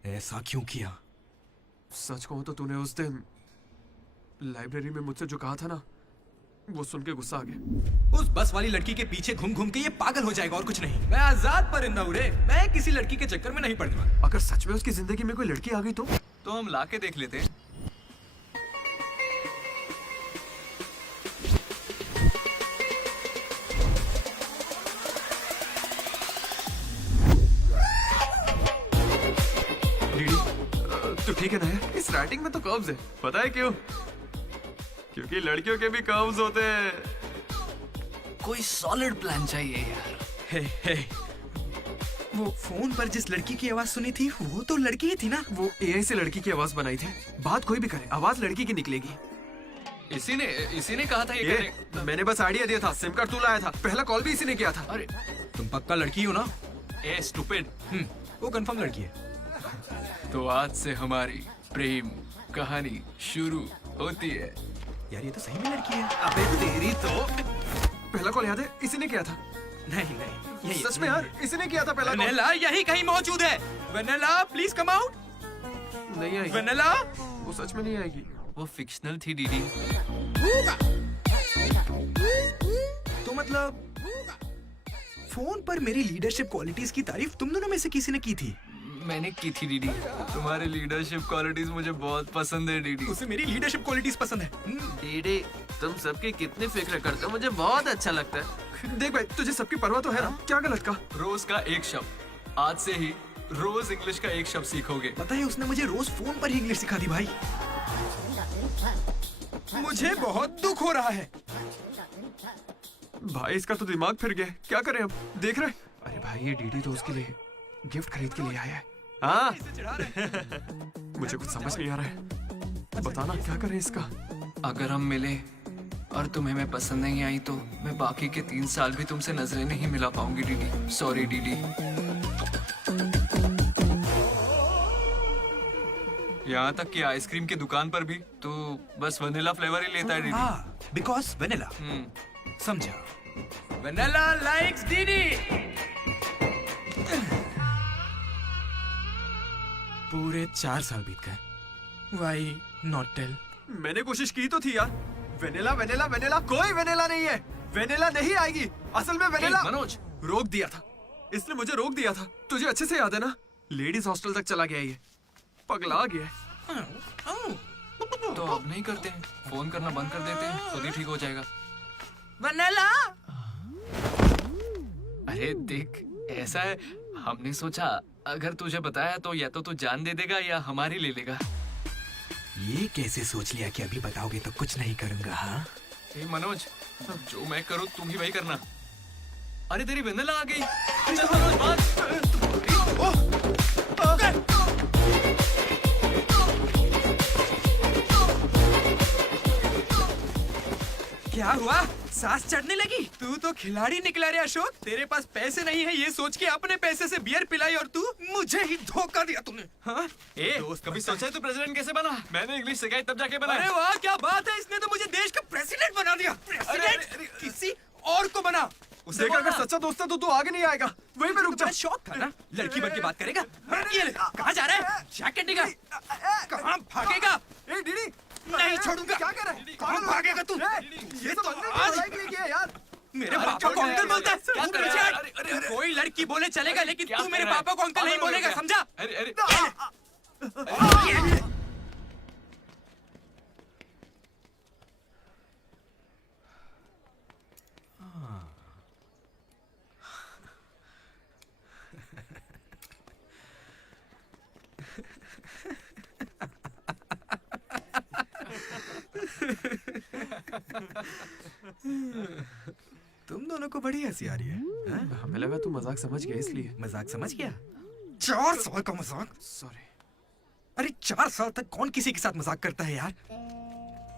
है। ऐसा क्यों किया? सच कहूं तो तूने उस दिन लाइब्रेरी में मुझसे जो कहा था ना, वो सुन के गुस्सा आ गया। उस बस वाली लड़की के पीछे घूम घूम के ये पागल हो जाएगा और कुछ नहीं। मैं आजाद परिंदा हूं रे, मैं किसी लड़की के चक्कर में नहीं पड़ने वाला। अगर सच में उसकी जिंदगी में कोई लड़की आ गई तो हम ला के देख लेते हैं। ठीक है ना यार, इस राइटिंग में तो कर्व्स है। पता है क्यों? क्योंकि लड़कियों के भी कर्व्स होते हैं। कोई सॉलिड प्लान चाहिए यार। हे वो फोन पर जिस लड़की की आवाज सुनी थी वो तो लड़की ही थी ना। वो एआई से लड़की की आवाज बनाई थी। बात कोई भी करे, आवाज लड़की की निकलेगी। इसी ने कहा था ये करने। मैंने बस आइडिया दिया था, सिम कार्ड तू लाया था, पहला कॉल भी इसी ने किया था। अरे तुम पक्का लड़की हो ना? ए स्टूपिड। वो कंफर्म लड़की है। तो आज से हमारी प्रेम कहानी शुरू होती है। यार ये तो सही में लड़की है। अबे तेरी तो। पहला कॉल याद है? इसी ने किया था। नहीं यही सच में यार, इसी ने किया था पहला कॉल। वेनेला यही कहीं मौजूद है। Vennela please come out. नहीं आएगी। वेनेला वो सच में नहीं आएगी। वो फिक्शनल थी डीडी। तो मतलब फोन पर मेरी लीडरशिप क्वालिटीज की तारीफ तुम दोनों में से किसी ने की थी? मैंने की थी डीडी। तुम्हारी लीडरशिप क्वालिटीज मुझे बहुत पसंद है डीडी। उसे मेरी लीडरशिप क्वालिटीज पसंद है। डीडी तुम सबकी कितनी फिक्र करते हो, मुझे बहुत अच्छा लगता है। देख भाई, तुझे सबकी परवाह तो है ना, क्या गलत का? रोज का एक शब्द, आज से ही रोज इंग्लिश का एक शब्द सीखोगे। पता है उसने मुझे रोज फोन पर ही इंग्लिश सिखा दी भाई। मुझे बहुत दुख हो रहा है भाई, इसका तो दिमाग फिर गया। क्या करें अब? देख रहे? अरे भाई, ये डीडी तो उसके लिए गिफ्ट खरीद के लिए आया है। हाँ मुझे कुछ समझ नहीं आ रहा है, बताना क्या करें इसका। अगर हम मिले और तुम्हें मैं पसंद नहीं आई तो मैं बाकी के 3 साल भी तुमसे नजरें नहीं मिला पाऊंगी डीडी। Sorry DD. यहाँ तक कि आइसक्रीम की दुकान पर भी तो बस वनीला फ्लेवर ही लेता है डीडी। Because vanilla. समझा? Vanilla likes DD. पूरे 4 साल बीत गए। Why not tell? मैंने कोशिश की तो थी यार। वेनिला वेनिला वेनिला, कोई वेनिला नहीं है। वेनिला नहीं आएगी। असल में वेनिला मनोज रोक दिया था, इसने मुझे रोक दिया था। तुझे अच्छे से याद है ना? लेडीज हॉस्टल तक चला गया ये, पगला गया। तो अब नहीं करते हैं, फोन करना बंद कर देते हैं, खुद ही ठीक हो जाएगा। वेनिला। अरे देख, ऐसा है, हमने सोचा अगर तुझे बताया तो या तो तू जान दे देगा या हमारी ले लेगा। ये कैसे सोच लिया कि अभी बताओगे तो कुछ नहीं करूंगा? हाँ मनोज, जो मैं करूँ तुम ही वही करना। अरे तेरी वेनिला आ गई। चल मनोज बात। क्या हुआ? सांस चढ़ने लगी? तू तो खिलाड़ी निकला रे अशोक। तेरे पास पैसे नहीं है ये सोच के अपने पैसे से बियर पिलाई और तू मुझे ही धोखा दिया तूने। हाँ? दोस्त कभी सोचा है तू प्रेसिडेंट कैसे बना? मैंने इंग्लिश सिखाई तब जाके बना। अरे वाह क्या बात है, इसने तो मुझे देश का प्रेसिडेंट बना दिया। प्रेसिडेंट किसी और को बना। देख, अगर सच्चा दोस्त है तो तू आगे नहीं आएगा, वहीं पे रुक जा। शौक था ना, लड़की बन के बात करेगा। कहाँ जा रहा है? जैकेट निकाल। कहाँ भागेगा? डीडी नहीं छोड़ूंगा। क्या कर रहा है? कहाँ भागेगा तू? ये तो आज यार मेरे पापा को अंकल बोलता है। क्या कर रहा है? कोई लड़की बोले चलेगा, लेकिन तू मेरे पापा को अंकल नहीं बोलेगा, समझा? अरे तुम दोनों को बड़ी हंसी आ रही है। हमें लगा तू मजाक समझ गया, इसलिए। मजाक समझ गया? 4 साल का मजाक? सॉरी। अरे 4 साल तक कौन किसी के साथ मजाक करता है यार?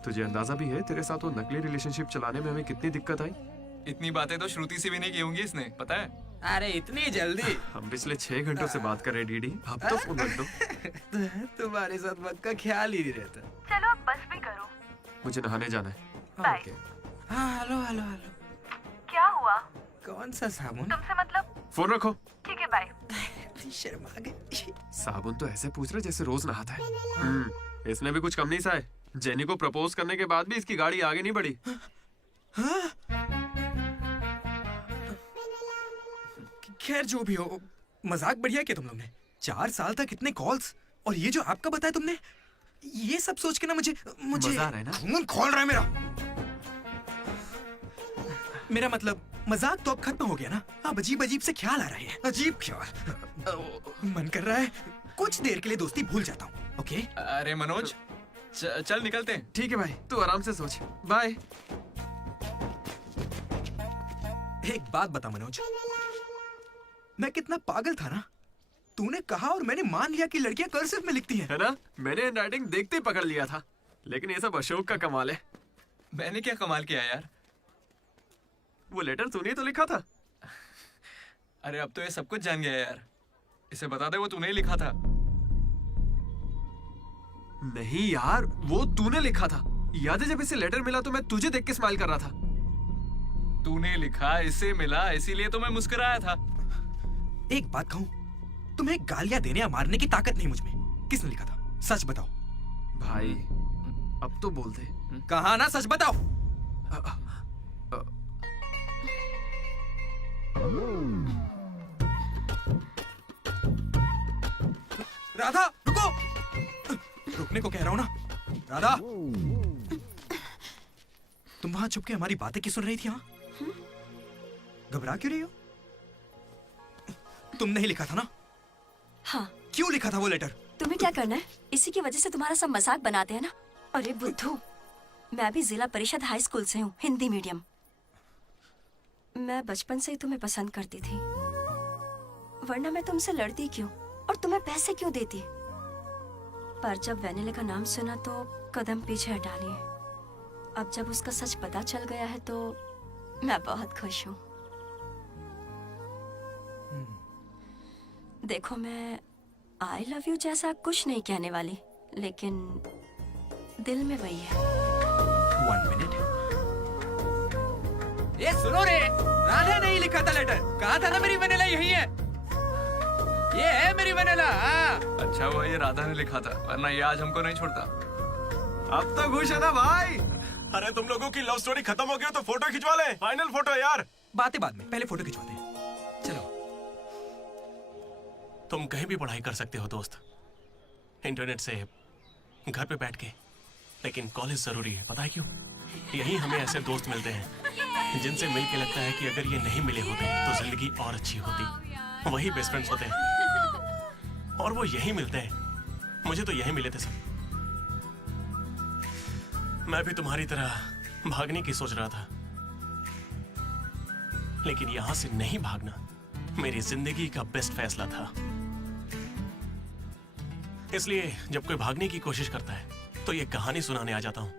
तुझे अंदाजा भी है तेरे साथ वो नकली रिलेशनशिप चलाने में हमें कितनी दिक्कत आई? इतनी बातें तो श्रुति से भी नहीं की होंगी इसने, पता है? अरे इतनी जल्दी? हम पिछले 6 घंटों से बात कर रहे हैं डीडी, अब तो फोन रख दो। तुम्हारे साथ वक्त का ख्याल ही नहीं रहता। चलो अब बस भी करो। मुझे नहाने जाना है। बाय। हाँ हेलो हेलो हेलो। क्या हुआ? कौन सा साबुन? तुमसे मतलब? फोन रखो। ठीक है बाय। शर्मा गई। साबुन तो ऐसे पूछ रहे जैसे रोज नहाता है। इसने भी कुछ कम नहीं सहा है। जेनी को प्रपोज करने के बाद भी इसकी गाड़ी आगे नहीं बढ़ी। खैर जो भी हो, मजाक बढ़िया किया तुम लोग ने। 4 साल तक इतने कॉल्स और ये जो आपका बताया तुमने, ये सब सोच के ना मुझे मजा आ रहा है ना? खून खोल रहा है मेरा मतलब मजाक तो अब खत्म हो गया ना। अब अजीब अजीब से ख्याल आ रहे हैं। अजीब ख्याल। मन कर रहा है कुछ देर के लिए दोस्ती भूल जाता हूँ ओके? अरे मनोज, चल निकलते हैं। ठीक है भाई, तू आराम से सोच। बाय। एक बात बता मनोज, मैं कितना पागल था ना। तूने कहा और मैंने मान लिया कि लड़कियां कर्सिव में लिखती हैं। है ना? मैंने हैंडराइटिंग देखते ही पकड़ लिया था। लेकिन ये सब अशोक का कमाल है। मैंने क्या कमाल किया यार? वो लेटर तूने ही तो लिखा था। अरे अब तो ये सब कुछ जान गया यार। इसे बता दे वो तूने ही लिखा था। नहीं यार, वो तूने लिखा था। याद है जब इसे लेटर मिला तो मैं तुझे देख के स्माइल कर रहा था। तूने लिखा, इसे मिला, इसीलिए तो मैं मुस्कुराया था। एक बात कहूं, तुम्हें गालियां देने या मारने की ताकत नहीं मुझ में। किसने लिखा था? सच बताओ भाई। अब तो बोल दे। कहा ना, सच बताओ। राधा रुको। रुकने को कह रहा हूं ना। राधा, तुम वहां छुप के हमारी बातें क्यों सुन रही थी? हाँ, घबरा क्यों रही हो? तुमने ही लिखा था ना? हाँ। क्यों लिखा था वो लेटर? तुम्हें क्या करना है? इसी की वजह से तुम्हारा सब मजाक बनाते हैं ना। अरे बुद्धू, मैं भी जिला परिषद हाई स्कूल से हूँ, हिंदी मीडियम। मैं बचपन से ही तुम्हें पसंद करती थी, वरना मैं तुमसे लड़ती क्यों और तुम्हें पैसे क्यों देती? पर जब वैनिला का नाम सुना तो कदम पीछे हटा लिए। अब जब उसका सच पता चल गया है तो मैं बहुत खुश हूँ। देखो, मैं आई लव यू जैसा कुछ नहीं कहने वाली, लेकिन दिल में वही है। 1 मिनट। ये सुनो रे, राधा ने ही लिखा था लेटर। कहा था ना मेरी वैनिला यही है। ये है मेरी वैनिला। अच्छा हुआ ये राधा ने लिखा था, वरना ये आज हमको नहीं छोड़ता। अब तो खुश है ना भाई? अरे तुम लोगों की लव स्टोरी खत्म हो गई तो फोटो खिंचवा ले। फाइनल फोटो यार। बातें बाद में, पहले फोटो खिंचवाते हैं। चलो। तुम कहीं भी पढ़ाई कर सकते हो दोस्त, इंटरनेट से, घर पे बैठ के, लेकिन कॉलेज जरूरी है। पता है क्यों? यही हमें ऐसे दोस्त मिलते हैं जिनसे मिलके लगता है कि अगर ये नहीं मिले होते तो जिंदगी और अच्छी होती। वही बेस्ट फ्रेंड्स होते हैं और वो यही मिलते हैं। मुझे तो यही मिले थे सब। मैं भी तुम्हारी तरह भागने की सोच रहा था, लेकिन यहां से नहीं भागना मेरी जिंदगी का बेस्ट फैसला था। इसलिए जब कोई भागने की कोशिश करता है तो ये कहानी सुनाने आ जाता हूं।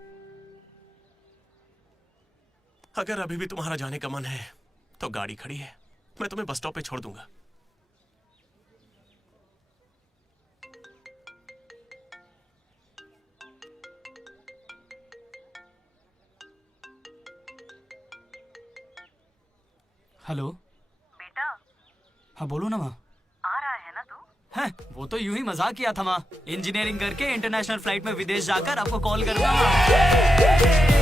अगर अभी भी तुम्हारा जाने का मन है तो गाड़ी खड़ी है, मैं तुम्हें बस स्टॉप पे छोड़ दूंगा। हेलो बेटा, हाँ बोलो ना माँ। आ रहा है ना तू? हैं, वो तो यूं ही मजाक किया था माँ। इंजीनियरिंग करके इंटरनेशनल फ्लाइट में विदेश जाकर आपको कॉल करना।